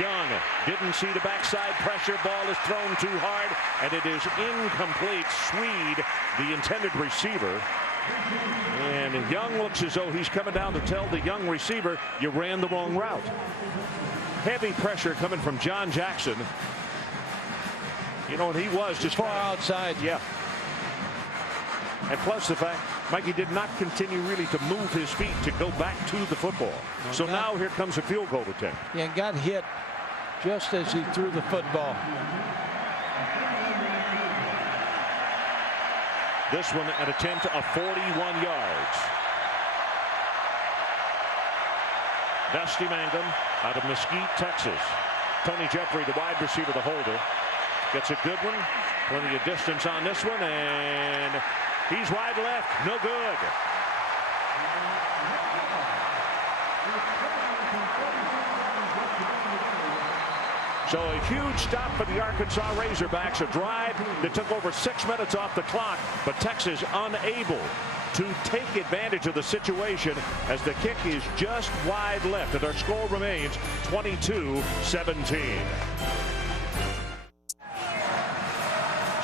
Young didn't see the backside pressure. Ball is thrown too hard, and it is incomplete. Swede, the intended receiver. And Young looks as though he's coming down to tell the young receiver, you ran the wrong route. heavy pressure coming from John Jackson. You know, and he was just far outside. Yeah. And plus the fact Mikey did not continue really to move his feet to go back to the football. So now here comes a field goal attempt. Yeah, got hit just as he threw the football. This one an attempt of 41 yards. Dusty Mangum out of Mesquite, Texas. Tony Jeffrey, the wide receiver, the holder, gets a good one. Plenty of distance on this one, and he's wide left. No good. So a huge stop for the Arkansas Razorbacks. A drive that took over 6 minutes off the clock, but Texas unable to take advantage of the situation as the kick is just wide left, and our score remains 22-17.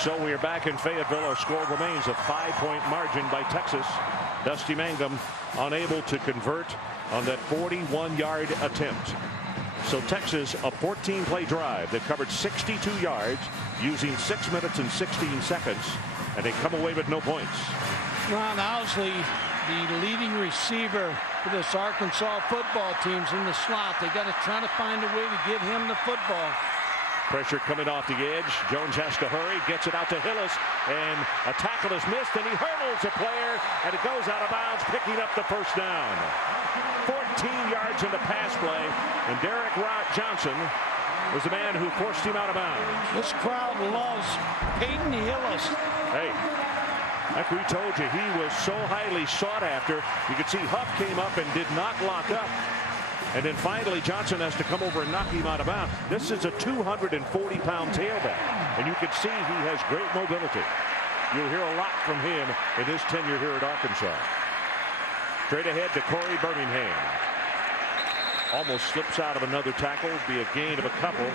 So we are back in Fayetteville. Our score remains a 5-point margin by Texas. Dusty Mangum unable to convert on that 41-yard attempt. So Texas, a 14-play drive that covered 62 yards using 6 minutes and 16 seconds, and they come away with no points. Ron Owsley, the leading receiver for this Arkansas football team's in the slot. They got to try to find a way to get him the football. Pressure coming off the edge. Jones has to hurry, gets it out to Hillis, and a tackle is missed, and he hurdles a player, and it goes out of bounds, picking up the first down. 14 yards in the pass play, and Derek Johnson was the man who forced him out of bounds. This crowd loves Peyton Hillis. Hey, like we told you, he was so highly sought after. You could see Huff came up and did not lock up. And then finally, Johnson has to come over and knock him out of bounds. This is a 240-pound tailback, and you can see he has great mobility. You'll hear a lot from him in his tenure here at Arkansas. Straight ahead to Corey Birmingham. Almost slips out of another tackle. Be a gain of a couple,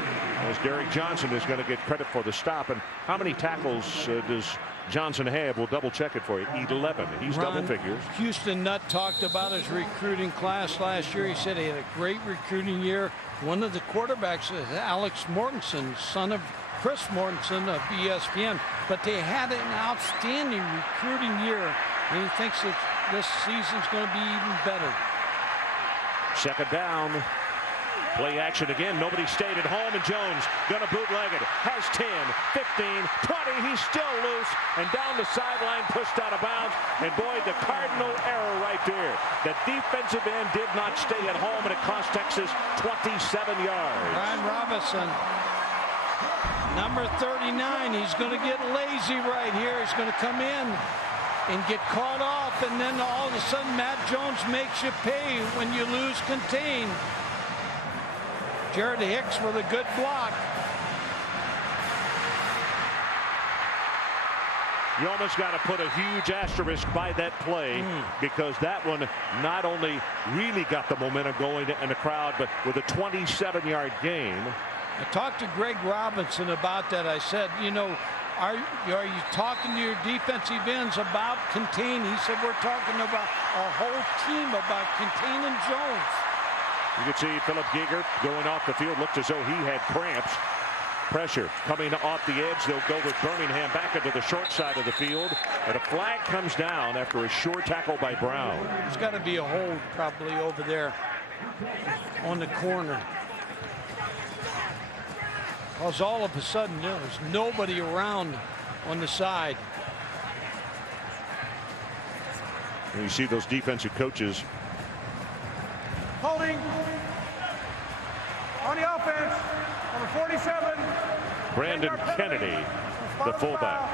as Derek Johnson is going to get credit for the stop. And how many tackles does Johnson have? We'll double check it for you. 11. He's double figures. Houston Nutt talked about his recruiting class last year. He said he had a great recruiting year. One of the quarterbacks is Alex Mortensen, son of Chris Mortensen of ESPN. But they had an outstanding recruiting year, and he thinks that this season's going to be even better. Second down. Play action again. Nobody stayed at home, and Jones gonna bootleg it. Has 10, 15, 20. He's still loose, and down the sideline, pushed out of bounds. And boy, the cardinal error right there. The defensive end did not stay at home, and it cost Texas 27 yards. Ryan Robinson, number 39. He's going to get lazy right here. He's going to come in and get caught off, and then all of a sudden Matt Jones makes you pay when you lose contain. Jared Hicks with a good block. You almost got to put a huge asterisk by that play, because that one not only really got the momentum going in the crowd, but with a 27-yard gain. I talked to Greg Robinson about that. I said, you know, are you talking to your defensive ends about contain? He said, we're talking about our whole team about containing Jones. You can see Philip Giegert going off the field. Looked as though he had cramps. Pressure coming off the edge. They'll go with Birmingham back into the short side of the field. And a flag comes down after a short tackle by Brown. There's got to be a hold probably over there on the corner. Because all of a sudden there was nobody around on the side. And you see those defensive coaches. Holding on the offense, number 47. Brandon Kennedy, the fullback.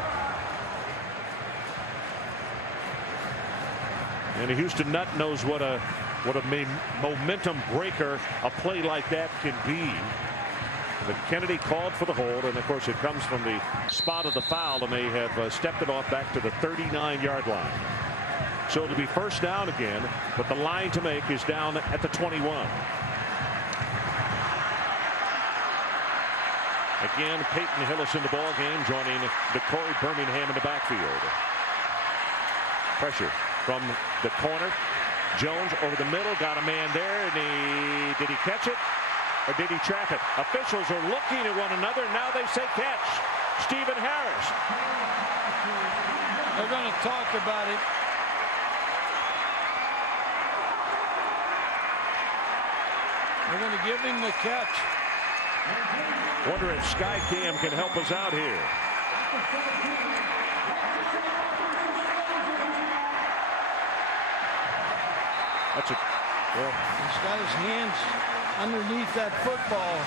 And Houston Nutt knows what a momentum breaker a play like that can be. But Kennedy called for the hold, and of course it comes from the spot of the foul, and they have stepped it off back to the 39-yard line. So it'll be first down again, but the line to make is down at the 21. Again, Peyton Hillis in the ball game, joining Corey Birmingham in the backfield. Pressure from the corner. Jones over the middle, got a man there, and did he catch it? or did he trap it? Officials are looking at one another. Now they say catch. Stephen Harris. They're going to talk about it. They're going to give him the catch. Wonder if Skycam can help us out here. That's a. Well, he's got his hands underneath that football.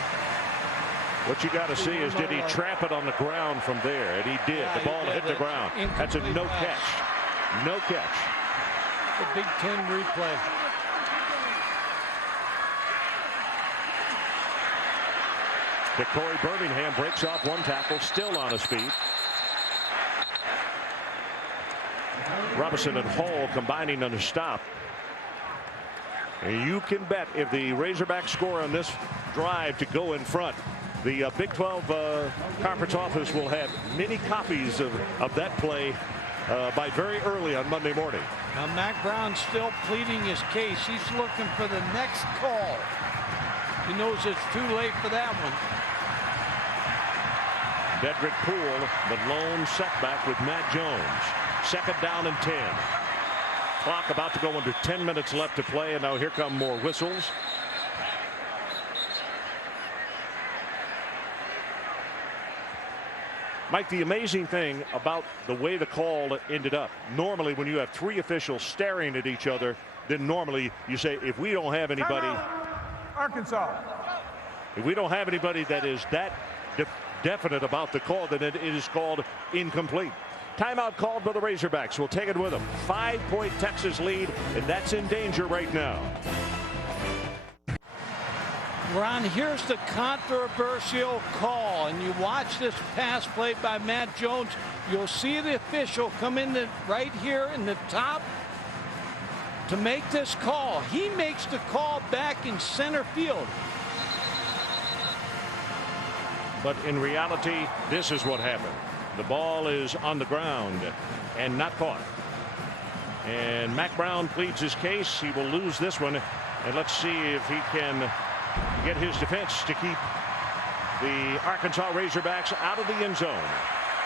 What you got to see is, did he trap it on the ground from there? And he did. Yeah, the ball hit the ground. That's a no catch. No catch. The Big Ten replay. Corey Birmingham breaks off one tackle, still on his feet. Robinson and Hall combining on a stop. And you can bet if the Razorbacks score on this drive to go in front, the Big 12 conference office will have many copies of that play by very early on Monday morning. Now Mack Brown's still pleading his case. He's looking for the next call. He knows it's too late for that one. Cedric Poole, the lone setback with Matt Jones. 2nd down and 10. Clock about to go under 10 minutes left to play, and now here come more whistles. Mike, the amazing thing about the way the call ended up, normally when you have 3 officials staring at each other, then normally you say, if we don't have anybody, Arkansas. If we don't have anybody that is that definite about the call, then it is called incomplete. Timeout called by the Razorbacks. We'll take it with them. 5-point Texas lead, and that's in danger right now. Ron, here's the controversial call, and you watch this pass played by Matt Jones. You'll see the official come in right here in the top to make this call. He makes the call back in center field. But in reality, this is what happened. The ball is on the ground and not caught. And Mack Brown pleads his case. He will lose this one. And let's see if he can get his defense to keep the Arkansas Razorbacks out of the end zone.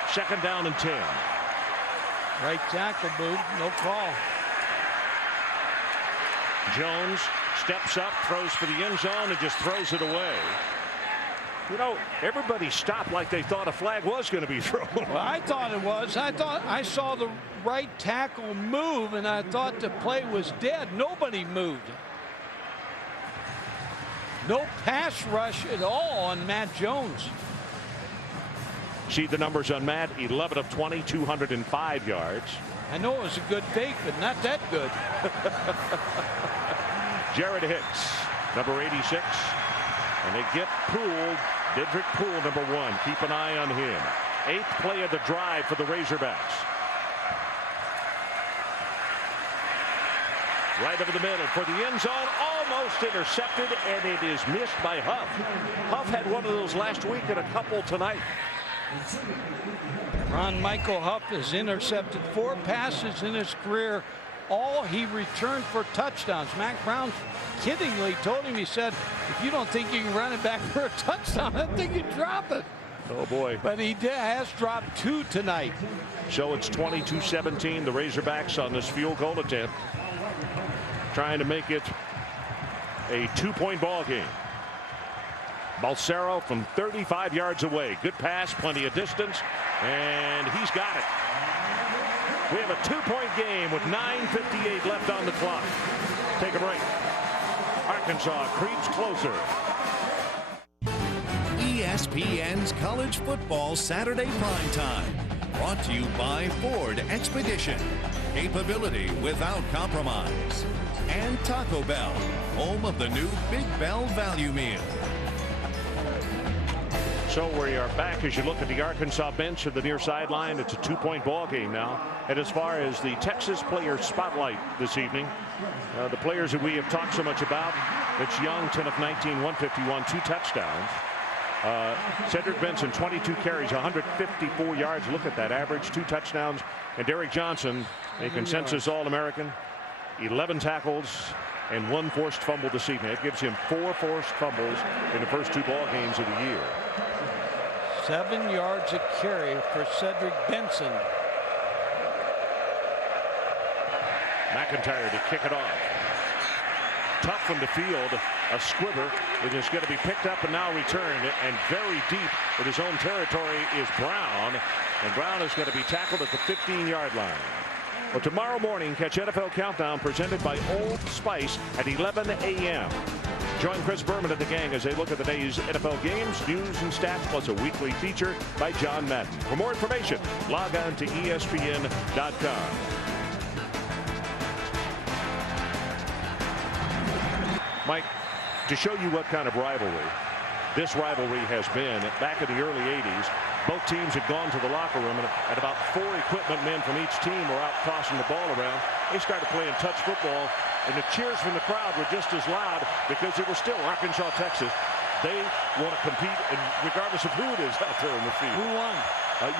2nd down and 10. Right tackle, Boob. No call. Jones steps up, throws for the end zone, and just throws it away. You know, everybody stopped like they thought a flag was going to be thrown. Well, I thought it was. I saw the right tackle move, and I thought the play was dead. Nobody moved. No pass rush at all on Matt Jones. See the numbers on Matt. 11 of 20, 205 yards. I know it was a good fake, but not that good. Jared Hicks, number 86. And they get Poole, Cedric Poole, number 1. Keep an eye on him. 8th play of the drive for the Razorbacks. Right over the middle for the end zone. Almost intercepted, and it is missed by Huff. Huff had one of those last week and a couple tonight. Ron Michael Huff has intercepted 4 passes in his career. All he returned for touchdowns. Mack Brown kiddingly told him, he said, if you don't think you can run it back for a touchdown, I think you drop it. Oh boy. But he has dropped 2 tonight. So it's 22-17, the Razorbacks on this field goal attempt, trying to make it a 2-point ball game. Balsero from 35 yards away. Good pass, plenty of distance, and he's got it. We have a 2-point game with 9:58 left on the clock. Take a break. Arkansas creeps closer. ESPN's College Football Saturday Primetime. Brought to you by Ford Expedition. Capability without compromise. And Taco Bell, home of the new Big Bell Value Meal. So we are back as you look at the Arkansas bench at the near sideline. It's a 2-point ball game now. And as far as the Texas player spotlight this evening, the players that we have talked so much about, it's Young, 10 of 19, 151, 2 touchdowns. Cedric Benson, 22 carries, 154 yards. Look at that average, 2 touchdowns. And Derek Johnson, a consensus All-American, 11 tackles, and 1 forced fumble this evening. It gives him 4 forced fumbles in the first 2 ball games of the year. 7 yards a carry for Cedric Benson. McIntyre to kick it off. Tough from the field. A squiver. It is going to be picked up and now returned. And very deep in his own territory is Brown. And Brown is going to be tackled at the 15-yard line. Well, tomorrow morning, catch NFL Countdown presented by Old Spice at 11 a.m. Join Chris Berman and the gang as they look at the day's NFL games, news and stats, plus a weekly feature by John Madden. For more information, log on to ESPN.com. Mike, to show you what kind of rivalry this rivalry has been, back in the early 80s, both teams had gone to the locker room, and about 4 equipment men from each team were out tossing the ball around. They started playing touch football, and the cheers from the crowd were just as loud because it was still Arkansas, Texas. They want to compete, and regardless of who it is out there in the field. Who won?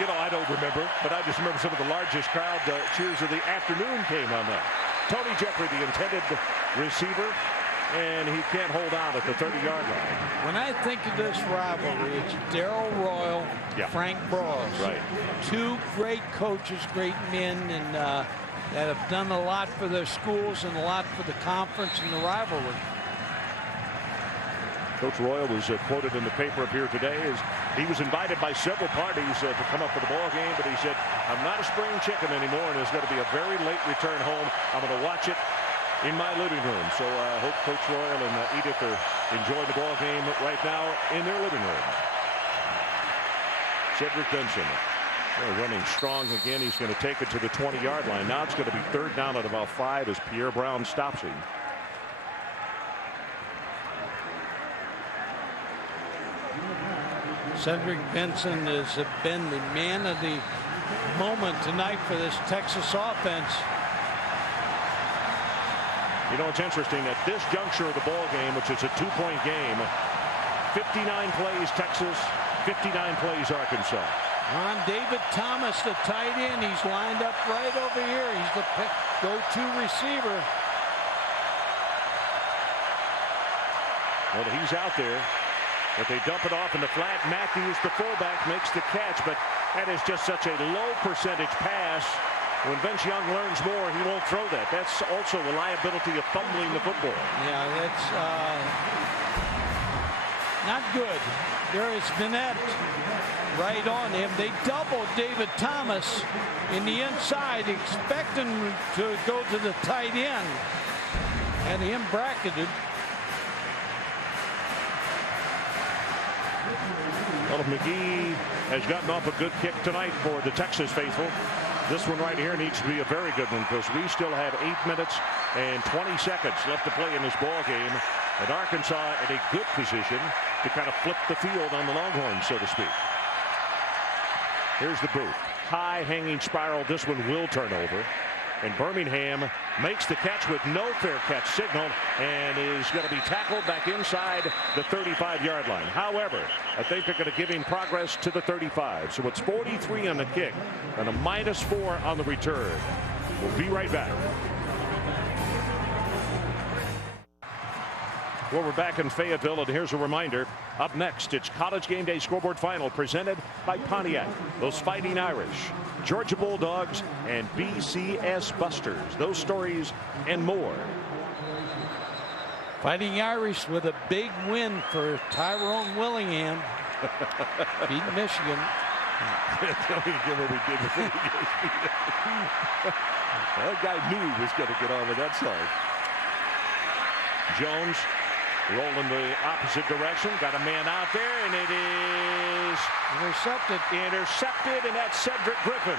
You know, I don't remember, but I just remember some of the largest crowd cheers of the afternoon came on that. Tony Jeffrey, the intended receiver, and he can't hold on at the 30-yard line. When I think of this rivalry, it's Darrell Royal, Frank Broyles. Right. 2 great coaches, great men, and that have done a lot for their schools and a lot for the conference and the rivalry. Coach Royal was quoted in the paper up here today as he was invited by several parties to come up for the ball game, but he said, I'm not a spring chicken anymore, and there's going to be a very late return home. I'm going to watch it in my living room. So I hope Coach Royal and Edith are enjoying the ball game right now in their living room. Cedric Benson running strong again. He's going to take it to the 20-yard line. Now it's going to be 3rd down at about 5 as Pierre Brown stops him. Cedric Benson has been the man of the moment tonight for this Texas offense. You know, it's interesting at this juncture of the ball game, which is a 2-point game, 59 plays Texas, 59 plays Arkansas. On David Thomas, the tight end, he's lined up right over here. He's the go-to receiver. Well, he's out there, but they dump it off in the flat. Matthews, the fullback, makes the catch, but that is just such a low percentage pass. When Vince Young learns more, he won't throw that. That's also a liability of fumbling the football. Yeah, that's not good. There is Vinette right on him. They doubled David Thomas in the inside, expecting to go to the tight end. And him bracketed. Well, if McGee has gotten off a good kick tonight for the Texas faithful, this one right here needs to be a very good one because we still have 8 minutes and 20 seconds left to play in this ball game. And Arkansas in a good position to kind of flip the field on the Longhorns, so to speak. Here's the boot. High hanging spiral. This one will turn over. And Birmingham makes the catch with no fair catch signal and is going to be tackled back inside the 35-yard line. However, I think they're going to give him progress to the 35. So it's 43 on the kick and a -4 on the return. We'll be right back. Well, we're back in Fayetteville, and here's a reminder. Up next, it's College Game Day Scoreboard Final presented by Pontiac, those Fighting Irish, Georgia Bulldogs, and BCS Busters. Those stories and more. Fighting Irish with a big win for Tyrone Willingham. Beat Michigan. Tell me again what we did with it. That guy knew he was going to get on with that side. Jones rolling the opposite direction. Got a man out there, and it is intercepted. And that's Cedric Griffin.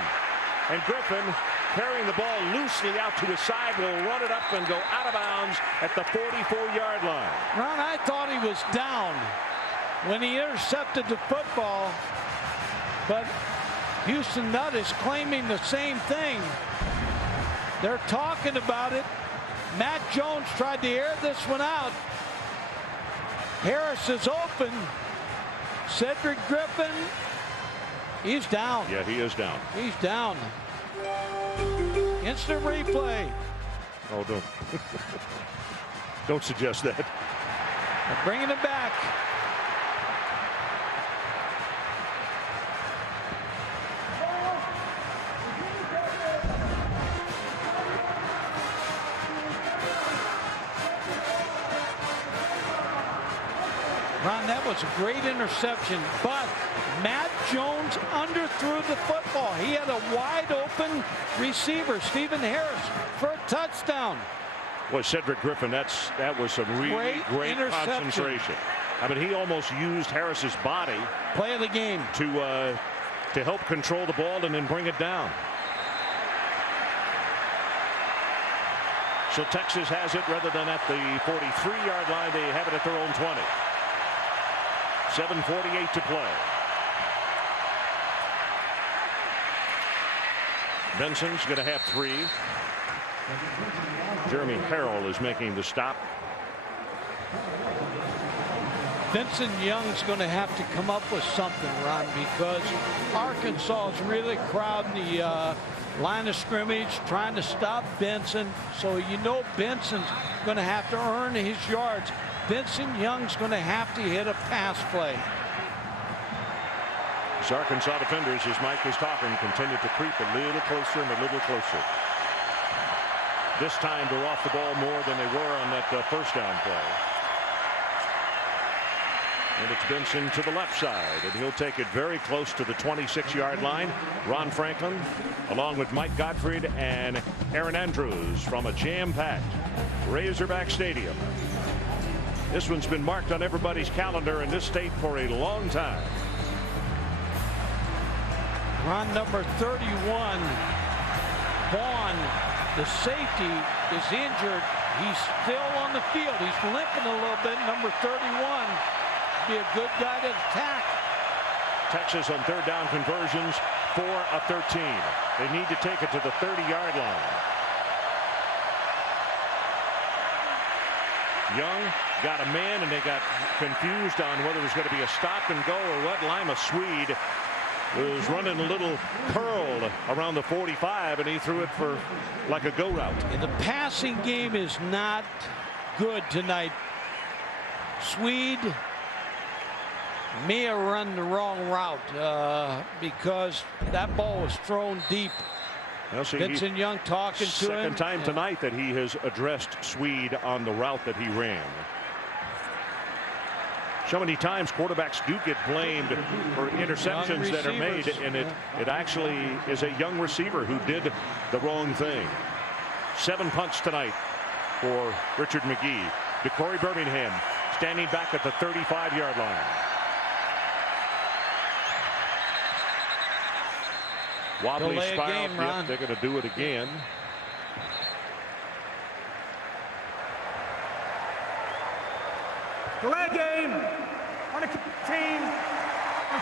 And Griffin, carrying the ball loosely out to his side, will run it up and go out of bounds at the 44-yard line. Ron, I thought he was down when he intercepted the football, but Houston Nutt is claiming the same thing. They're talking about it. Matt Jones tried to air this one out. Harris is open. Cedric Griffin, he's down. Yeah, he is down. He's down. Instant replay. Oh, don't. Don't suggest that. They're bringing it back. Ron, that was a great interception, but Matt Jones underthrew the football. He had a wide open receiver, Stephen Harris, for a touchdown. Boy, Cedric Griffin, that was some really great concentration. I mean, he almost used Harris's body. Play of the game. To help control the ball and then bring it down. So Texas has it rather than at the 43-yard line. They have it at their own 20. 7:48 to play. Benson's going to have 3. Jeremy Harrell is making the stop. Benson Young's going to have to come up with something, Ron, because Arkansas is really crowding the line of scrimmage, trying to stop Benson. So you know Benson's going to have to earn his yards. Benson Young's going to have to hit a pass play. These Arkansas defenders, as Mike was talking, continue to creep a little closer and a little closer. This time they're off the ball more than they were on that first down play. And it's Benson to the left side, and he'll take it very close to the 26-yard line. Ron Franklin, along with Mike Gottfried and Aaron Andrews from a jam-packed Razorback Stadium. This one's been marked on everybody's calendar in this state for a long time. Ron, number 31, Vaughn, the safety, is injured. He's still on the field. He's limping a little bit. Number 31, be a good guy to attack. Texas on third down conversions, 4 of 13. They need to take it to the 30-yard line. Young got a man, and they got confused on whether it was going to be a stop and go or what. Lima Swede was running a little curl around the 45, and he threw it for like a go route. And the passing game is not good tonight. Swede may have run the wrong route because that ball was thrown deep. Well, see, Benson Young talking to him. Second time tonight that he has addressed Swede on the route that he ran. So many times quarterbacks do get blamed for interceptions that are made, and it actually is a young receiver who did the wrong thing. 7 punts tonight for Richard McGee. DeCorey Birmingham standing back at the 35-yard line. Wobbly Delay spiral. game, Ron. Yep, they're going to do it again. Delay game on the team.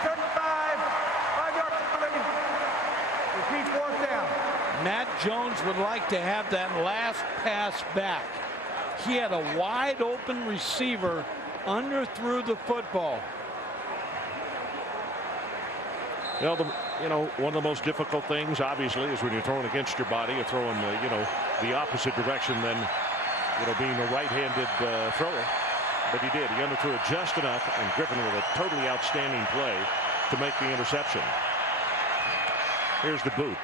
35, 5-yard penalty. Repeat 4th down. Matt Jones would like to have that last pass back. He had a wide open receiver, underthrew the football. Well, one of the most difficult things, obviously, is when you're throwing against your body, you're throwing, the opposite direction than, being a right-handed thrower. But he did. He underthrew it just enough, and Griffin with a totally outstanding play to make the interception. Here's the boot.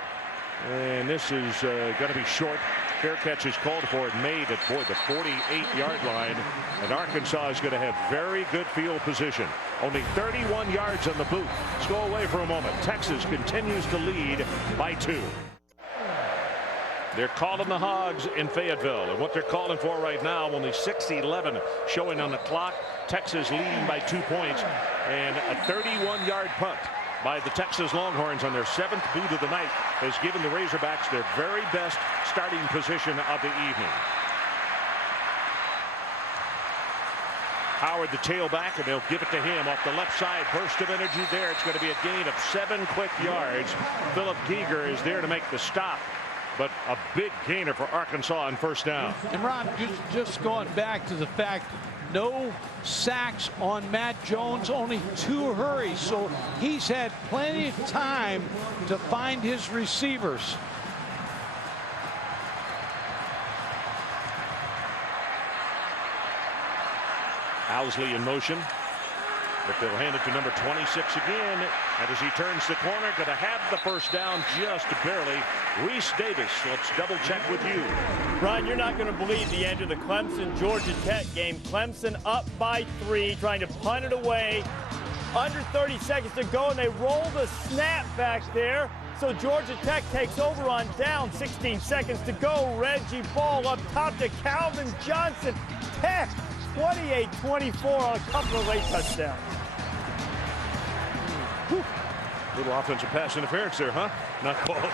And this is going to be short. Fair catch is called for and made at, the 48-yard line. And Arkansas is going to have very good field position. Only 31 yards on the boot. Let's go away for a moment. Texas continues to lead by 2. They're calling the Hogs in Fayetteville, and what they're calling for right now, only 6:11 showing on the clock. Texas leading by 2 points, and a 31-yard punt by the Texas Longhorns on their 7th boot of the night has given the Razorbacks their very best starting position of the evening. Howard, the tailback, and they'll give it to him off the left side. Burst of energy there. It's going to be a gain of 7 quick yards. Philip Giger is there to make the stop, but a big gainer for Arkansas on first down. And Ron, just going back to the fact, no sacks on Matt Jones, only 2 hurries. So he's had plenty of time to find his receivers. Owsley in motion. But they'll hand it to number 26 again. And as he turns the corner, going to have the first down just barely. Reese Davis, let's double check with you. Ron, you're not going to believe the end of the Clemson-Georgia Tech game. Clemson up by 3, trying to punt it away. Under 30 seconds to go, and they roll the snap back there. So Georgia Tech takes over on down. 16 seconds to go. Reggie Ball up top to Calvin Johnson. Tech 28-24 on a couple of late touchdowns. Little offensive pass interference there, huh? Not called.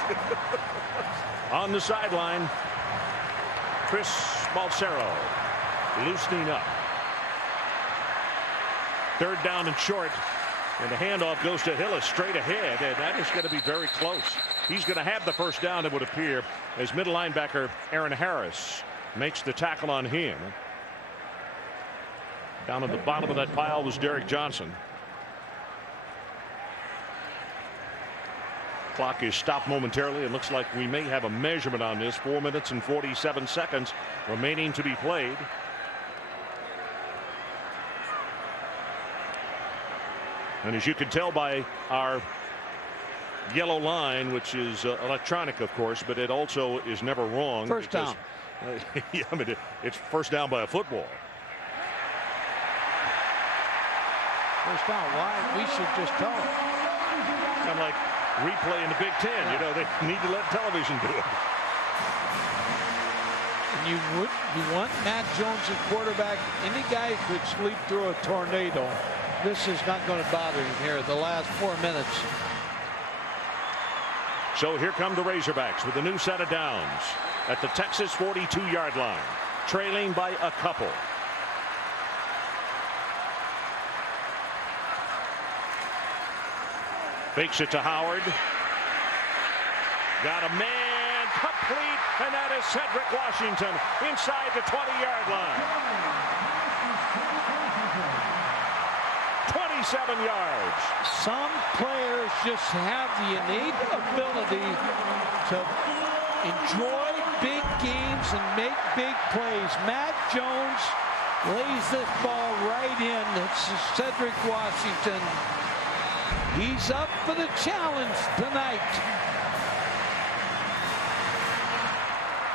On the sideline, Chris Balsero loosening up. Third down and short, and the handoff goes to Hillis straight ahead, and that is going to be very close. He's going to have the first down, it would appear, as middle linebacker Aaron Harris makes the tackle on him. Down at the bottom of that pile was Derek Johnson. Clock is stopped momentarily. It looks like we may have a measurement on this. 4 minutes and 47 seconds remaining to be played. And as you can tell by our yellow line, which is electronic, of course, but it also is never wrong. First down. Yeah, I mean, it's first down by a football. First down. Why? We should just tell them. I'm like replay in the Big Ten. You know, they need to let television do it. And you want Matt Jones at quarterback. Any guy could sleep through a tornado. This is not going to bother him here the last 4 minutes. So here come the Razorbacks with a new set of downs at the Texas 42-yard line, trailing by a couple. Fakes it to Howard. Got a man complete, and that is Cedric Washington inside the 20-yard line. 27 yards. Some players just have the innate ability to enjoy big games and make big plays. Matt Jones lays this ball right in. It's Cedric Washington. He's up for the challenge tonight.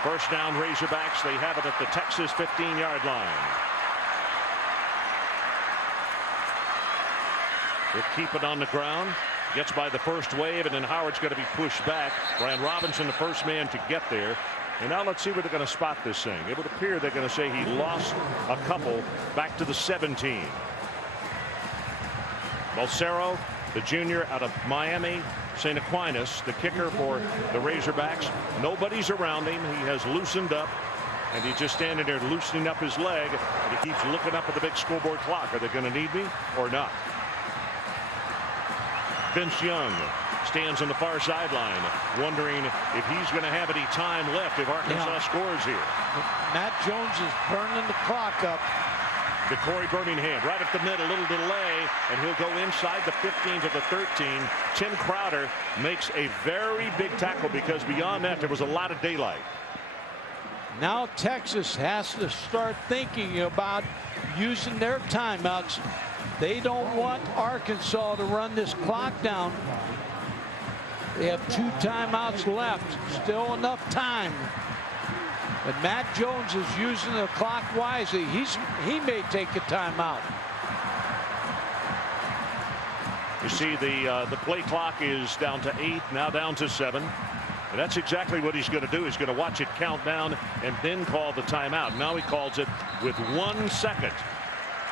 First down Razorbacks. They have it at the Texas 15-yard line. They keep it on the ground. Gets by the first wave, and then Howard's going to be pushed back. Brian Robinson, the first man to get there. And now let's see where they're going to spot this thing. It would appear they're going to say he lost a couple back to the 17. Balsero, the junior out of Miami, St. Aquinas, the kicker for the Razorbacks. Nobody's around him. He has loosened up, and he's just standing there loosening up his leg, and he keeps looking up at the big scoreboard clock. Are they going to need me or not? Vince Young stands on the far sideline, wondering if he's going to have any time left if Arkansas scores here. Matt Jones is burning the clock up. DeCorey Birmingham right at the middle, little delay, and he'll go inside the 15 to the 13. Tim Crowder makes a very big tackle because beyond that there was a lot of daylight. Now Texas has to start thinking about using their timeouts. They don't want Arkansas to run this clock down. They have 2 timeouts left. Still enough time. But Matt Jones is using the clock wisely. He may take a timeout. You see the play clock is down to 8, now down to 7. And that's exactly what he's going to do. He's going to watch it count down and then call the timeout. Now he calls it with 1 second.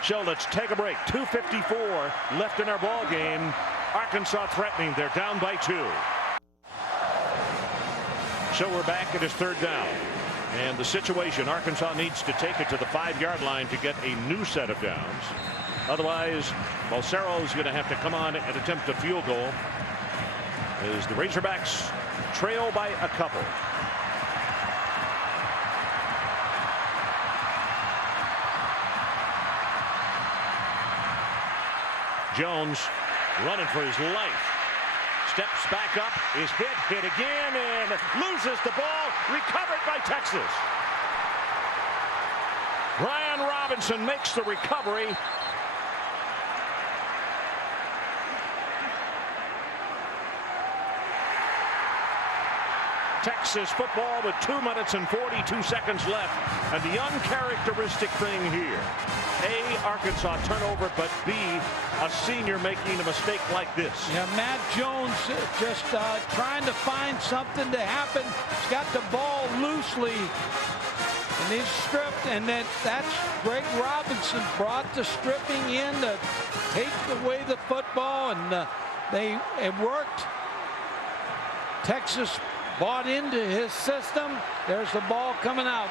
So let's take a break. 2:54 left in our ball game. Arkansas threatening. They're down by 2. So we're back at his third down. And the situation, Arkansas needs to take it to the 5-yard line to get a new set of downs. Otherwise, Balsero is going to have to come on and attempt a field goal as the Razorbacks trail by a couple. Jones running for his life. Steps back up, is hit again, and loses the ball. Recovered by Texas. Brian Robinson makes the recovery. Texas football with 2 minutes and 42 seconds left. And the uncharacteristic thing here, A, Arkansas turnover, but B, a senior making a mistake like this. Yeah, Matt Jones just trying to find something to happen. He's got the ball loosely, and he's stripped, and then that's Greg Robinson brought the stripping in to take away the football, and it worked. Texas bought into his system. There's the ball coming out.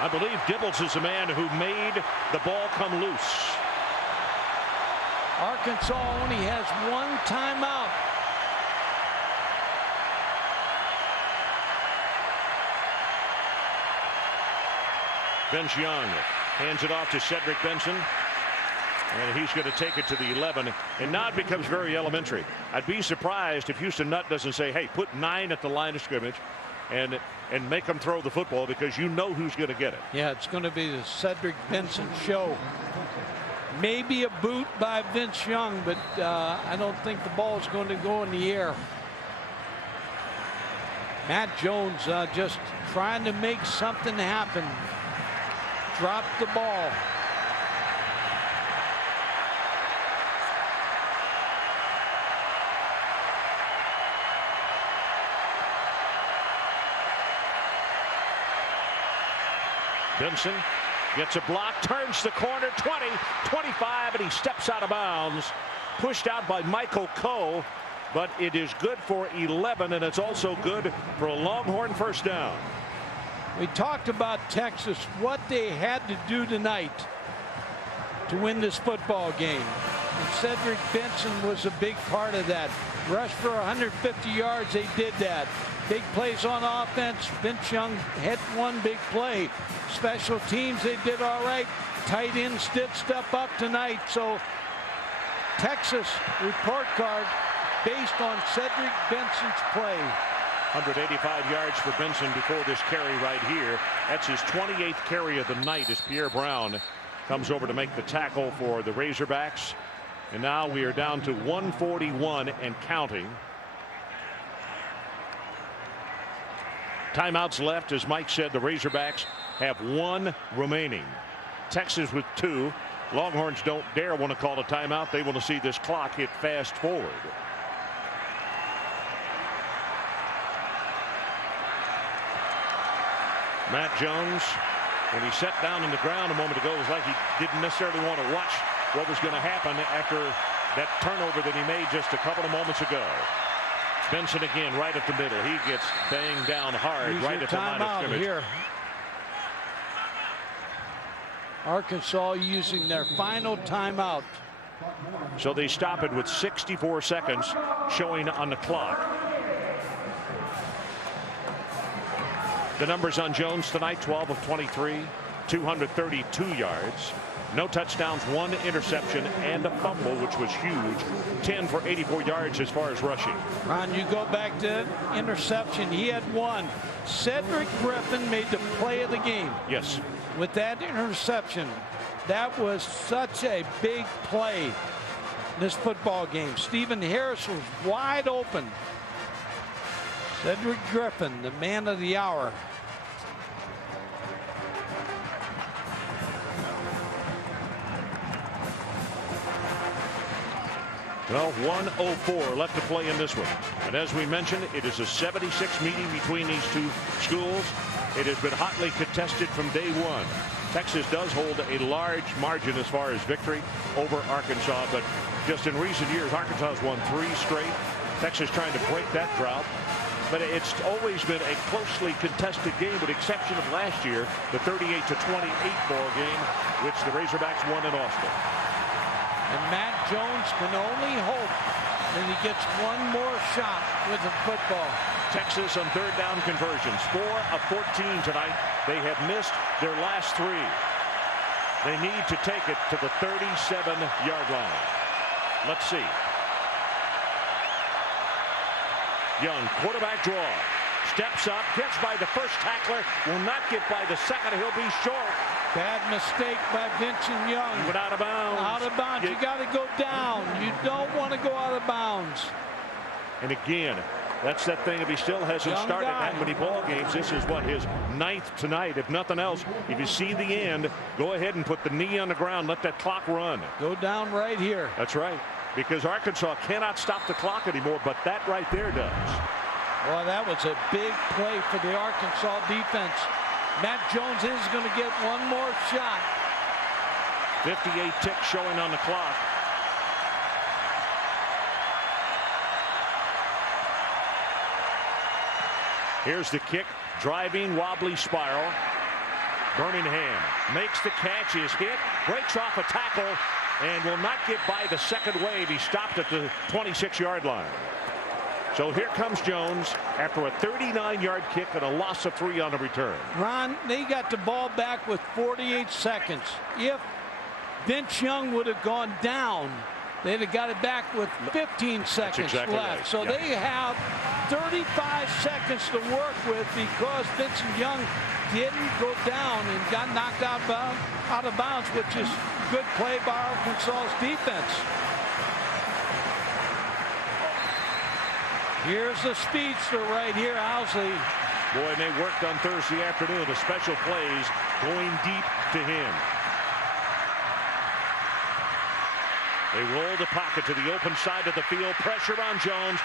I believe Dibbles is the man who made the ball come loose. Arkansas only has one timeout. Vince Young hands it off to Cedric Benson. And he's going to take it to the 11. And now it becomes very elementary. I'd be surprised if Houston Nutt doesn't say, hey, put 9 at the line of scrimmage and make them throw the football, because you know who's going to get it. Yeah, it's going to be the Cedric Benson show. Maybe a boot by Vince Young, but I don't think the ball is going to go in the air. Matt Jones just trying to make something happen. Dropped the ball. Benson gets a block, turns the corner, 20, 25, and he steps out of bounds. Pushed out by Michael Coe, but it is good for 11, and it's also good for a Longhorn first down. We talked about Texas, what they had to do tonight to win this football game. And Cedric Benson was a big part of that. Rushed for 150 yards, they did that. Big plays on offense. Vince Young had one big play. Special teams, they did all right. Tight ends did step up tonight. So Texas report card based on Cedric Benson's play. 185 yards for Benson before this carry right here. That's his 28th carry of the night as Pierre Brown comes over to make the tackle for the Razorbacks. And now we are down to 141 and counting. Timeouts left. As Mike said, the Razorbacks have 1 remaining. Texas with 2. Longhorns don't dare want to call a timeout. They want to see this clock hit fast forward. Matt Jones, when he sat down on the ground a moment ago, it was like he didn't necessarily want to watch what was going to happen after that turnover that he made just a couple of moments ago. Benson again right at the middle. He gets banged down hard right at the line of scrimmage. Here. Arkansas using their final timeout. So they stop it with 64 seconds showing on the clock. The numbers on Jones tonight: 12 of 23, 232 yards. No touchdowns, 1 interception, and a fumble, which was huge. 10 for 84 yards as far as rushing. Ron, you go back to interception. He had 1. Cedric Griffin made the play of the game. Yes. With that interception. That was such a big play in this football game. Stephen Harris was wide open. Cedric Griffin, the man of the hour. Well, 1:04 left to play in this one. And as we mentioned, it is a 76 meeting between these two schools. It has been hotly contested from day one. Texas does hold a large margin as far as victory over Arkansas, but just in recent years, Arkansas has won 3 straight. Texas trying to break that drought. But it's always been a closely contested game, with the exception of last year, the 38-28 ball game, which the Razorbacks won in Austin. And Matt Jones can only hope that he gets one more shot with the football. Texas on 3rd down conversions, 4 of 14 tonight. They have missed their last 3. They need to take it to the 37-yard line. Let's see. Young, quarterback draw. steps up, gets by the first tackler, will not get by the second. He'll be short. Bad mistake by Benson Young. He went out of bounds. Out of bounds. You got to go down. You don't want to go out of bounds. And again, that's that thing. If he still hasn't Young started guy. that many ball games, this is what, his 9th tonight. If nothing else, if you see the end, go ahead and put the knee on the ground. Let that clock run. Go down right here. That's right. Because Arkansas cannot stop the clock anymore, but that right there does. Boy, that was a big play for the Arkansas defense. Matt Jones is going to get one more shot. 58 ticks showing on the clock. Here's the kick, driving, wobbly spiral. Birmingham makes the catch, is hit, breaks off a tackle, and will not get by the second wave. He stopped at the 26-yard line. So here comes Jones after a 39-yard kick and a loss of 3 on the return. Ron, they got the ball back with 48 seconds. If Vince Young would have gone down, they'd have got it back with 15 seconds exactly left. right. So Yeah. they have 35 seconds to work with because Vincent Young didn't go down and got knocked out of bounds, which is good play by Arkansas's defense. Here's the speedster right here, Owsley. Boy, and they worked on Thursday afternoon. The special plays going deep to him. They roll the pocket to the open side of the field. Pressure on Jones.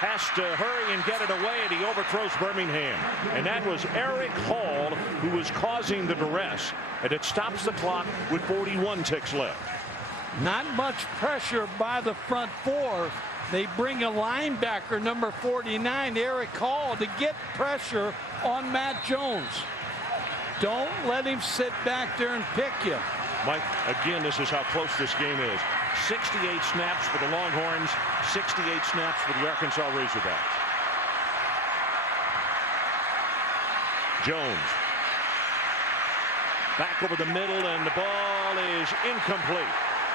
Has to hurry and get it away, and he overthrows Birmingham. And that was Eric Hall who was causing the duress. And it stops the clock with 41 ticks left. Not much pressure by the front four. They bring a linebacker, number 49, Eric Hall, to get pressure on Matt Jones. Don't let him sit back there and pick you. Mike, again, this is how close this game is. 68 snaps for the Longhorns, 68 snaps for the Arkansas Razorbacks. Jones back over the middle, and the ball is incomplete.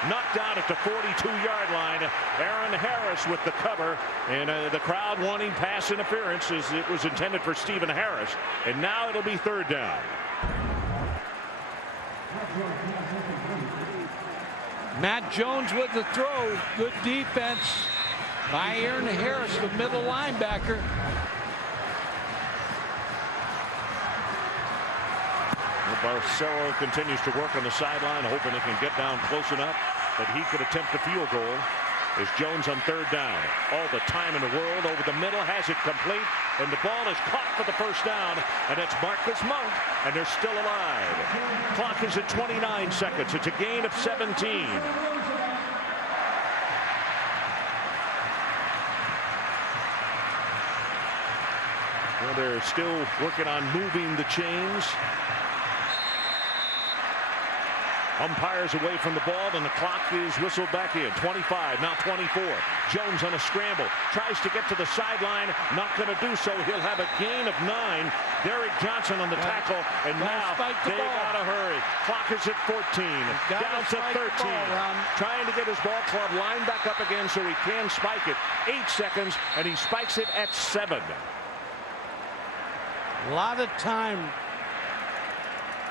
Knocked out at the 42-yard line. Aaron Harris with the cover, and the crowd wanting pass interference as it was intended for Stephen Harris. And now it'll be 3rd down. Matt Jones with the throw. Good defense by Aaron Harris, the middle linebacker. Barcelo continues to work on the sideline, hoping he can get down close enough that he could attempt a field goal. As Jones on 3rd down. All the time in the world. Over the middle, has it complete, and the ball is caught for the 1st down, and it's Marcus Monk, and they're still alive. Clock is at 29 seconds. It's a gain of 17. Well, they're still working on moving the chains. Umpires away from the ball, and the clock is whistled back in. 25, now 24. Jones on a scramble, tries to get to the sideline, not going to do so. He'll have a gain of 9. Derek Johnson on the tackle, and now they got to hurry. Clock is at 14, down to 13. Trying to get his ball club lined back up again so he can spike it. 8 seconds, and he spikes it at 7. A lot of time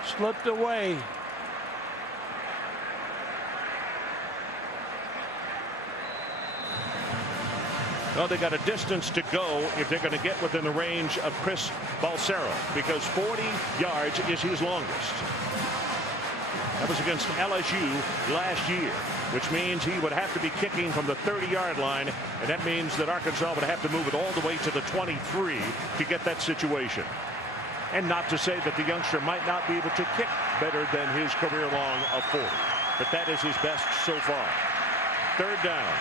slipped away. Well, they got a distance to go if they're going to get within the range of Chris Balcero, because 40 yards is his longest. That was against LSU last year, which means he would have to be kicking from the 30-yard line, and that means that Arkansas would have to move it all the way to the 23 to get that situation. And not to say that the youngster might not be able to kick better than his career long of 40, but that is his best so far. 3rd down.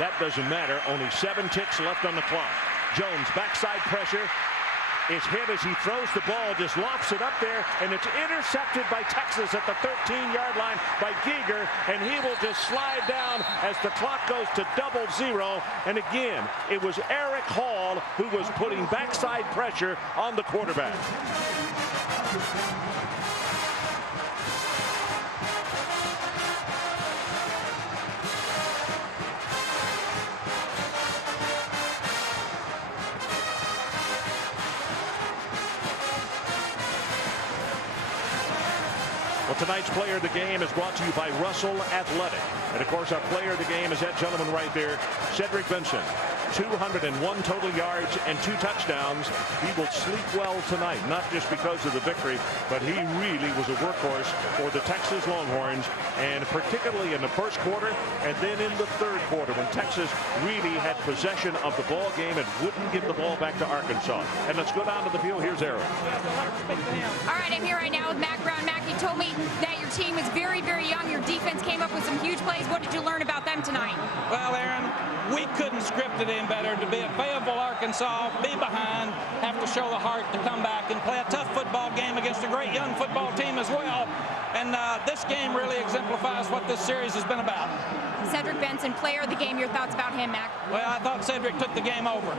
That doesn't matter. Only 7 ticks left on the clock. Jones, backside pressure, is hit as he throws the ball, just lofts it up there, and it's intercepted by Texas at the 13-yard line by Giger, and he will just slide down as the clock goes to 00. And again, it was Eric Hall who was putting backside pressure on the quarterback. Well, tonight's player of the game is brought to you by Russell Athletic. And, of course, our player of the game is that gentleman right there, Cedric Benson. 201 total yards and 2 touchdowns. He will sleep well tonight, not just because of the victory, but he really was a workhorse for the Texas Longhorns, and particularly in the first quarter and then in the third quarter when Texas really had possession of the ball game and wouldn't give the ball back to Arkansas. And let's go down to the field. Here's Aaron. All right, I'm here right now with Mac Brown. Mac, you told me that your team is very, very young. Your defense came up with some huge plays. What did you learn about them tonight? Well, Aaron, we couldn't script it in better to be at Fayetteville, Arkansas, be behind, have to show the heart to come back and play a tough football game against a great young football team as well. And this game really exemplifies what this series has been about. Cedric Benson, player of the game. Your thoughts about him, Mac? Well, I thought Cedric took the game over.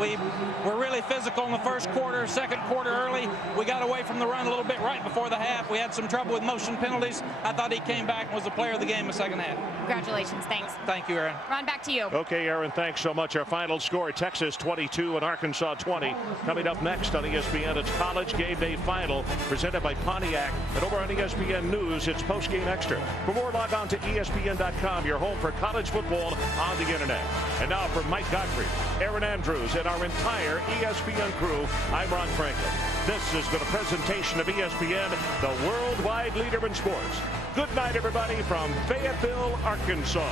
We were really physical in the first quarter, second quarter early. We got away from the run a little bit right before the half. We had some trouble with motion penalties. I thought he came back and was the player of the game in the second half. Congratulations. Thanks. Thank you, Aaron. Ron, back to you. Okay, Aaron, thanks so much. Our final score, Texas 22 and Arkansas 20. Coming up next on ESPN, it's College Game Day Final presented by Pontiac. And over on ESPN News, it's Post Game Extra. For more, log on to ESPN.com, your home for college football on the internet. And now for Mike Godfrey, Aaron Andrews, and our entire ESPN crew, I'm Ron Franklin. This has been a presentation of ESPN, the worldwide leader in sports. Good night, everybody, from Fayetteville, Arkansas.